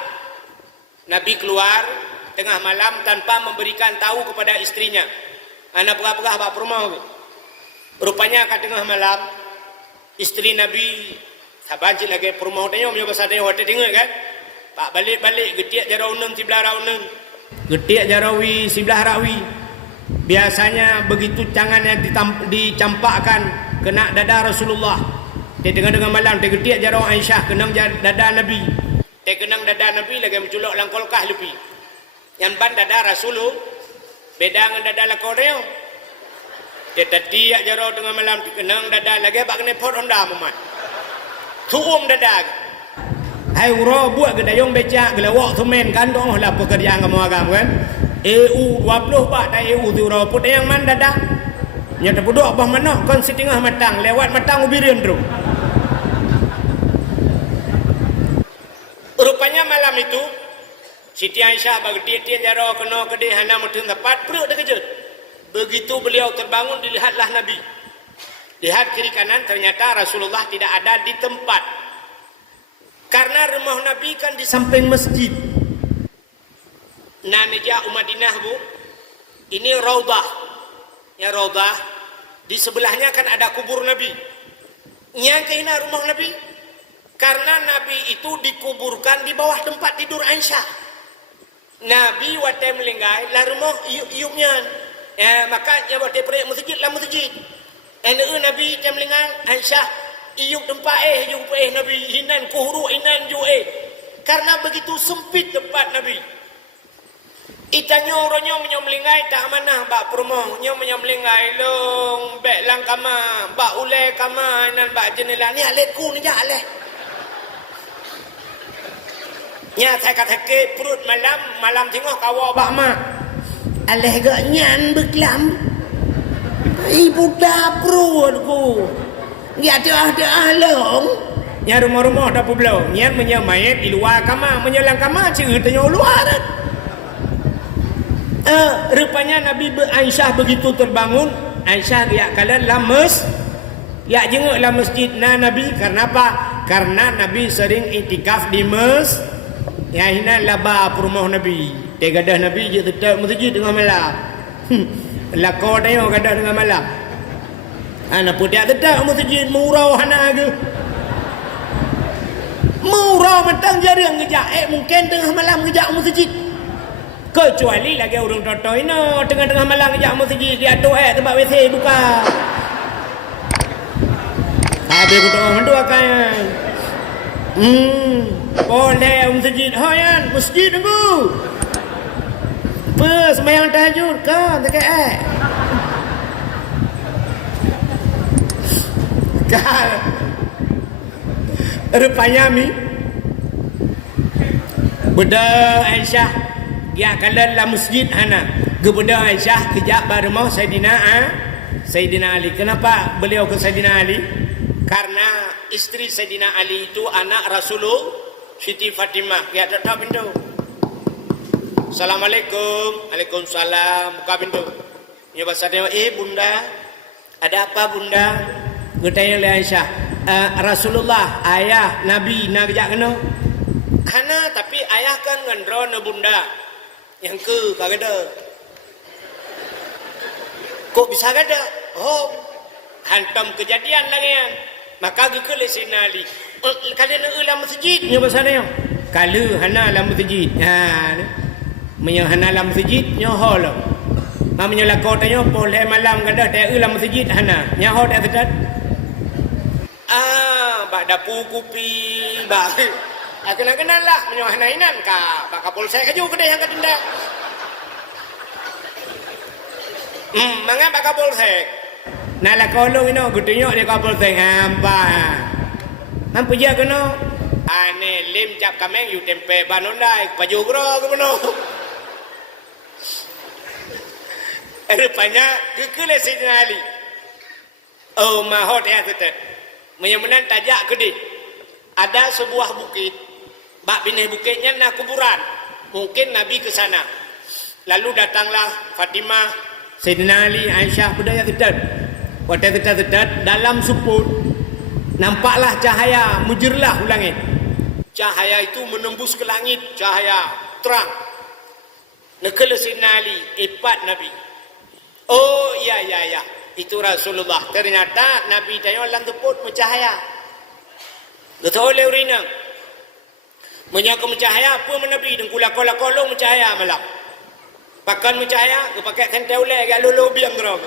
Nabi keluar tengah malam tanpa memberikan tahu kepada istrinya. Anak pegah-pegah bak rumah. Rupanya kat tengah malam istri Nabi sabanci lagi rumah tanya punya bahasa dia hotel dengar kan. Pak balik getiak jarau uneng sebelah rauneng. Getiak jarawi sebelah rawi. Biasanya begitu tangannya dicampakkan kena dada Rasulullah. Dia dengar malam dia getiak jarau Aisyah kena dada Nabi. Dia kenang dada Nabi lagi menculok langkolkah lebih. Yang ban dada Rasulullah beda dengan dada lakor dia. Dia tetiak jarau tengah malam dikenang dada lagi bak kena pot Honda mamat. Tuum dada. Hai uro buat gedayong becak gelawak semen kandong lah pekerjaan kamu agam kan. EU 20 pak dah EU tu uro put yang man dada. Nyata budok bah mana kon setengah matang lewat matang ubirin terus. Rupanya malam itu Siti Aisyah bagi dia jarau kena kedih hana mutun tepat perut dia kejut. Begitu beliau terbangun dilihatlah Nabi. Lihat kiri kanan ternyata Rasulullah tidak ada di tempat. Karena rumah Nabi kan di samping masjid. Nah meja Madinah bu, ini Raudah. Ya Raudah. Di sebelahnya kan ada kubur Nabi. Yang kena rumah Nabi. Karena Nabi itu dikuburkan di bawah tempat tidur Aisyah. Nabi waktu melinggai lah rumah iupnya. Maka dia waktu pergi masjid lah masjid. Nabi waktu melinggai Aisyah iup tempat iup Nabi hinan kuhuru hinan ju karena begitu sempit tempat Nabi. Itanya orangnya menyamlingai tak mana bak perumah nya menyamlingai long bek lang kama bak ulai kama nan bak jendela ni aletku ni ja aleh. Nya saya kata ke perut malam tengok kawa bak mak. Aleh gak nyan beklam. Ibu dapur ku. Dia ada long. Nya rumah-rumah dah pulau. Nya mayat di luar kamar, menyelang kamar ceritanya luar. Rupanya Nabi Aisyah begitu terbangun, Aisyah dia kala lames, ya jenguk lah masjid Nabi. Karena apa? Karena Nabi sering iktikaf di ya hina laba rumah Nabi. Dia gadah Nabi je tetap masjid dengan malam. Lakor dia gadah dengan malam. Ana pun dia tetap masjid murau hana ke. Murau mentang jarang ngejak. Mungkin tengah malam ngejak masjid. Kecuali lagi orang toto ini tengah-tengah malam ngejak masjid. Dia doa tempat WC buka. Habis aku doa mendua kan. Boleh masjid. Hayan masjid tunggu. Apa sembahyang tahajud kan tak kan. Rupanya Benda Aisyah dia kala dalam masjid hana. Benda Aisyah kejap baru mau Sayyidina Ali. Kenapa beliau ke Sayyidina Ali? Karena istri Sayyidina Ali itu anak Rasulullah Siti Fatimah. Ya tetap pintu. Assalamualaikum. Waalaikumsalam. Buka pintu. Ya bahasa dia, bunda, ada apa bunda? Bertanya oleh Aisyah. Rasulullah ayah Nabi nak kejak kena hana tapi ayah kan ngendro na bunda yang ke kagada kok bisa kagada hantam kejadian langian maka ke le sinali kalian ulah masjid nya basana kalau hana lam masjid menyo hana lam masjid nyo hol mamnya lakot nyo boleh malam kada dia ulah masjid hana nya hol dia tedat bak dapu kupi bak kenal lah menyuah nainan ka bak kapol saya kaju kedai yang kedenda manga bak kapol saya nala kolong ino gutinyo dia kapol saya hampa dia kena ane lim cap kameng yu tempe banondai pajugro ke beno rupanya gekele Sayyidina Ali mahot ya tetet menyamanan tajak gede ada sebuah bukit bak bineh bukitnya na kuburan mungkin Nabi ke sana lalu datanglah Fatimah Sayyidina Ali Aisyah budaya tedat waktu tedat dalam suput nampaklah cahaya mujirlah langit cahaya itu menembus ke langit cahaya terang nekele Sayyidina Ali ipat Nabi ya itu Rasulullah. Ternyata Nabi tayo lang tupot mencahaya. Betul oleh urina. Menyaka mencahaya apa Nabi dan kula-kula kolong mencahaya malam. Pakan mencahaya, kepakai kente oleh agak lulu biang gerok.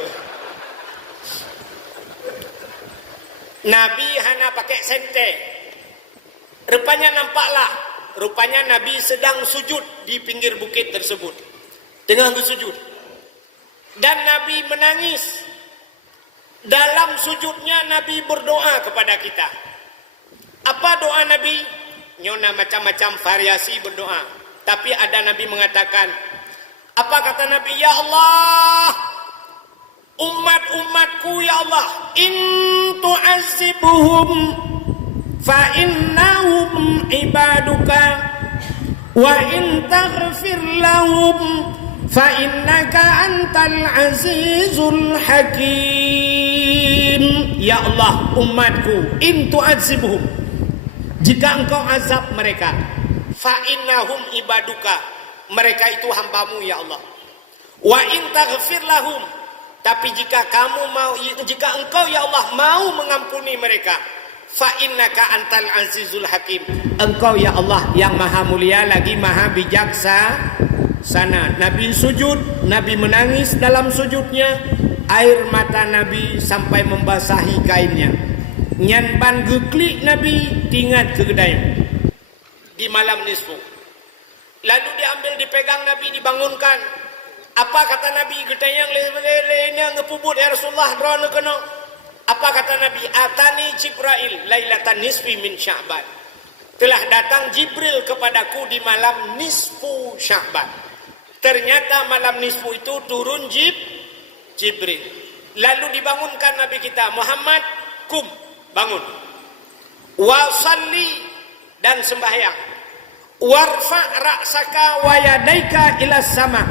Nabi hana pakai sente. Rupanya nampaklah. Rupanya Nabi sedang sujud di pinggir bukit tersebut. Tengah bersujud. Dan Nabi menangis. Dalam sujudnya Nabi berdoa kepada kita. Apa doa Nabi? Nyona macam-macam variasi berdoa. Tapi ada Nabi mengatakan, apa kata Nabi? Ya Allah, umat-umatku ya Allah, in tu'azibuhum fa innahum ibaduka wa in taghfir lahum fa innaka antal azizul hakim. Ya Allah, umatku, in tu'azibuhum, jika engkau azab mereka, fa innahum ibaduka, mereka itu hambamu ya Allah. Wa in taghfir lahum, tapi jika engkau ya Allah mau mengampuni mereka, fa innaka antal azizul hakim, engkau ya Allah yang maha mulia lagi maha bijaksana. Nabi sujud, Nabi menangis dalam sujudnya, air mata Nabi sampai membasahi kainnya. Nyan ban geklik Nabi tingat ke kedai di malam nisfu. Lalu diambil, dipegang Nabi, dibangunkan. Apa kata Nabi? Gedai yang lainnya ngepubut ya Rasulullah drone kena. Apa kata Nabi? Atani Jibril lailatan nisfi min Sya'ban. Telah datang Jibril kepadaku di malam nisfu Sya'ban. Ternyata malam nisfu itu turun Jibril. Lalu dibangunkan Nabi kita, Muhammad, kum, bangun. wa salli dan sembahyang, warfa ra'saka wa yadaika ila sama,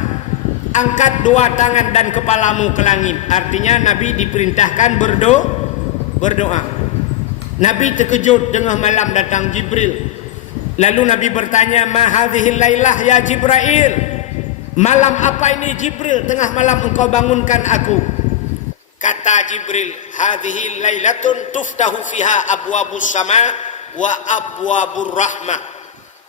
angkat dua tangan dan kepalamu ke langit. Artinya Nabi diperintahkan berdoa. Nabi terkejut tengah malam datang Jibril. Lalu Nabi bertanya, ma hadhil lailah ya Jibril, malam apa ini Jibril, tengah malam engkau bangunkan aku. Kata Jibril, hadhihi lailatun tuftahu fiha abwabus sama wa abwabur rahmah.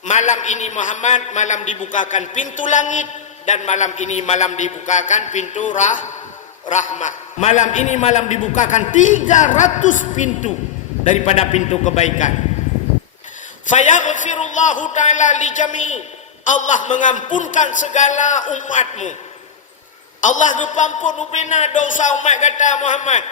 Malam ini Muhammad, malam dibukakan pintu langit, dan malam ini malam dibukakan pintu rahmah. Malam ini malam dibukakan 300 pintu daripada pintu kebaikan. Fayaghfirullahu ta'ala li jami', Allah mengampunkan segala umatmu. Allah gepampun ubina dosa umat, kata Muhammad.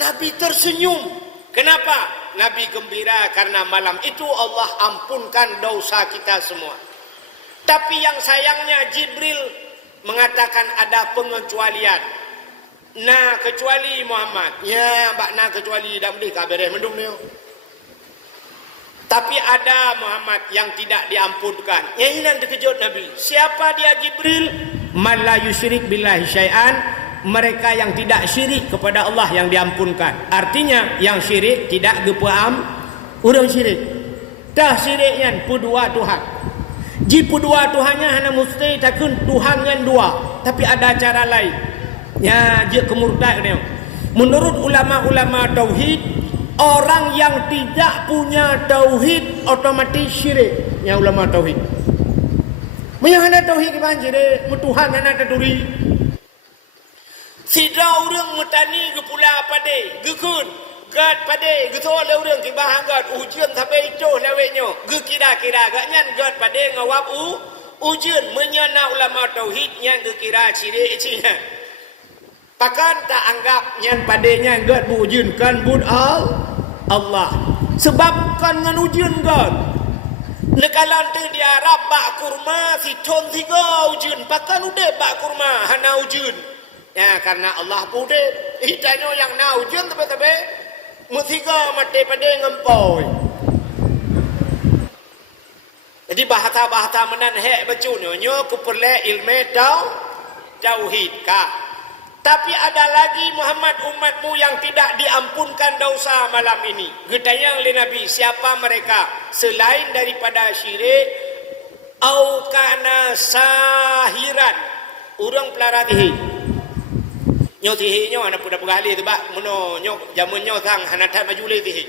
Nabi tersenyum. Kenapa? Nabi gembira karena malam itu Allah ampunkan dosa kita semua. Tapi yang sayangnya Jibril mengatakan ada pengecualian. Nah, kecuali Muhammad. Ya, bakna kecuali dah boleh kabareh mendung ni. Tapi ada Muhammad yang tidak diampunkan. Yang ini yang terkejut Nabi. Siapa dia Jibril? Man la yusyrik billahi syai'an, mereka yang tidak syirik kepada Allah yang diampunkan. Artinya yang syirik tidak gepaam urang syirik. Dah syiriknya pudua Tuhan. Ji pudua Tuhannya hanya mesti takun Tuhan yang dua, tapi ada cara lain. Ya, je kemurtad ni. Menurut ulama-ulama tauhid, orang yang tidak punya tauhid otomatis syirik. Ya ulama tauhid. Yang ada tauhid ke banjir, Tuhan yang ada duri. Tidak orang mutani ke pula pade, gekun, gad pade, gitu ada orang ke bahan gad, ujian sampai itu lewetnya, ge kira-kira gaknya gad pade ngawap ujian menyana ulama tauhid yang gekira ciri cina. Pakan tak anggap yang padenya gad bu ujian kan bud Allah, sebab kan ngan ujian gad. Nekalan tu dia rabak kurma si ton tiga ujun, pakan udah bak kurma hana ujun. Ya karena Allah pude, hitanya yang na ujun tapi mutiga mati pada ngempoi. Jadi bahasa menan hek bacunyo nyo kuperle ilmu tauhid ka. Tapi ada lagi Muhammad umatmu yang tidak diampunkan dosa malam ini. Getayang oleh Nabi, siapa mereka? Selain daripada syirik, au kana sahiran, urang pelara tihi. Nyo tihi nyo anak puda pegali tu bak, meno nyo jamun nyo sang hanatan majuli tihi.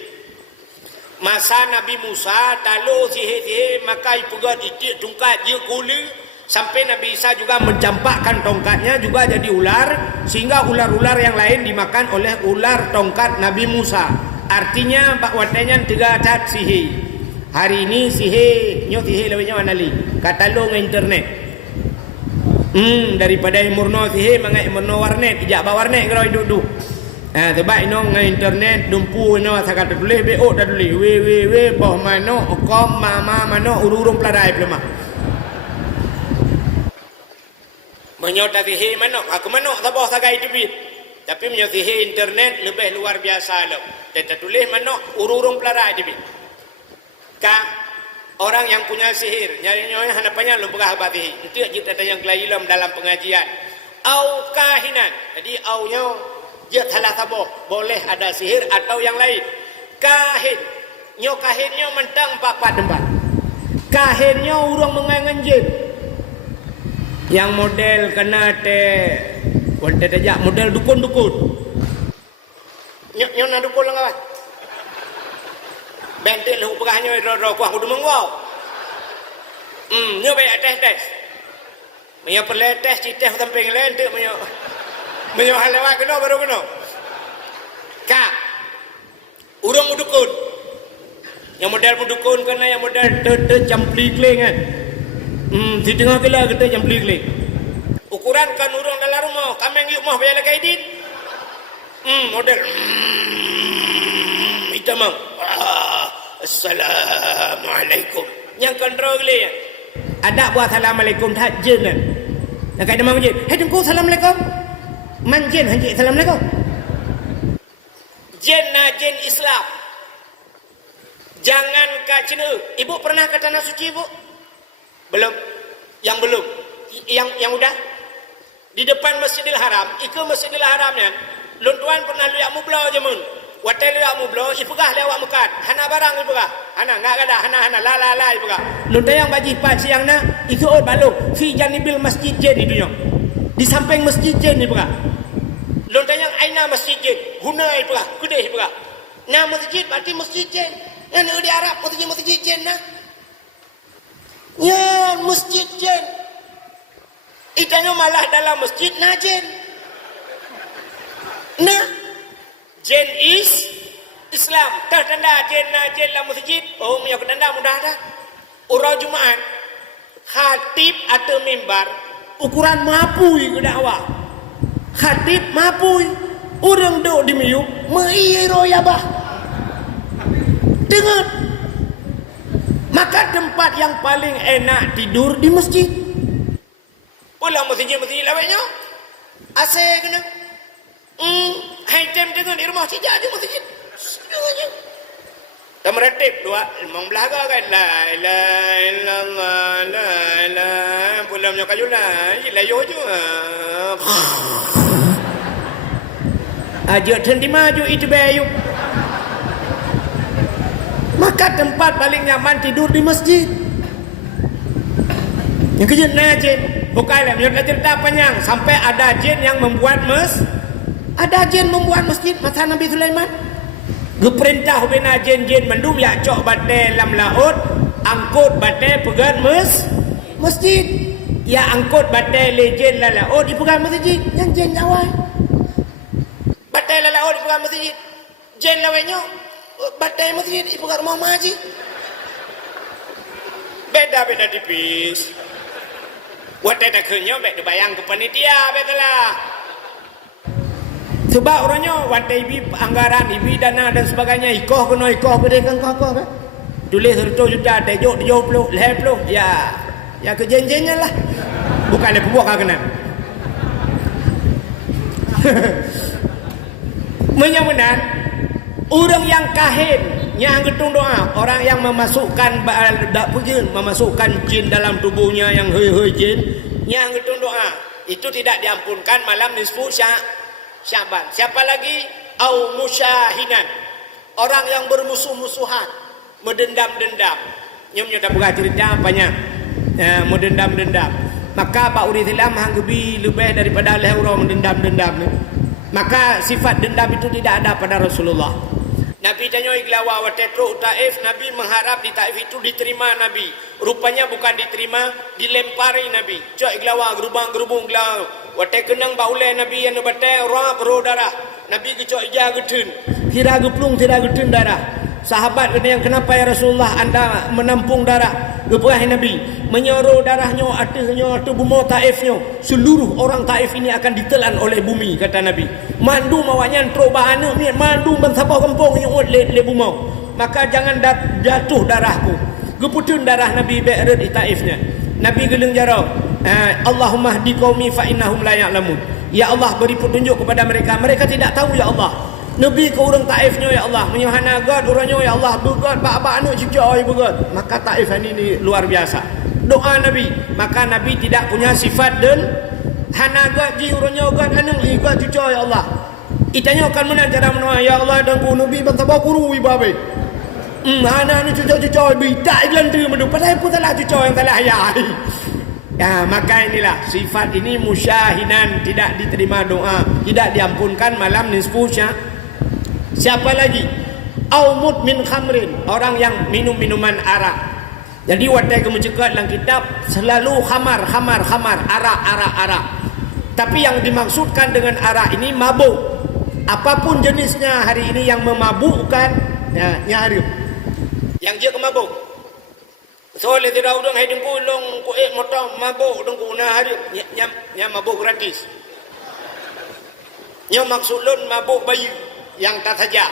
Masa Nabi Musa talo tihi makai pegat itik tungkat dia kuli. Sampai Nabi Isa juga mencampakkan tongkatnya juga jadi ular, sehingga ular-ular yang lain dimakan oleh ular tongkat Nabi Musa. Artinya pak watanya tiga cat sihir. Hari ini sihir nyo sihir lewatnya mana li? Katalog internet. Daripada murno sihir mangai murno warnet, ijak ba warnet kalau duduk. Sebab ino ngai internet dumpu ino sakat tulis BO dah tulis we boh mano kom mama mano ururung peladai pelema. Menyota sihir manok, aku manok tabah sagai debit. Tapi menyota sihir internet lebih luar biasa lah. Dia tulis manok ururung pelarai debit. Orang yang punya sihir, nyari-nyari hanapannya lu pegah habat sihir. Itu kita tanya kelahilam dalam pengajian. Au kahinan. Jadi aunya dia salah tabah. Boleh ada sihir atau yang lain. Kahin. Nyo kahinnya mentang 4 tempat. Kahinnya orang mengangan jin. Yang model kena wanted aja model dukun-dukun. Nyo na dukun lang kawan. Bentil lu pegahnya ro kuah kudu mengwau. Nyo baik tes. Menyo perle tes citeh tamping lain tu menyo halawat kena baru kena. Urang dukun. Yang model dukun kena yang model campli kling kan. Di tengah kela kita jam beli. Ukuran kan urang dalam rumah, kami ngiuk mah bayar lagi edit. Model. Itamang. Assalamualaikum. Yang kontrol gile. Ada buat assalamualaikum tak jin kan. Nak kata masjid. Hei tunggu assalamualaikum. Manjin hanji assalamualaikum. Jin na jin Islam. Jangan kat Cina. Ibu pernah ke tanah suci ibu? Belum. Yang belum. Yang udah. Di depan Masjidil Haram, ikut Masjidil Haramnya. Lun tuan pernah lihat mublo je mun. Watai lihat mublo, ipegah lewat mekat. Hana barang ipegah. Hana enggak ada, hana la ipegah. Lun tayang baji pat siang na, ikut ot balung fi janibil masjid jen itu nya. Di samping masjid jen ipegah. Lun tayang aina masjid jen, guna ipegah, gede ipegah. Nah masjid berarti masjid jen. Yang di Arab masjid jen nah. Ya masjid jen. Itanya malah dalam masjid nah jen. Nah jen is Islam. Tanda jen nah jen dalam masjid. Oh punya tanda mudah dah. Urau Jumaat khatib atau mimbar ukuran mapui ke dakwah. Khatib mapui. Orang duduk di miyuk meiro ya bah. Dengar. Maka tempat yang paling enak tidur di masjid. Pulang masjid lawaknya. Asal kena. Item dengan di rumah sijak di masjid. Dengarnya. Tak meretip dua. Memang belaga kan. La ilaha illallah. La ilaha. Pulamnya kayu lah. Layu je. Ajak tendi maju itu bayu. Maka tempat paling nyaman tidur di masjid. Yang kejut na jen. Bukanlah menurut cerita panjang sampai ada jin yang membuat ada jin membuat masjid masa Nabi Sulaiman. Geperintah bina jin-jin mendum ya cok batai lam laut, angkut batai pegang masjid. Ya angkut batai lejen la laut dipegang masjid. Yang jin jawai. Batai la laut dipegang masjid. Jin lawanya batai masjid dipegang rumah maji. Beda-beda tipis. Watai tak kenyok baik dibayang ke panitia betullah. Sebab orangnya watai ibi anggaran, ibi dana dan sebagainya ikoh kena ikoh gede kan kau kan. Tulis 100 juta, dejuk 70, 50. Ya kejenjennya lah. Bukan dia buat kena. Menyamunan orang yang kahin yang getung doa, orang yang memasukkan memasukkan jin dalam tubuhnya yang hei jin, yang getung doa, itu tidak diampunkan malam nisfu Syaban. Siapa lagi? Au musyahinan. Orang yang bermusuh-musuhan, mendendam-dendam. Nyomnya tak buka cerita apanya. Mendendam-dendam. Maka Pak Urithilam hanggebi lebih daripada lehura mendendam-dendam. Maka sifat dendam itu tidak ada pada Rasulullah. Nabi tanya iglawa wa tetru Taif, Nabi mengharap di Taif itu diterima Nabi. Rupanya bukan diterima, dilempari Nabi. Cok iglawa gerubang-gerubung iglawa. Wa kenang baulai Nabi yang batai ra bro darah. Nabi gecok ija getun. Tira geplung tira getun darah. Sahabat kena yang kenapa ya Rasulullah anda menampung darah? Geperah Nabi menyuruh darahnya atau bumi Taifnya. Seluruh orang Taif ini akan ditelan oleh bumi kata Nabi. Mandu mawanya terobahana ni mandu bensabah kampung yang le bumi. Maka jangan jatuh darahku. Geputun darah Nabi be'rad di Taifnya. Nabi geleng jarau. Allahumma hdi qaumi fa innahum la ya'lamun. Ya Allah beri petunjuk kepada mereka. Mereka tidak tahu ya Allah. Nabi ke orang Taifnya ya Allah, menyuhana God orangnya ya Allah, begod bak anak cucu begod. Maka Taif ini luar biasa. Doa Nabi, maka Nabi tidak punya sifat dan hana God ji orangnya God anak God cucu ya Allah. Itanya akan menang cara mendoa ya Allah dan ku Nabi bantaba kuru ibabe. Hana ni cucu bi tak ilan tu mendu padahal pun salah cucu yang salah ayah. Ya, maka inilah sifat ini musyahinan, tidak diterima doa, tidak diampunkan malam nisfu Siapa lagi? Aumut min khamrin, orang yang minum minuman arak. Jadi watai kamu cakap dalam kitab selalu khamar, arak. Tapi yang dimaksudkan dengan arak ini mabuk. Apapun jenisnya hari ini yang memabukkan, ya hari. Yang dia kemabuk. Soalnya tidak udang hai dengku long ku motor mabuk dengku na hari. Nya mabuk gratis. Nya maksud lon mabuk bayi yang tak saja.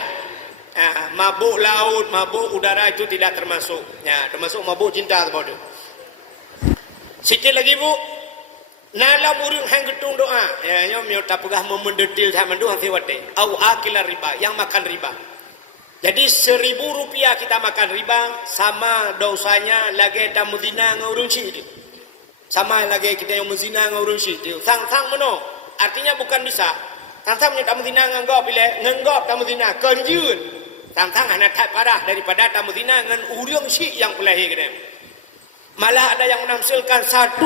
Mabuk laut, mabuk udara itu tidak termasuk. Ya, termasuk mabuk cinta sebab itu. Sikit lagi bu. Nalam urang hang getung doa. Ya, nyom tak pegah memendetil tak mandu hati wate. Au akilar riba, yang makan riba. Jadi 1.000 rupiah kita makan riba sama dosanya lagi tamu zina dengan orang syik dia. Sama lagi kita yang menzina dengan orang syik dia. Sang-sang meno. Artinya bukan bisa. Sang-sang punya tamu zina dengan engkau bila ngenggop tamu zina kenjun. Sang-sang anak tak parah daripada tamu zina dengan orang syik yang pelahir kita. Malah ada yang menamsilkan 1.000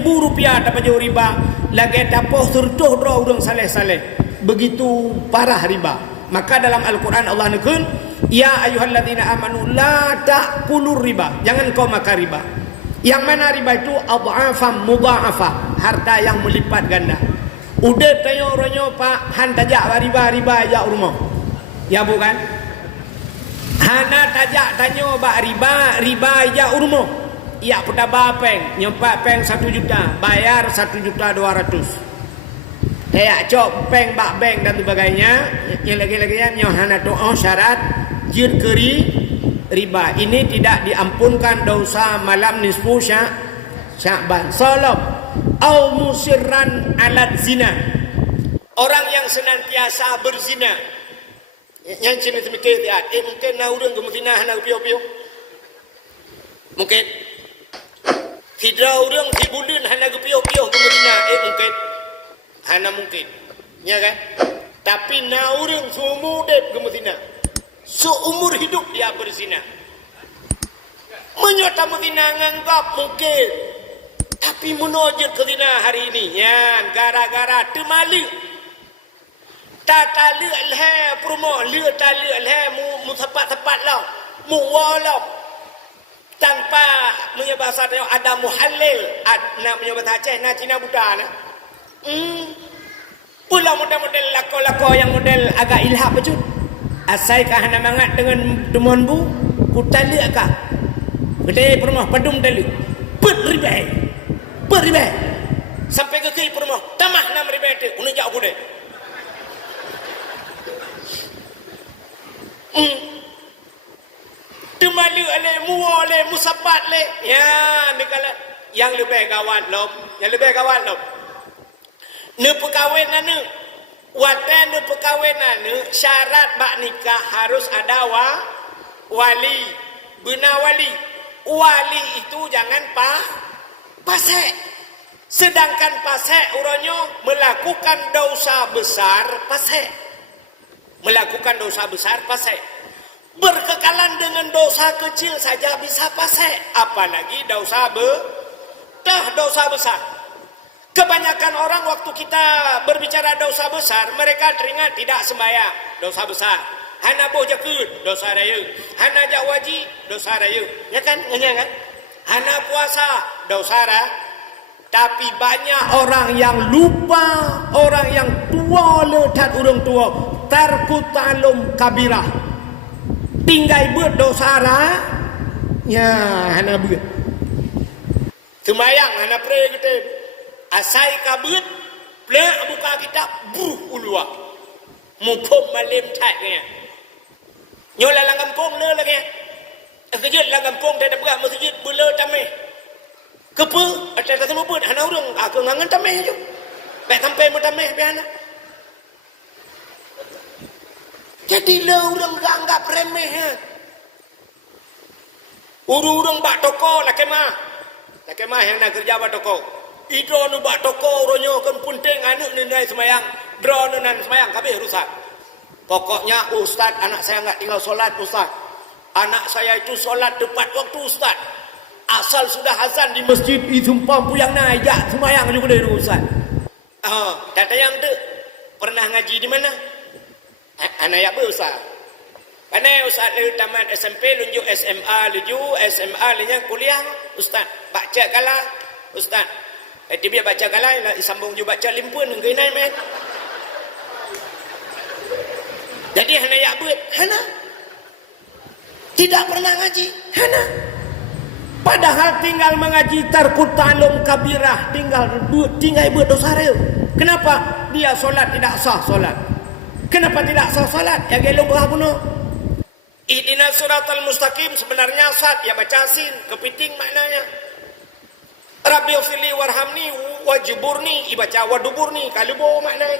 rupiah dapat jauh riba lagi dapat sertuh doa orang saleh-saleh. Begitu parah riba. Maka dalam Al-Quran Allah nekun, ya ayyuhalladzina amanu la ta'kulur riba. Jangan kau makan riba. Yang mana riba itu adhafan mudha'afah, harta yang melipat ganda. Udah tanya orangnya Pak, han tajak riba ya rumah. Ya bukan? Hana tajak tanya ba riba ya rumah. Ya pada bapeng, nyempak peng 1 juta, bayar 1.200.000. Kayak cok peng bak bank dan sebagainya. Yang lagi-lagi yang hana doa syarat jir keri riba. Ini tidak diampunkan dosa malam nisfu Sya'ban. Salam au musirran alat zina. Orang yang senantiasa berzina. Yang cina semikir dia. Mungkin na urang gemuzina hana piu-piu. Mungkin hidra urang hibulun hana piu-piu gemuzina. Mungkin hana mungkin, ya kan? Tapi na orang seumur hidup gemuzina, seumur hidup dia berzina. Menyota muzina nganggap mungkin, tapi menojit ke zina hari ini, ya gara-gara temali. Tata lihat leh promo, lihat tali leh mu tepat lah, mu walau tanpa menyebabkan ada muhalil, ada menyebabkan Aceh, na Cina Buddha na. Pula model-model lako-lako yang model agak ilham becut. Asai kah hana mangat dengan demonbu, ku tali akak. Bedai permah padum tali. Beribai. Sampai ke kiri permah, tamah 6 ribai tu. Unu jak aku deh. Temali ale muwa ale musabat le. Ya, nikala yang lebih gawat lom. Ne perkahwinan ne watan ne perkahwinan ne syarat bak nikah harus ada wali benar wali itu jangan pasek. Sedangkan pasek orangnya melakukan dosa besar pasek berkekalan dengan dosa kecil saja bisa pasek, apalagi dosa besar. Kebanyakan orang waktu kita berbicara dosa besar, mereka teringat tidak sembahyang, dosa besar. Hana boh jakut, dosa raya. Hana jak wajib, dosa raya. Ya kan? Kan? Hana puasa, dosa raya. Tapi banyak orang yang lupa, orang yang tua letat orang tua, tarku ta'lum kabirah. Tinggal buat dosa raya, ya hana buat. Sembahyang, hana pray kita. Asai kabut, plek buka kitab, ulua. Mumpum malim taknya. Nyola lang kampung le lagi. Kejut lang kampung tak ada berat masjid bula tameh. Kepa, ada semua pun hana urang aku ngangan tameh je. Baik sampai mu tameh biana. Jadi le urang anggap remeh ha. Urang bak toko lah kemah. Lah kemah yang nak kerja bak toko. Idro nu bak toko ronyo kan punting anak ni nai semayang. Dro nu nan semayang kabeh rusak. Pokoknya ustaz anak saya enggak tinggal solat ustaz. Anak saya itu solat tepat waktu ustaz. Asal sudah azan di masjid itu pampu yang naik semayang juga dari ustaz. Kata yang tu pernah ngaji di mana? Anak ya ustaz. Karena ustaz lu tamat SMP lunjuk SMA lunjuk kuliah ustaz. Baca kalah ustaz. Dia biar baca kalah sambung juga baca limpun ngai men. Jadi hana ya buat hana. Tidak pernah ngaji hana. Padahal tinggal mengaji tarkut ta'lum kabirah, tinggal buat dosa real. Kenapa dia solat tidak sah solat? Kenapa tidak sah solat? Ya gelo bunuh. Ihdinas siratal mustaqim sebenarnya sat ya baca sin, kepiting maknanya. Rabbi ufili warhamni wajiburni ibaca waduburni kalau bawa maknanya.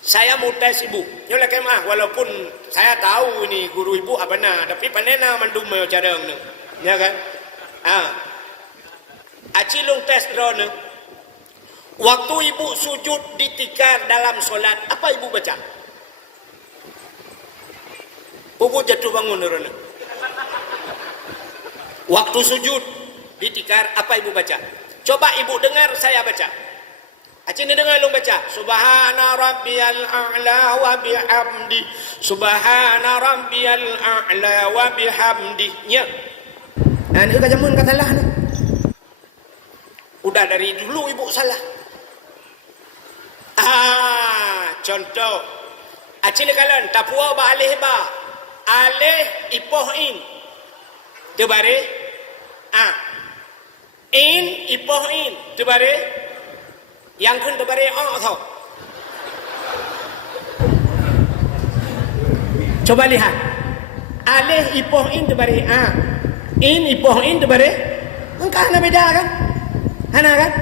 Saya mau tes ibu. Nyolah kemah walaupun saya tahu ini guru ibu apa benar, tapi panena mandum yo cadang ne. Ya kan? Acilung tes drone. Waktu ibu sujud ditikar dalam solat, apa ibu baca? Ibu jatuh bangun drone. Waktu sujud ditikar, apa ibu baca? Coba ibu dengar saya baca. Acing dengar lu baca. Subhana rabbiyal a'la wa bihamdi. Subhana rabbiyal a'la wa bihamdi. Nya. Nah, ini kajamun kata salah nih. Udah dari dulu ibu salah. Contoh. Acing kalian tapua ba alih ba. Alih ipohin. Tebare. In ipohin. Tebare. Yang kun tebare tau. Coba lihat. Alih ipohin tebare in ipohin tebare. Engkau na beda kan? Hana kan?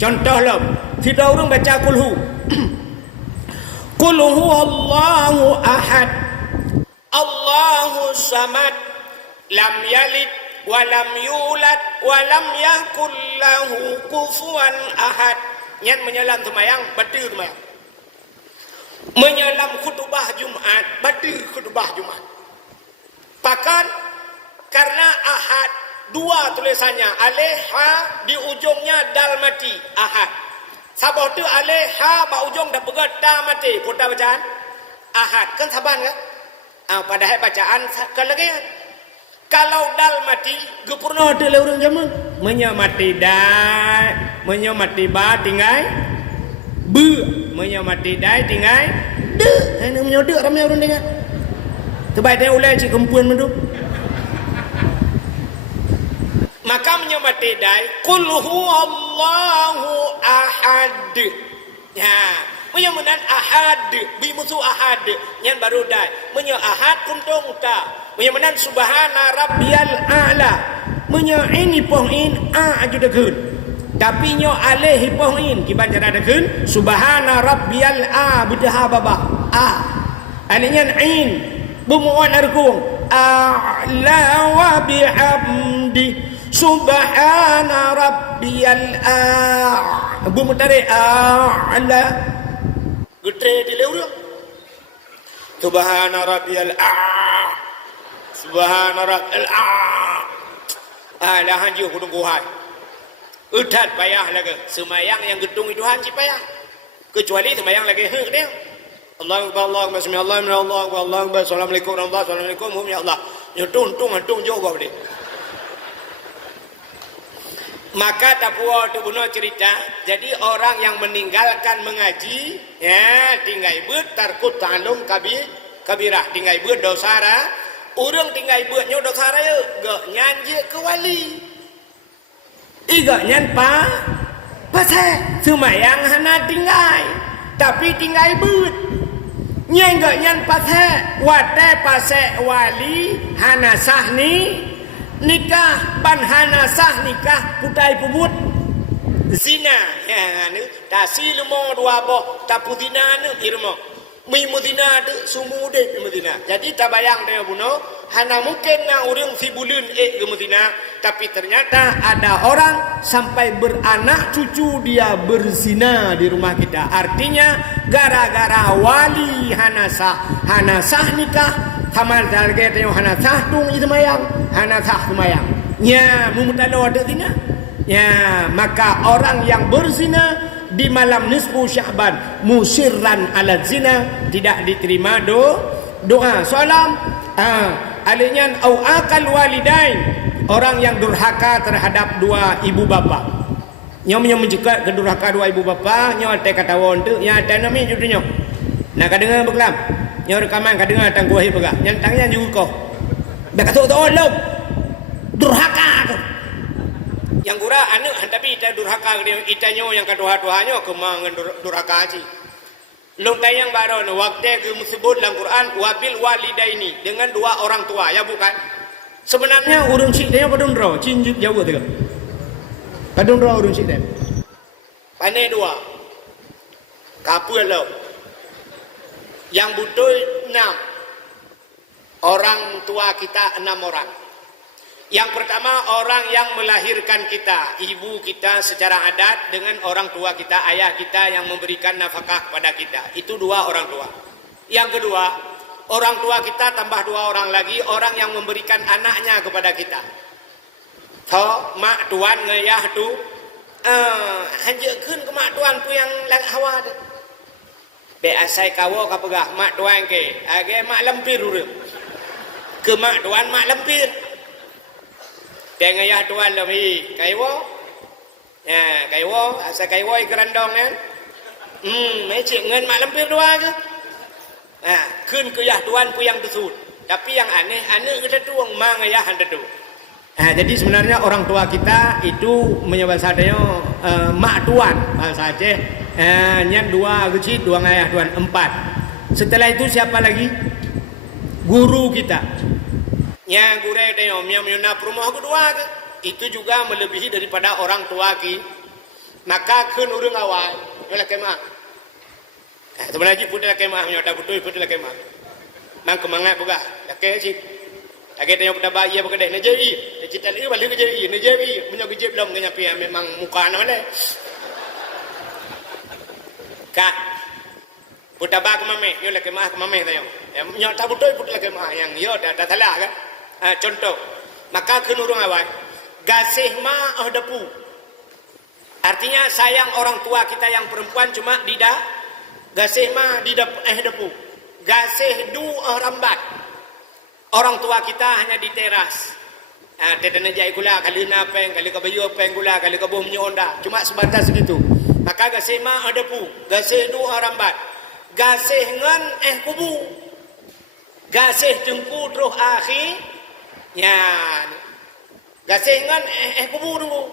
Contoh lo, kita orang baca kulhu. Kulhu Allahu ahad. Allahu samad. Lam yalid walam yulad walam yakul lahu kufuwan ahad. Nyan menyelam semayang, betul semayang. Menyelam khutbah Jumat, betul khutbah Jumat. Bahkan karena ahad, dua tulisannya, alih ha di ujungnya dal mati, ahad. Sabah tu alih ha ba ujung dah pegat da mati, putar bacaan ahad. Kan saban kan? Padahal bacaan kelegian. Kalau dal mati, gepurno ada orang zaman. Menyamati dai, menyamati ba tinggal be, menyamati dai tinggal de. Ini menyodok ramai orang dengar. Terbaik dia ulai cik kempuan mendu. Maka menyamati dai, qul huwallahu ahad. Ya, menyamanan ahad, bi musuh ahad. Yang baru dai, menyo ahad kuntung ta. Menyamanan subhana rabbiyal a'la. Menyo ini pohin aja dekun. Tapi nyo alih pohin kiban cara dekun subhana rabbiyal budah baba alinyan ain bumuan arkung a'la wa bihamdi subhana rabbiyal bumutare a'la gutre di leureum subhana rabbiyal subhana rabbiyal dah hanju kudung kuhai udat payah lagi semayang yang gedung itu hanci payah kecuali semayang lagi dia Allahu akbar Allahu akbar bismillah Allahu akbar Allahu akbar assalamualaikum warahmatullahi wabarakatuh assalamualaikum ya Allah nyetung jauh dia. Maka tapua tu bunuh cerita jadi orang yang meninggalkan mengaji ya tinggal beut tarkut ta'allum kabirah tinggal beut dosara orang tinggal beutnya dosara ya gak nyanyi ke wali iga nyan pasal semayang hana tinggal tapi tinggal beut nyan gak nyan pasal wate pasal wali hana sah ni nikah ban hana sah nikah putai pubut zina ya ni tasi lumo dua boh tapu zina ni irmo mi Medina tu sumude Medina. Jadi tak bayang dia bunuh hana mungkin na orang sibulun ke Medina tapi ternyata ada orang sampai beranak cucu dia berzina di rumah kita. Artinya gara-gara wali hana sah nikah sama target yang hana sah tung itu mayang hana sah mayang. Ya mumutalo ada zina. Ya maka orang yang berzina di malam nisfu Sya'ban musirran ala zina tidak diterima doa salam alinyan au akal walidain orang yang durhaka terhadap dua ibu bapa nyo menjekat kedurhaka dua ibu bapa nyo te kata won tu nya te nami judunyo nak kadengar beklam nyo rekaman kadengar tang kuahi pega nyantangnya juga kau dak kata tolong durhaka tu yang gura anu tapi ita durhaka itanyo yang kedua-duanya kemang durhaka aji long tayang baron waktu disebut dalam Quran wabil walidaini dengan dua orang tua ya bukan sebenarnya urung cik dia padundro cinjuk jauh tu padundro urung cik dia pandai dua kapul lo Yang butuh 6. Orang tua kita 6 orang. Yang pertama orang yang melahirkan kita, ibu kita secara adat dengan orang tua kita, ayah kita yang memberikan nafkah kepada kita. Itu 2 orang tua. Yang kedua, orang tua kita tambah 2 orang lagi, orang yang memberikan anaknya kepada kita. Tho, mak tuan ngayah tu, hanjekeun ke mak tuan tu yang lang hawa tu. Be asai kawo ka pegah mak tuan ke, age mak lempir urang. Ke mak tuan mak lempir. Tengayah tuan lebih kaiwo. Ya, kaiwo, asa kaiwo kerandong kan. Mecik ngen mak lempir dua ke. Keun ke yah tuan pu yang besut. Tapi yang aneh, anak kita tuang mangayah handa tu. Jadi sebenarnya orang tua kita itu menyebabkannya mak tuan bahasa Aceh. Nyan 2 kecil, 2 ngayah tuan 4. Setelah itu siapa lagi? Guru kita. Nya guru tayom yang menyunap rumah kedua ke. Itu juga melebihi daripada orang tua ki. Maka keun urang awal, yola kemah. Sebenarnya putih kemah nyoda betul putih kemah. Mang kemangat buka. Lake sih. Lagi tayom pada bayi apa kedai najeri. Cita lagi balik najeri, najeri. Punya gejep belum nyampe memang muka ana le. Kak putar bak mame, yola kemah mame tayom. Nyoda betul putih kemah yang yo dah salah kan. Contoh, maka kenurung awal gasih ma depu. Artinya sayang orang tua kita yang perempuan cuma di dah gasih ma di depu. Gasih du rambat. Orang tua kita hanya di teras. Tedana jai gula kali napeng, kali kabayu peng gula, kali kabuh menyonda. Cuma sebatas segitu. Maka gasih ma depu, gasih du rambat. Gasih ngan kubu. Gasih jengku terus akhir. Ya, gasih ngan kubu dulu.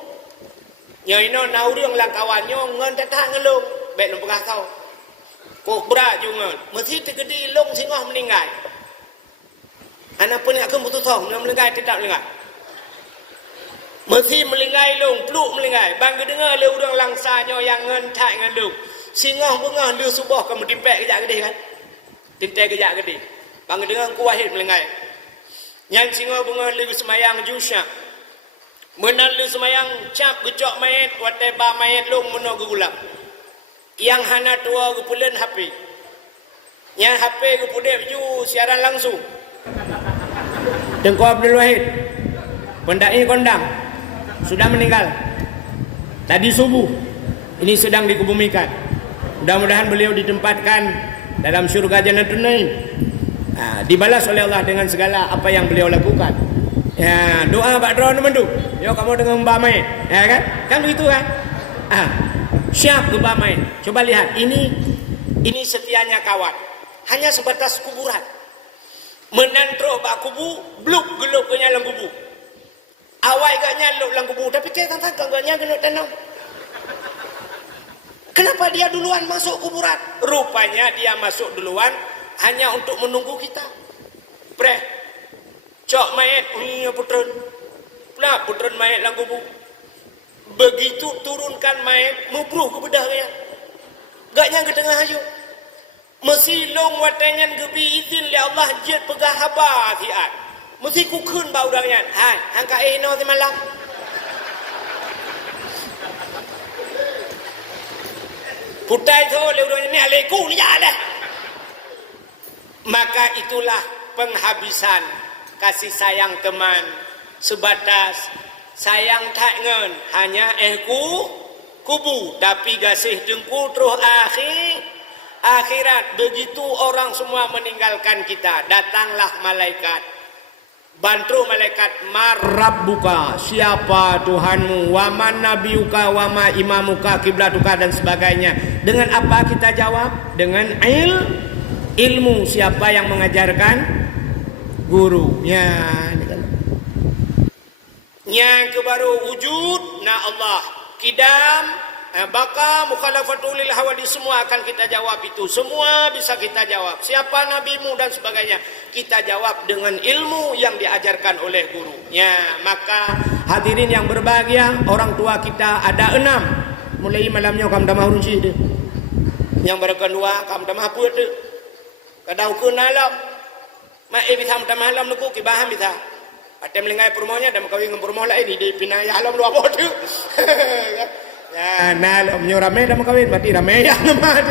Nya ino naurung lang kawannya ngan tatang ngelung, bet lu pegah kau. Kok berat juga. Mesti tegedi long singoh meninggal. Anak pun aku butuh tahu meninggal tidak meninggal. Mesti meninggal long, peluk meninggal. Bang dengar le urang langsanyo yang ngan tak ngan lu. Singoh bengah lu subuh kamu timpek kejak gede kan. Tintai kejak gede. Bang dengar ku wahid meninggal. Yang singo bunga ligu semayang jusya. Menal ligu semayang cap gecok mayat watai ba mayat long meno gugulang. Yang hana tua gupulen HP. Yang HP gupudep ju siaran langsung. Tengku Abdul Wahid. Pendai kondang sudah meninggal. Tadi subuh ini sedang dikebumikan. Mudah-mudahan beliau ditempatkan dalam surga Jannatul Naim. Dibalas oleh Allah dengan segala apa yang beliau lakukan. Ya, doa Pak Dron mendu. Yo kamu dengan Mbak Mai, ya kan? Kan begitu kan? Siap ke Mbak Mai. Coba lihat ini setianya kawan. Hanya sebatas kuburan. Menantro bak kubu, bluk geluk ke nyalang kubu. Awai gak nyaluk lang kubu, tapi dia tantang gak nyaluk tanam. Kenapa dia duluan masuk kuburan? Rupanya dia masuk duluan hanya untuk menunggu kita. Preh, cok mayat, putran, pula putran mayat lang kubu. Begitu turunkan mayat, mubruh ke bedahnya. Gak nyang ke tengah ayo. Mesti long watangan gebi izin li Allah jet pegah haba tiat. Mesti ku keun bau dangan. Hai, angka no semalam. Putai tu le urang ni aleku ni ada. Maka itulah penghabisan kasih sayang teman sebatas sayang tak ngen hanya kubu tapi gasih dengku terus akhirat begitu orang semua meninggalkan kita datanglah malaikat bantu malaikat marabbuka siapa Tuhanmu waman nabiuka wama imamuka kiblatuka dan sebagainya. Dengan apa kita jawab? Dengan ilmu. Siapa yang mengajarkan? Guru. Yang kebaru wujud na Allah kidam baka mukhalafatul lil hawadi semua akan kita jawab itu. Semua bisa kita jawab. Siapa nabimu dan sebagainya kita jawab dengan ilmu yang diajarkan oleh guru. Maka hadirin yang berbahagia, orang tua kita ada 6. Mulai malamnya kamu dah mahu runci tu. Yang berkedua kamu dah mahu apa tu? kadang ku nalap ma e bitham tamalam nuku ki baham bitha atem lengai permonya dan kawin ngem permoh lain di pinaya alam lu apa tu ya nalap nyorame dan kawin berarti rame ya nama.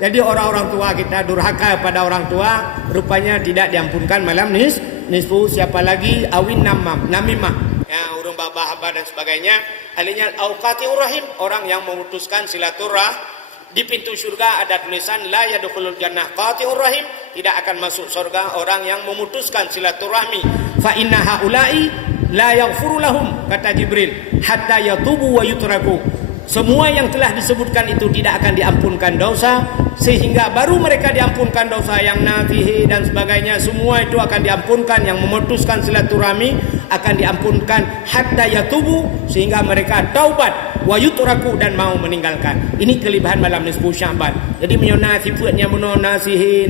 Jadi orang-orang tua kita durhaka pada orang tua, rupanya tidak diampunkan malam nisfu. Siapa lagi awin namimah, ya urung babah dan sebagainya. Alinya auqatiur rahim, orang yang memutuskan silaturah. Di pintu surga ada tulisan la yadkhulul jannah qatiur rahim, tidak akan masuk surga orang yang memutuskan silaturahmi. Fa inna haula'i la yaghfiru lahum, kata Jibril, hatta yatubu wa yutraku. Semua yang telah disebutkan itu tidak akan diampunkan dosa, sehingga baru mereka diampunkan dosa yang nafihi dan sebagainya. Semua itu akan diampunkan, yang memutuskan silaturahmi akan diampunkan hatta yatubu, sehingga mereka taubat wa yutraku dan mau meninggalkan. Ini kelebihan malam nisfu Sya'ban. Jadi menyona sifatnya menonasihi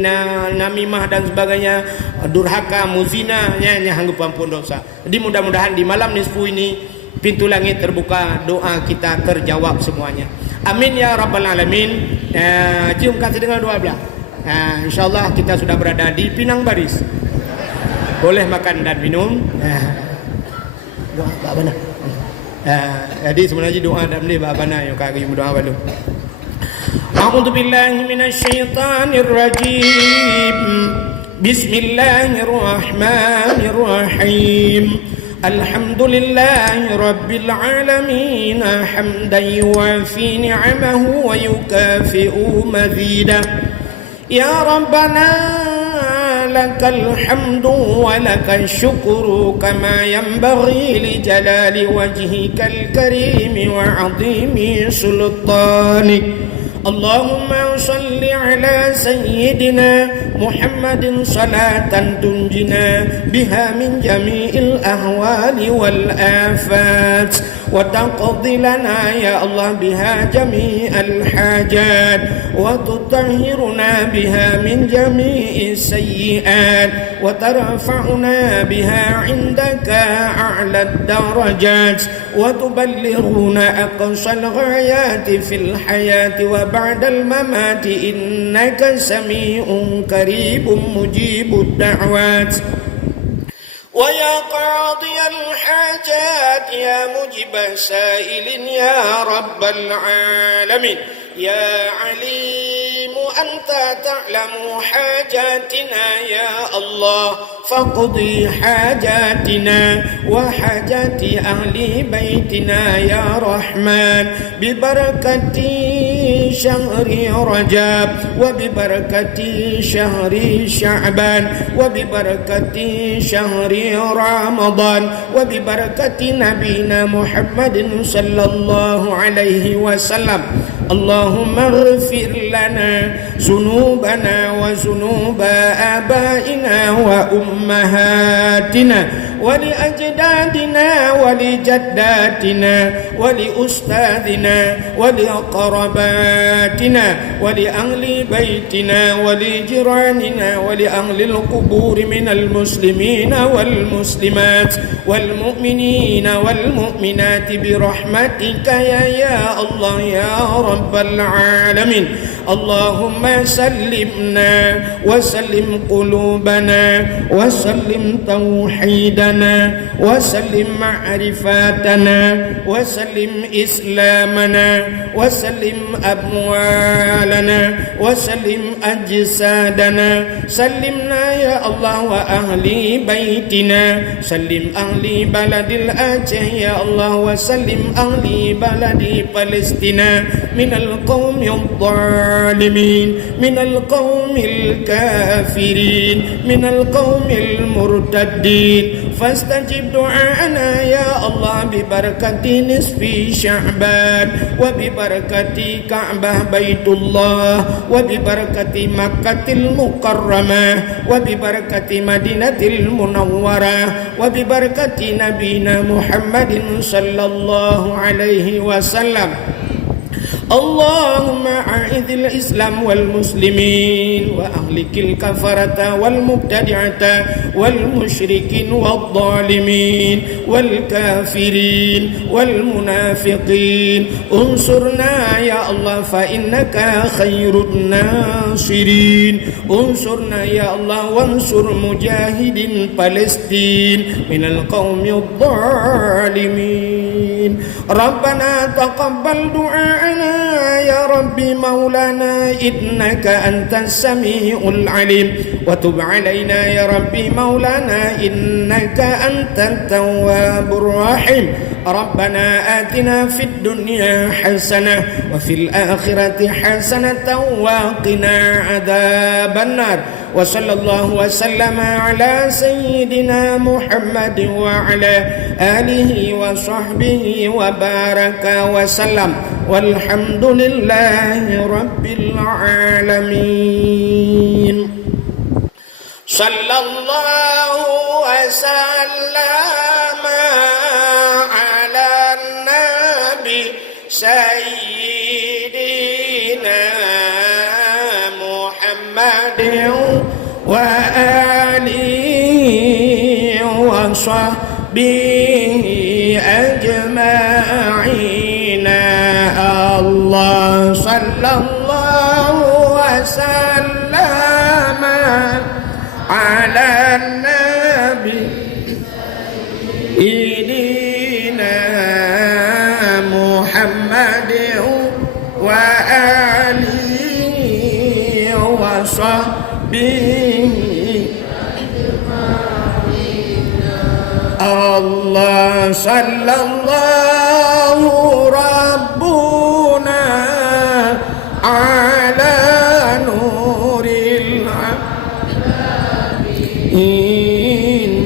namimah dan sebagainya, durhaka, muzina, nya hanggup ampun dosa. Jadi mudah-mudahan di malam nisfu ini pintu langit terbuka, doa kita terjawab semuanya. Amin ya rabbal alamin. Cium kasih dengan doa belah. InsyaAllah kita sudah berada di pinang baris. Boleh makan dan minum. Doa Pak Bana. Jadi sebenarnya doa dan beli Pak Bana yang kaki doa balu. A'udzu billahi minasyaitonir rajim. Bismillahirrahmanirrahim. Alhamdulillahi Rabbil Alamin hamdan yuwafi ni'amahu wa yukafi'u mazidah. Ya Rabbana lakal hamdu wa lakal syukru kama yanbaghi li jalali wajhikal karim wa 'azimi sultanik. Allahumma salli ala sayyidina Muhammadin salatan tunjina biha min jami'il ahwali wal afat wa taqdi lana ya Allah biha jami'al hajat wa tutahhiruna biha min jami'is sayyi'at wa tarfa'una biha 'indaka a'la darajat wa tuballighuna aqsal ghayati fil hayati wa ba'dal mamati innaka sami'un qaribun mujibud da'wat wa ya qadiyal hajat ya mujibas sa'ilin ya rabbal alamin ya alimu anta ta'lamu hajatina ya Allah faqdi hajatina wa hajati ahli baitina ya Rahman bi barakati syahri Rajab wa bi barakati syahri Sya'ban wa bi barakati syahri Ramadan wa bi barakati nabina Muhammadin sallallahu alaihi wasallam. Allahumma ighfir lana zunubana wa zunuba abaina wa ummahatina wa li ajdadina wa li jaddatina wa li ustadina wa li aqrabatina wa li ahli baitina wa li jiranina wa li ahli al-qubur min al-muslimina wal muslimat wal mu'minina wal mu'minat bi rahmatika ya Allah ya rabbal alamin. Allahumma sallimna wa sallim qulubana wa sallim tauhidana wa sallim ma'rifatana wa sallim islamana wa sallim amwalana wa sallim ajsadana. Sallimna ya Allah wa ahli baitina, sallim ahli baladil Aceh ya Allah wa sallim ahli baladi Palestina minal qawmil dhalimin minal qawmil kafirin minal qawmil murtaddin fastajib du'ana ya Allah bi barakati nisfi Sya'ban wa bi barakati Ka'bah Baitullah wa bi barakati Makkatil Mukarramah wa bi barakati Madinatil Munawwarah wa bi barakati nabina Muhammadin sallallahu alaihi wasallam. اللهم أعز الإسلام والمسلمين وأهلك الكفرة والمبتدعة والمشركين والظالمين والكافرين والمنافقين انصرنا يا الله فإنك خير الناصرين انصرنا يا الله وانصر مجاهد فلسطين من القوم الظالمين ربنا تقبل دعاءنا يا ربي مولانا إنك أنت السميع العليم وتب علينا يا ربي مولانا إنك أنت التواب الرحيم ربنا آتنا في الدنيا حسنة وفي الآخرة حسنة وقنا عذاب النار وصلى الله وسلم على سيدنا محمد وعلى آله وصحبه وبارك وسلم والحمد لله رب العالمين صلى الله وسلم على النبي سيدنا محمد وآله وصحبه أجمعين الله صلى الله وسلم على النبي سيدنا محمد وآله وصحبه الله صلى الله ربنا على نور العالمين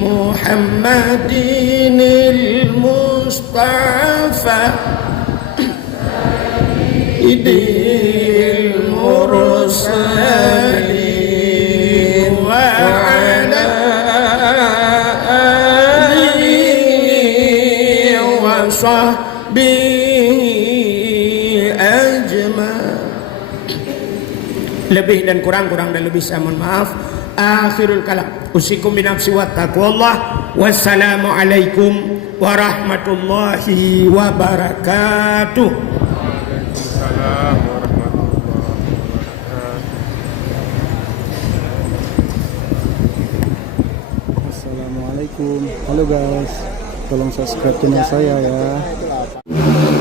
محمد المصطفى المرسلين وعلى sahbihi ajma. Lebih dan kurang dan lebih saya mohon maaf. Akhirul kalam usikum binafsi wa taqwallah. Wassalamualaikum warahmatullahi wabarakatuh. Assalamualaikum. Halo guys, tolong subscribe channel saya ya.